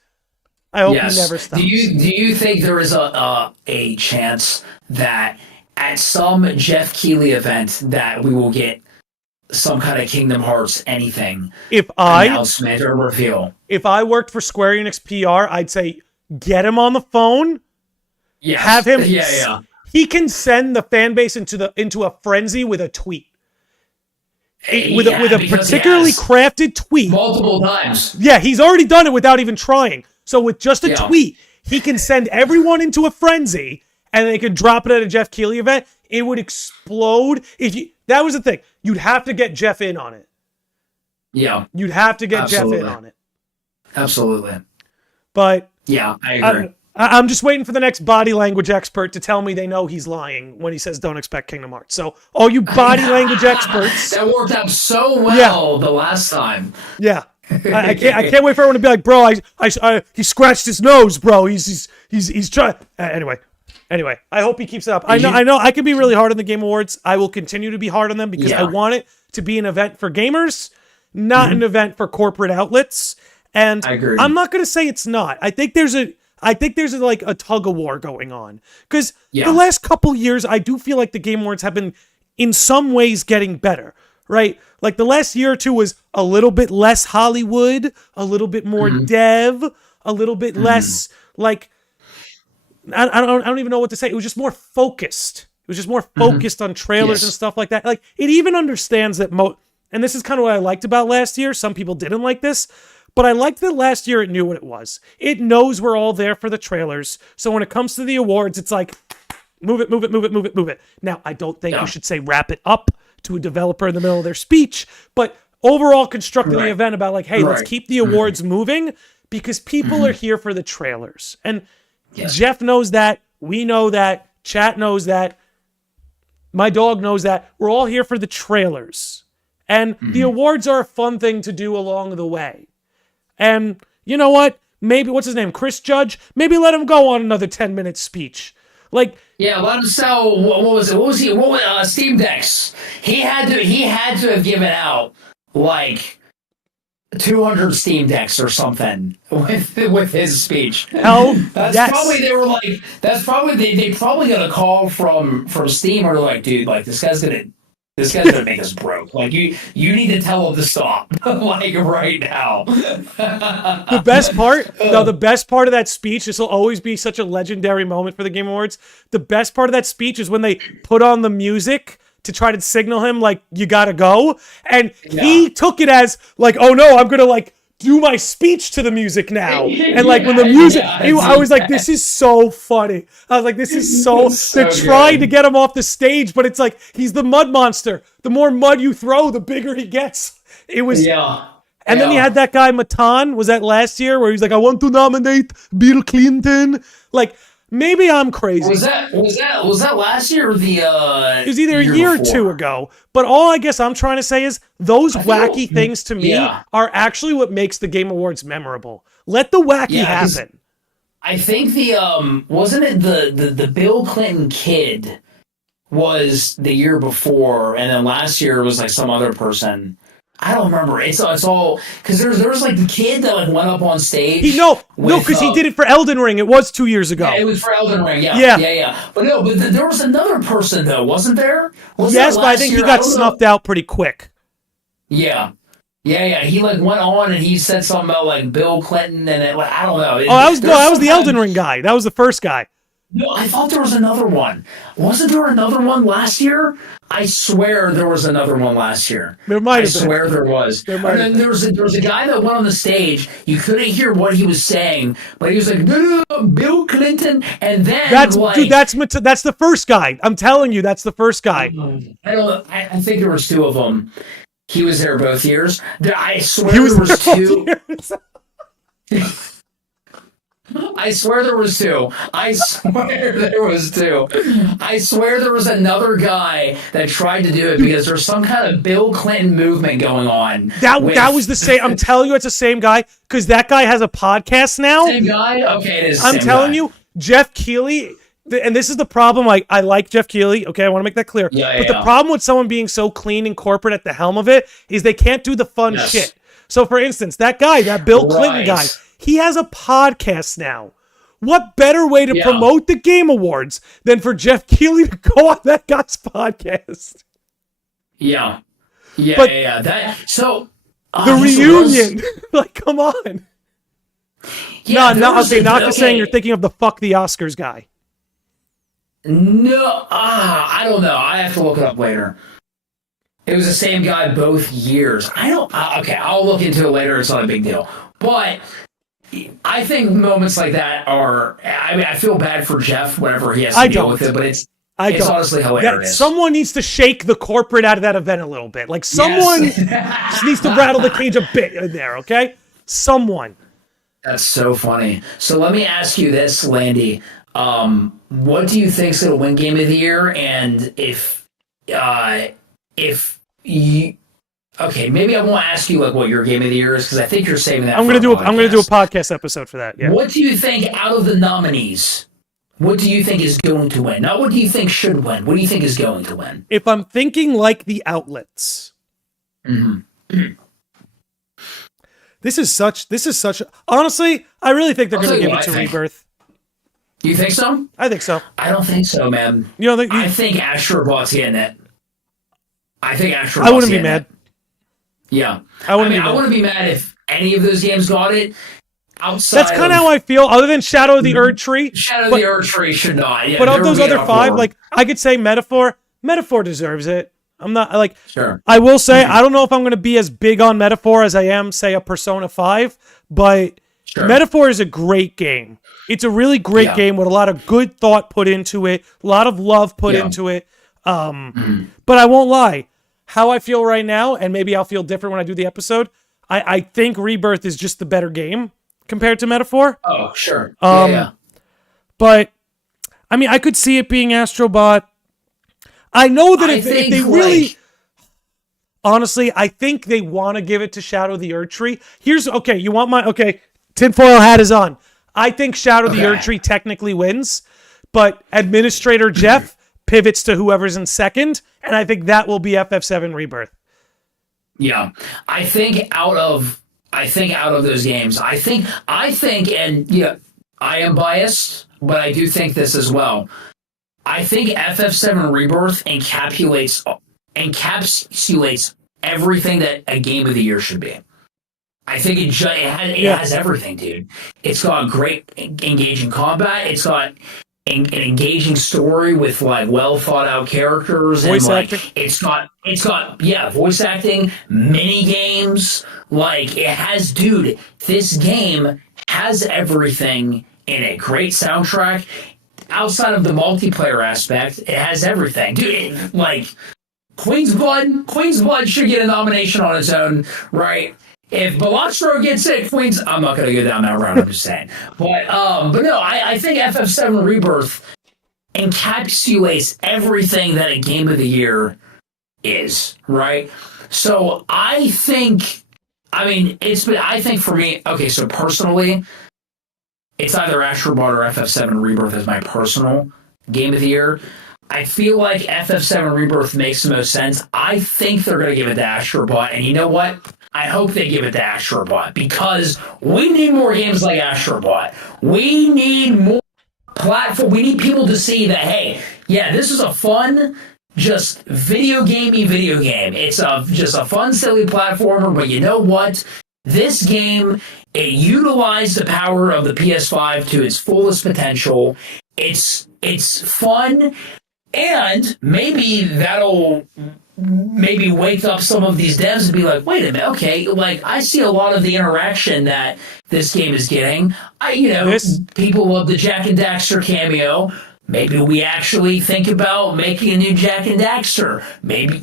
I hope Yes. he never stops. Do you think there is a chance that at some Jeff Keighley event that we will get some kind of Kingdom Hearts anything announcement or reveal? If I worked for Square Enix PR, I'd say get him on the phone. Yes. Have him. Yeah. He can send the fan base into a frenzy with a tweet. With a particularly crafted tweet. Multiple times. Yeah, he's already done it without even trying. So with just a tweet, he can send everyone into a frenzy, and they can drop it at a Jeff Keighley event. It would explode. That was the thing. You'd have to get Jeff in on it. Yeah. You'd have to get Absolutely. Jeff in on it. Absolutely. But yeah, I agree. I'm just waiting for the next body language expert to tell me they know he's lying when he says don't expect Kingdom Hearts. So all you body language experts, that worked out so well the last time. Yeah. I can't wait for everyone to be like, bro, he scratched his nose, bro. He's trying. Anyway, I hope he keeps it up. I know. I can be really hard on the Game Awards. I will continue to be hard on them because I want it to be an event for gamers, not an event for corporate outlets. And I agree. I'm not going to say it's not. I think there's like a tug of war going on because the last couple years, I do feel like the Game Awards have been in some ways getting better. Right? Like the last year or two was a little bit less Hollywood, a little bit more dev, a little bit less like I don't even know what to say. It was just more focused. It was just more focused on trailers and stuff like that. Like it even understands that and this is kind of what I liked about last year. Some people didn't like this, but I liked that last year it knew what it was. It knows we're all there for the trailers. So when it comes to the awards, it's like move it. Now, I don't think you should say wrap it up to a developer in the middle of their speech, but overall constructing the event about like, hey, let's keep the awards moving because people are here for the trailers. And Jeff knows that. We know that. Chat knows that. My dog knows that. We're all here for the trailers. And the awards are a fun thing to do along the way. And you know what? Maybe, what's his name? Chris Judge? Maybe let him go on another 10-minute speech. Like, yeah, let him sell. What was Steam Decks? He had to have given out like 200 Steam Decks or something with his speech. Hell, that's probably they probably got a call from Steam or like, dude, like this guy's gonna make us broke. Like you need to tell him to stop. Like right now. The best part of that speech, this will always be such a legendary moment for the Game Awards. The best part of that speech is when they put on the music to try to signal him like you gotta go. And he took it as like, oh no, I'm gonna like do my speech to the music now. And like when the music, I was like, this is so funny. I was like, this is so they're trying to get him off the stage, but it's like he's the mud monster. The more mud you throw, the bigger he gets. It was And then he had that guy Matan, was that last year, where he was like, I want to nominate Bill Clinton. Like, maybe I'm crazy. Was that last year or the it was either a year or two ago. But all I guess I'm trying to say is those wacky things to me are actually what makes the Game Awards memorable. Let the wacky happen. I think wasn't it the Bill Clinton kid was the year before, and then last year was like some other person. I don't remember. It's all because there's like the kid that like went up on stage. Because he did it for Elden Ring. It was 2 years ago. Yeah, it was for Elden Ring. Yeah. But there was another person though, wasn't there? Yes, but I think he got snuffed out pretty quick. Yeah. He like went on and he said something about like Bill Clinton and it, like, I don't know. That was the Elden Ring guy. That was the first guy. No, I thought there was another one. Wasn't there another one last year? I swear there was another one last year. There might have been. I swear there was. And then there was a guy that went on the stage. You couldn't hear what he was saying, but he was like, no, Bill Clinton, and then that's the first guy. I'm telling you, that's the first guy. I don't know. I think there was two of them. He was there both years. I swear there was two. I swear there was two. I swear there was another guy that tried to do it because there's some kind of Bill Clinton movement going on. That was the same. I'm telling you, it's the same guy because that guy has a podcast now. Same guy? Okay, it is the I'm same telling guy. you, Jeff Keighley, and this is the problem. I like Jeff Keighley. Okay, I want to make that clear. But the problem with someone being so clean and corporate at the helm of it is they can't do the fun shit. So, for instance, that guy, that Bill Clinton guy, he has a podcast now. What better way to promote the Game Awards than for Jeff Keighley to go on that guy's podcast? Yeah. That so the reunion, like, come on. Yeah, not just saying you're thinking of the fuck the Oscars guy. No, I don't know. I have to look it up later. It was the same guy both years. I'll look into it later. It's not a big deal. But I think moments like that are, I feel bad for Jeff whenever he has to deal with it, but it's honestly hilarious. Someone needs to shake the corporate out of that event a little bit. Like, someone just needs to rattle the cage a bit in there, okay? Someone. That's so funny. So let me ask you this, Landy. What do you think's going to win Game of the Year? And if you... Okay, maybe I won't ask you like what your Game of the Year is because I think you're saving that. I'm going to do a podcast episode for that. Yeah. What do you think out of the nominees? What do you think is going to win? Not what do you think should win. What do you think is going to win? If I'm thinking like the outlets, this is such. Honestly, I really think they're going to give it to Rebirth. You think so? I think so. I don't think so, man. I think Astrobot's getting it. I wouldn't be mad. Yeah. I wouldn't be mad if any of those games got it. Outside That's kind of how I feel, other than Shadow of the Erd Tree. Shadow of the Erd Tree should not. Yeah, but of those other five, like, I could say Metaphor deserves it. I'm not, like... Sure. I will say, I don't know if I'm going to be as big on Metaphor as I am, say, a Persona 5, but Metaphor is a great game. It's a really great game with a lot of good thought put into it, a lot of love put into it. But I won't lie. How I feel right now, and maybe I'll feel different when I do the episode, I think Rebirth is just the better game compared to Metaphor. Oh, sure. But, I mean, I could see it being Astrobot. I know that if they really... Honestly, I think they want to give it to Shadow of the Erd Tree. Tinfoil hat is on. I think Shadow of the Erd Tree technically wins, but Administrator Jeff pivots to whoever's in second, and I think that will be FF7 Rebirth. Yeah. I think out of those games, I think, and yeah, I am biased, but I do think this as well. I think FF7 Rebirth encapsulates everything that a Game of the Year should be. I think it has everything, dude. It's got great engaging combat. It's got an engaging story with like well thought out characters, voice and like acting. it's got voice acting, mini games. Like it has, dude. This game has everything in it. Great soundtrack. Outside of the multiplayer aspect, it has everything, dude. Like Queen's Blood should get a nomination on its own, right? If Balastro gets it, I'm not going to go down that route, I'm just saying. But no, I think FF7 Rebirth encapsulates everything that a Game of the Year is, right? So I think for me, okay, so personally, it's either Astrobot or FF7 Rebirth as my personal Game of the Year. I feel like FF7 Rebirth makes the most sense. I think they're going to give it to Astrobot, and you know what? I hope they give it to Astrobot because we need more games like Astrobot. We need more platform. We need people to see that, hey, yeah, this is a fun, just video game. It's just a fun, silly platformer, but you know what? This game, it utilized the power of the PS5 to its fullest potential. It's fun, and maybe that'll wake up some of these devs and be like, wait a minute, okay, like I see a lot of the interaction that this game is getting. People love the Jak and Daxter cameo. Maybe we actually think about making a new Jak and Daxter. Maybe,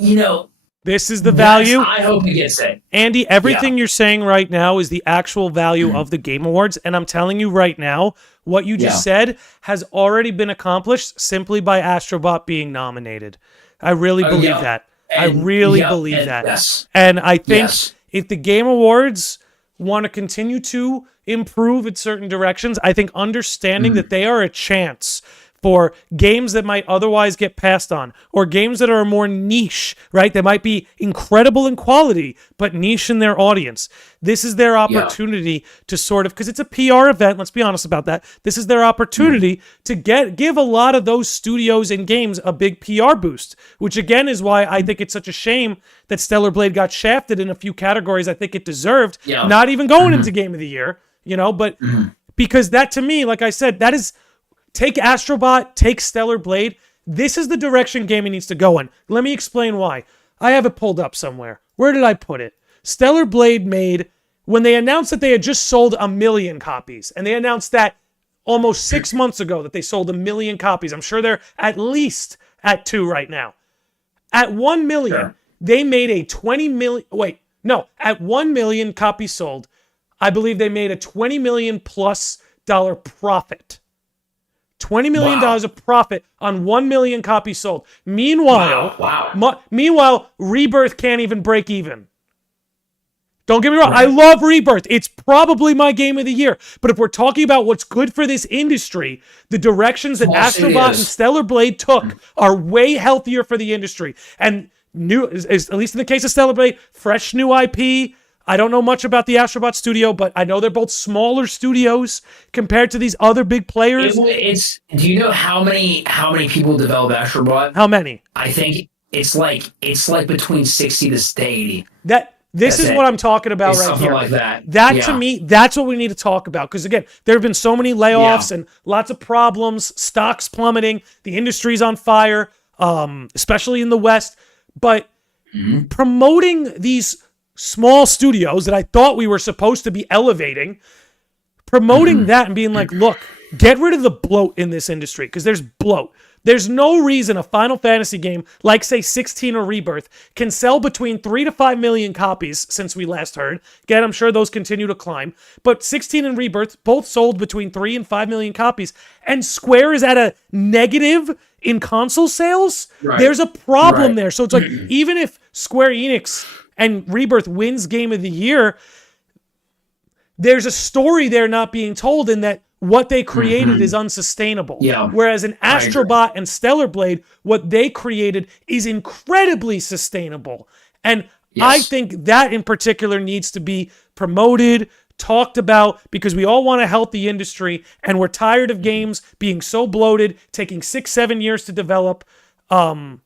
this is the value. I hope he gets it. Andy, everything you're saying right now is the actual value of the Game Awards. And I'm telling you right now, what you just said has already been accomplished simply by Astrobot being nominated. I really believe that. I really believe that. Yes. And I think if the Game Awards want to continue to improve in certain directions, I think understanding that they are a chance for games that might otherwise get passed on, or games that are more niche, right? They might be incredible in quality, but niche in their audience. This is their opportunity to sort of, because it's a PR event, let's be honest about that. This is their opportunity to give a lot of those studios and games a big PR boost, which again is why I think it's such a shame that Stellar Blade got shafted in a few categories I think it deserved, not even going into Game of the Year, but because that to me, like I said, that is... Take Astrobot, take Stellar Blade. This is the direction gaming needs to go in. Let me explain why. I have it pulled up somewhere. Where did I put it? Stellar Blade made, when they announced that they had just sold 1 million copies, and they announced that almost 6 months ago that they sold 1 million copies. I'm sure they're at least at 2 right now. At 1 million, they made a 20 million... at 1 million copies sold, I believe they made a $20 million plus profit. $20 million of profit on 1 million copies sold. Meanwhile, Rebirth can't even break even. Don't get me wrong. I love Rebirth. It's probably my game of the year. But if we're talking about what's good for this industry, the directions that Astrobot and Stellar Blade took are way healthier for the industry. And new, at least in the case of Stellar Blade, fresh new IP. I don't know much about the Astrobot studio, but I know they're both smaller studios compared to these other big players. Do you know how many people develop Astrobot? How many? I think it's like between 60 to 80. This is what I'm talking about right here. Like that. To me, that's what we need to talk about. Because again, there have been so many layoffs and lots of problems, stocks plummeting, the industry's on fire, especially in the West. But promoting these small studios that I thought we were supposed to be elevating, promoting that and being like, look, get rid of the bloat in this industry, because there's bloat. There's no reason a Final Fantasy game like, say, 16 or Rebirth can sell between 3 to 5 million copies since we last heard. Again, I'm sure those continue to climb. But 16 and Rebirth both sold between 3 and 5 million copies. And Square is at a negative in console sales. Right. There's a problem there. So it's like, even if Square Enix and Rebirth wins Game of the Year, there's a story there not being told in that what they created is unsustainable. Yeah. Whereas in Astrobot and Stellar Blade, what they created is incredibly sustainable. And I think that in particular needs to be promoted, talked about, because we all want a healthy industry, and we're tired of games being so bloated, taking 6-7 years to develop. Again,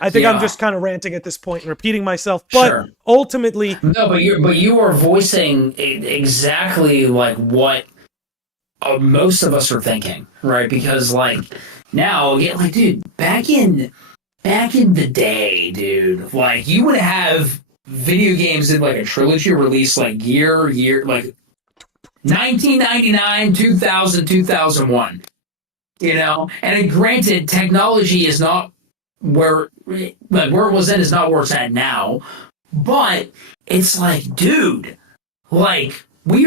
I think I'm just kind of ranting at this point and repeating myself, but ultimately... No, but you are voicing exactly like what most of us are thinking, right? Because now, dude, back in the day, dude, you would have video games in a trilogy release year 1999, 2000, 2001, and granted, technology is not where it was then is not where it's at now, but it's dude, we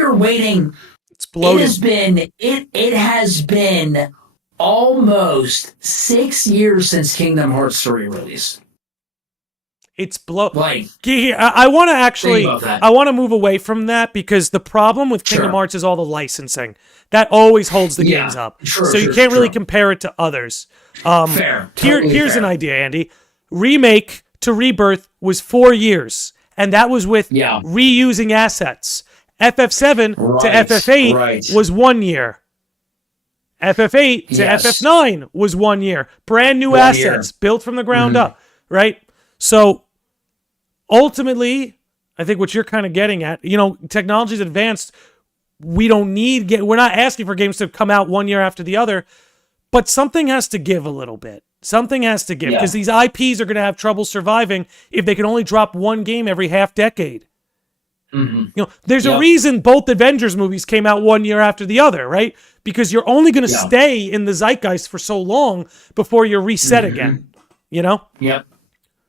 are waiting. It's bloated. It has been almost 6 years since Kingdom Hearts 3 released. It's Like, I want to actually, think about that. I want to move away from that because the problem with Kingdom Sure. Hearts is all the licensing. That always holds the Yeah, games up. true, So you true, can't really true. compare it to others. Fair. Totally Here's fair. an idea, Andy. Remake to Rebirth was 4 years, and that was with Yeah. reusing assets. FF7 to Right, FF8 right. was 1 year. FF8 to Yes. FF9 was 1 year. Brand new 1 assets year. built from the ground up, right? So ultimately, I think what you're kind of getting at, technology's advanced. We're not asking for games to come out 1 year after the other, but something has to give a little bit. Something has to give because these IPs are going to have trouble surviving if they can only drop one game every half decade. There's a reason both Avengers movies came out 1 year after the other, right? Because you're only going to stay in the zeitgeist for so long before you're reset again, Yep.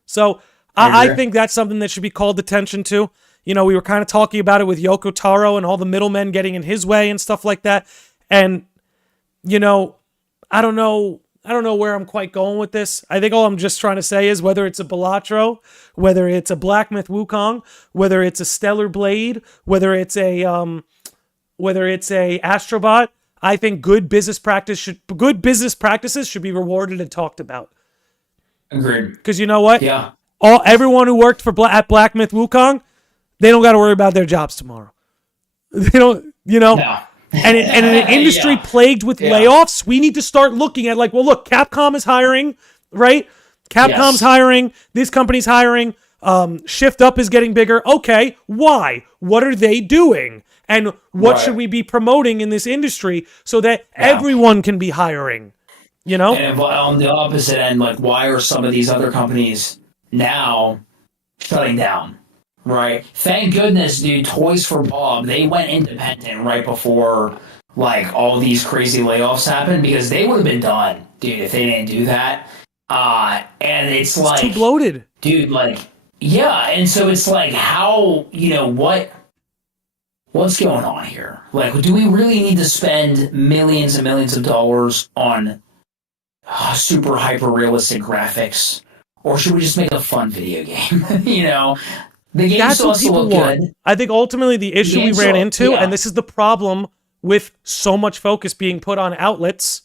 So I think that's something that should be called attention to. We were kind of talking about it with Yoko Taro and all the middlemen getting in his way and stuff like that. And, I don't know where I'm quite going with this. I think all I'm just trying to say is whether it's a Balatro, whether it's a Black Myth Wukong, whether it's a Stellar Blade, whether it's a Astrobot, I think good business practices should be rewarded and talked about. Agreed. Because you know what? Yeah. Everyone who worked for at Black Myth Wukong, they don't got to worry about their jobs tomorrow. They don't, No. And in an industry plagued with layoffs, we need to start looking at look, Capcom is hiring, right? Capcom's hiring. This company's hiring. Shift Up is getting bigger. Okay, why? What are they doing? And what should we be promoting in this industry so that everyone can be hiring? And on the opposite end, why are some of these other companies now shutting down? Right. Thank goodness, dude. Toys for Bob, they went independent right before all these crazy layoffs happened because they would have been done, dude, if they didn't do that. And it's too bloated, dude. And so it's how what's going on here? Do we really need to spend millions and millions of dollars on super hyper realistic graphics, or should we just make a fun video game? The game that's still what has to people look want. good. I think ultimately the issue we ran into, and this is the problem with so much focus being put on outlets.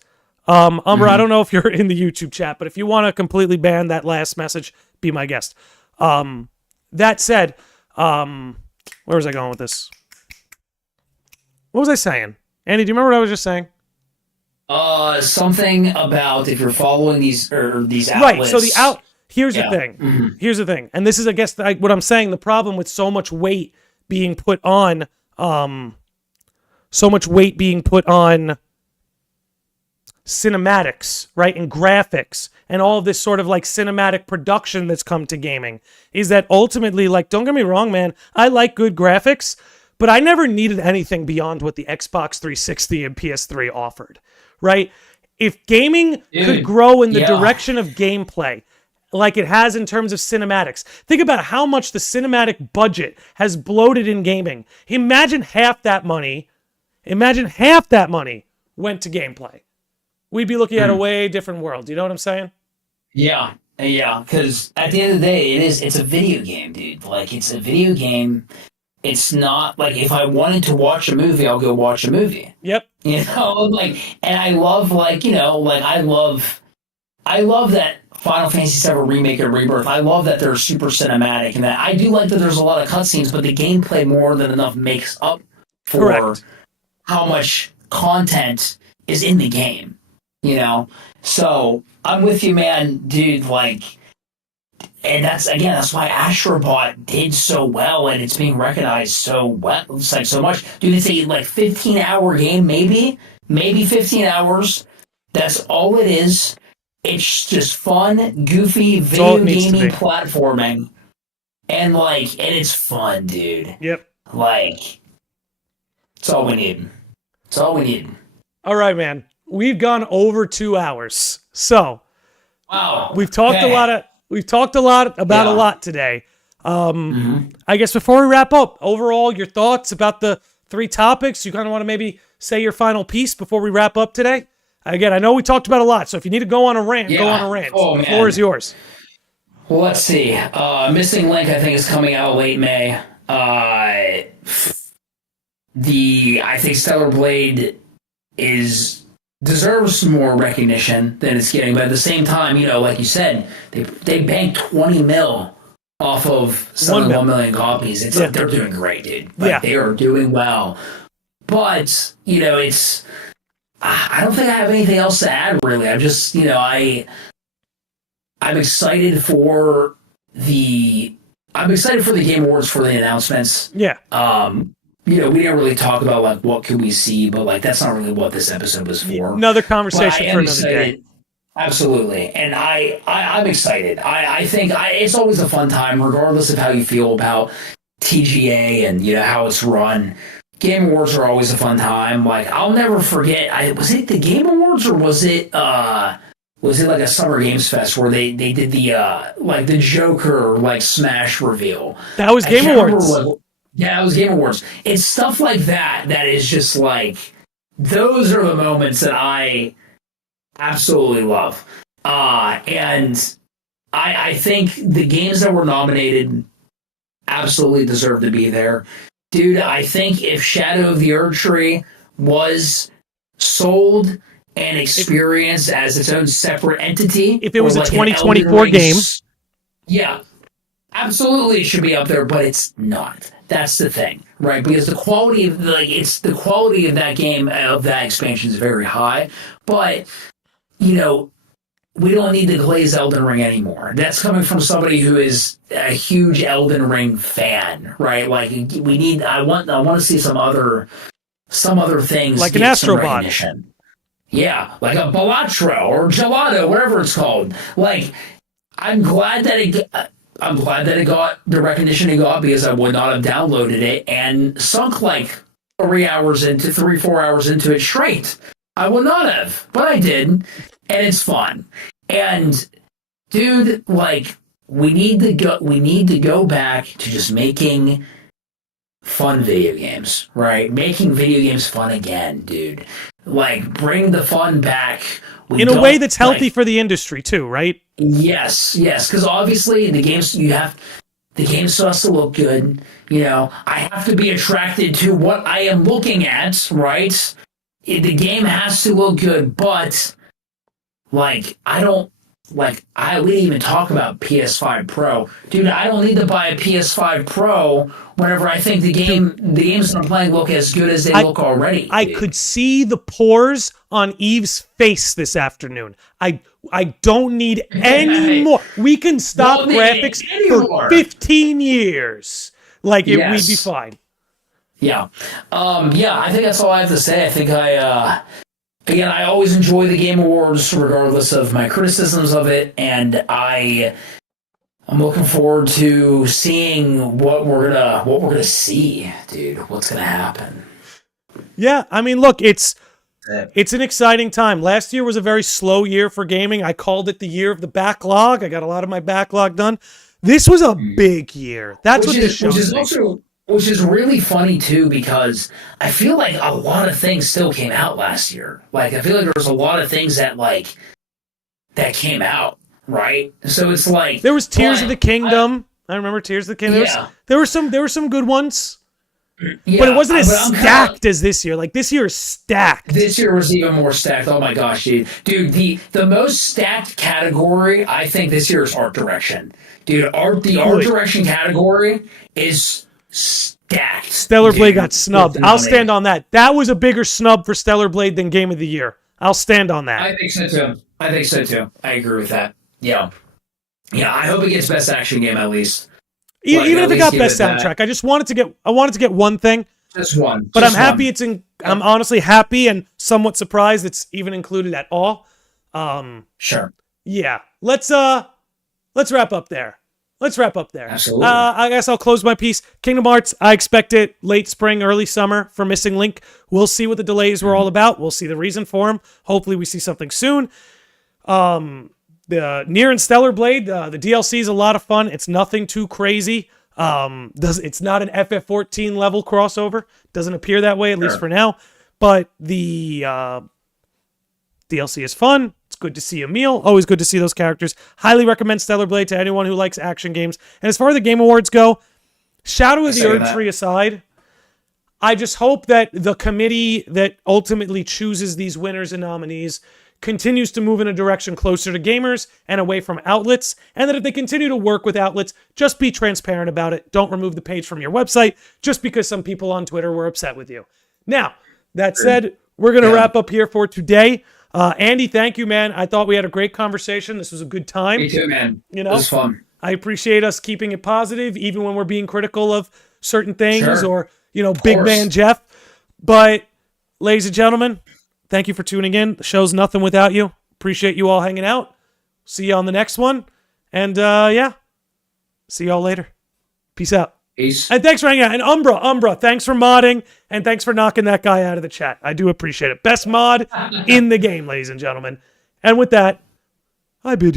Umber, I don't know if you're in the YouTube chat, but if you want to completely ban that last message, be my guest. That said, where was I going with this? What was I saying? Andy, do you remember what I was just saying? Something about if you're following these outlets. Right, so here's the thing. Here's the thing. And this is, I guess, what I'm saying, the problem with so much weight being put on cinematics, right, and graphics, and all of this sort of cinematic production that's come to gaming, is that ultimately, don't get me wrong, man, I like good graphics, but I never needed anything beyond what the Xbox 360 and PS3 offered, right? If gaming could grow in the direction of gameplay, like it has in terms of cinematics. Think about how much the cinematic budget has bloated in gaming. Imagine half that money went to gameplay. We'd be looking at a way different world. You know what I'm saying? Yeah, because at the end of the day, it's a video game, dude. It's a video game. It's not if I wanted to watch a movie, I'll go watch a movie. Yep. And I love I love that Final Fantasy VII Remake and Rebirth. I love that they're super cinematic, and that I do like that there's a lot of cutscenes, but the gameplay more than enough makes up for how much content is in the game. So I'm with you, man, dude. And that's why Astrobot did so well, and it's being recognized so well. It's so much, dude. It's a 15-hour game, maybe 15 hours. That's all it is. It's just fun, goofy, video gaming platforming, and it's fun, dude. Yep. It's all we need. It's all we need. All right, man. We've gone over 2 hours, so wow. We've talked a lot about a lot today. I guess before we wrap up, overall, your thoughts about the 3 topics. You kind of want to maybe say your final piece before we wrap up today. Again, I know we talked about a lot, so if you need to go on a rant, go on a rant. The floor is yours. Well, let's see. Missing Link, I think, is coming out late May. I think Stellar Blade deserves more recognition than it's getting, but at the same time, like you said, they banked 20 mil off of selling 1 million copies. It's like they're doing great, dude. They are doing well. But it's I don't think I have anything else to add. Really, I'm just I'm excited for the Game Awards for the announcements. Yeah. We didn't really talk about like what can we see, but like that's not really what this episode was for. Another conversation for another day. Absolutely, and I'm excited. I think it's always a fun time, regardless of how you feel about TGA and how it's run. Game Awards are always a fun time. Like I'll never forget. Was it the Game Awards or was it like a Summer Games Fest where they did the Joker like Smash reveal? That was Game Awards. Yeah, it was Game Awards. It's stuff like that is just like, those are the moments that I absolutely love. And I think the games that were nominated absolutely deserve to be there. Dude, I think if Shadow of the Erdtree was sold and experienced as its own separate entity, if it was a 2024 game, yeah, absolutely it should be up there, but it's not. That's the thing, right? Because the quality of that game, of that expansion, is very high. But we don't need to glaze Elden Ring anymore. That's coming from somebody who is a huge Elden Ring fan, right? Like I want to see some other things, like an Astrobot. Yeah, like a Balatro or Gelato, whatever it's called. Like, I'm glad that it got the recognition it got, because I would not have downloaded it and sunk like 4 hours into it straight. I would not have, but I did, and it's fun. And dude, like, we need to go back to just making fun video games, right? Making video games fun again, dude. Like, bring the fun back. In a way that's healthy for the industry too, right? Yes, because obviously the game still has to look good. I have to be attracted to what I am looking at, right? The game has to look good, but like we didn't even talk about PS5 Pro. Dude, I don't need to buy a PS5 Pro whenever I think the games that I'm playing look as good as they look already. I could see the pores on Eve's face this afternoon. I don't need any more. We can stop graphics for 15 years. Like, we'd be fine. Yeah. I think that's all I have to say. I think again, I always enjoy the Game Awards, regardless of my criticisms of it, and I'm looking forward to seeing what we're gonna see, dude. What's gonna happen? Yeah, I mean, look, it's an exciting time. Last year was a very slow year for gaming. I called it the year of the backlog. I got a lot of my backlog done. This was a big year. That's what this show is. Which is really funny, too, because I feel like a lot of things still came out last year. Like, I feel like there was a lot of things that came out, right? So it's like... There was Tears of the Kingdom. I remember Tears of the Kingdom. Yeah. There were some good ones. Yeah, but it wasn't as stacked as this year. Like, this year is stacked. This year was even more stacked. Oh, my gosh, dude. Dude, the most stacked category, I think, this year is art direction. Dude, art direction category is... stacked. Stellar Blade got snubbed. I'll stand on that. That was a bigger snub for Stellar Blade than Game of the Year. I'll stand on that. I think so too. I agree with that. Yeah. I hope it gets best action game at least. Even if it got best soundtrack. I just wanted to get one thing. Just one. But I'm happy I'm honestly happy and somewhat surprised it's even included at all. Sure. Yeah. Let's wrap up there. Absolutely. I guess I'll close my piece. Kingdom Hearts, I expect it late spring, early summer for Missing Link. We'll see what the delays were all about. We'll see the reason for them. Hopefully we see something soon. The Nier and Stellar Blade, the DLC is a lot of fun. It's nothing too crazy. It's not an FF14 level crossover. Doesn't appear that way, at least for now. But the DLC is fun. It's good to see Emil. Always good to see those characters. Highly recommend Stellar Blade to anyone who likes action games. And as far as the Game Awards go, Shadow of the Erdtree aside, I just hope that the committee that ultimately chooses these winners and nominees continues to move in a direction closer to gamers and away from outlets, and that if they continue to work with outlets, just be transparent about it. Don't remove the page from your website just because some people on Twitter were upset with you. Now, that said, we're going to wrap up here for today. Andy, thank you, man. I thought we had a great conversation. This was a good time. Me too, man. You know, it was fun. I appreciate us keeping it positive, even when we're being critical of certain things or, you know, big man Jeff. But, ladies and gentlemen, thank you for tuning in. The show's nothing without you. Appreciate you all hanging out. See you on the next one. And, yeah, see y'all later. Peace out. Peace. And thanks for hanging out. And Umbra, thanks for modding, and thanks for knocking that guy out of the chat. I do appreciate it. Best mod in the game, ladies and gentlemen. And with that, I bid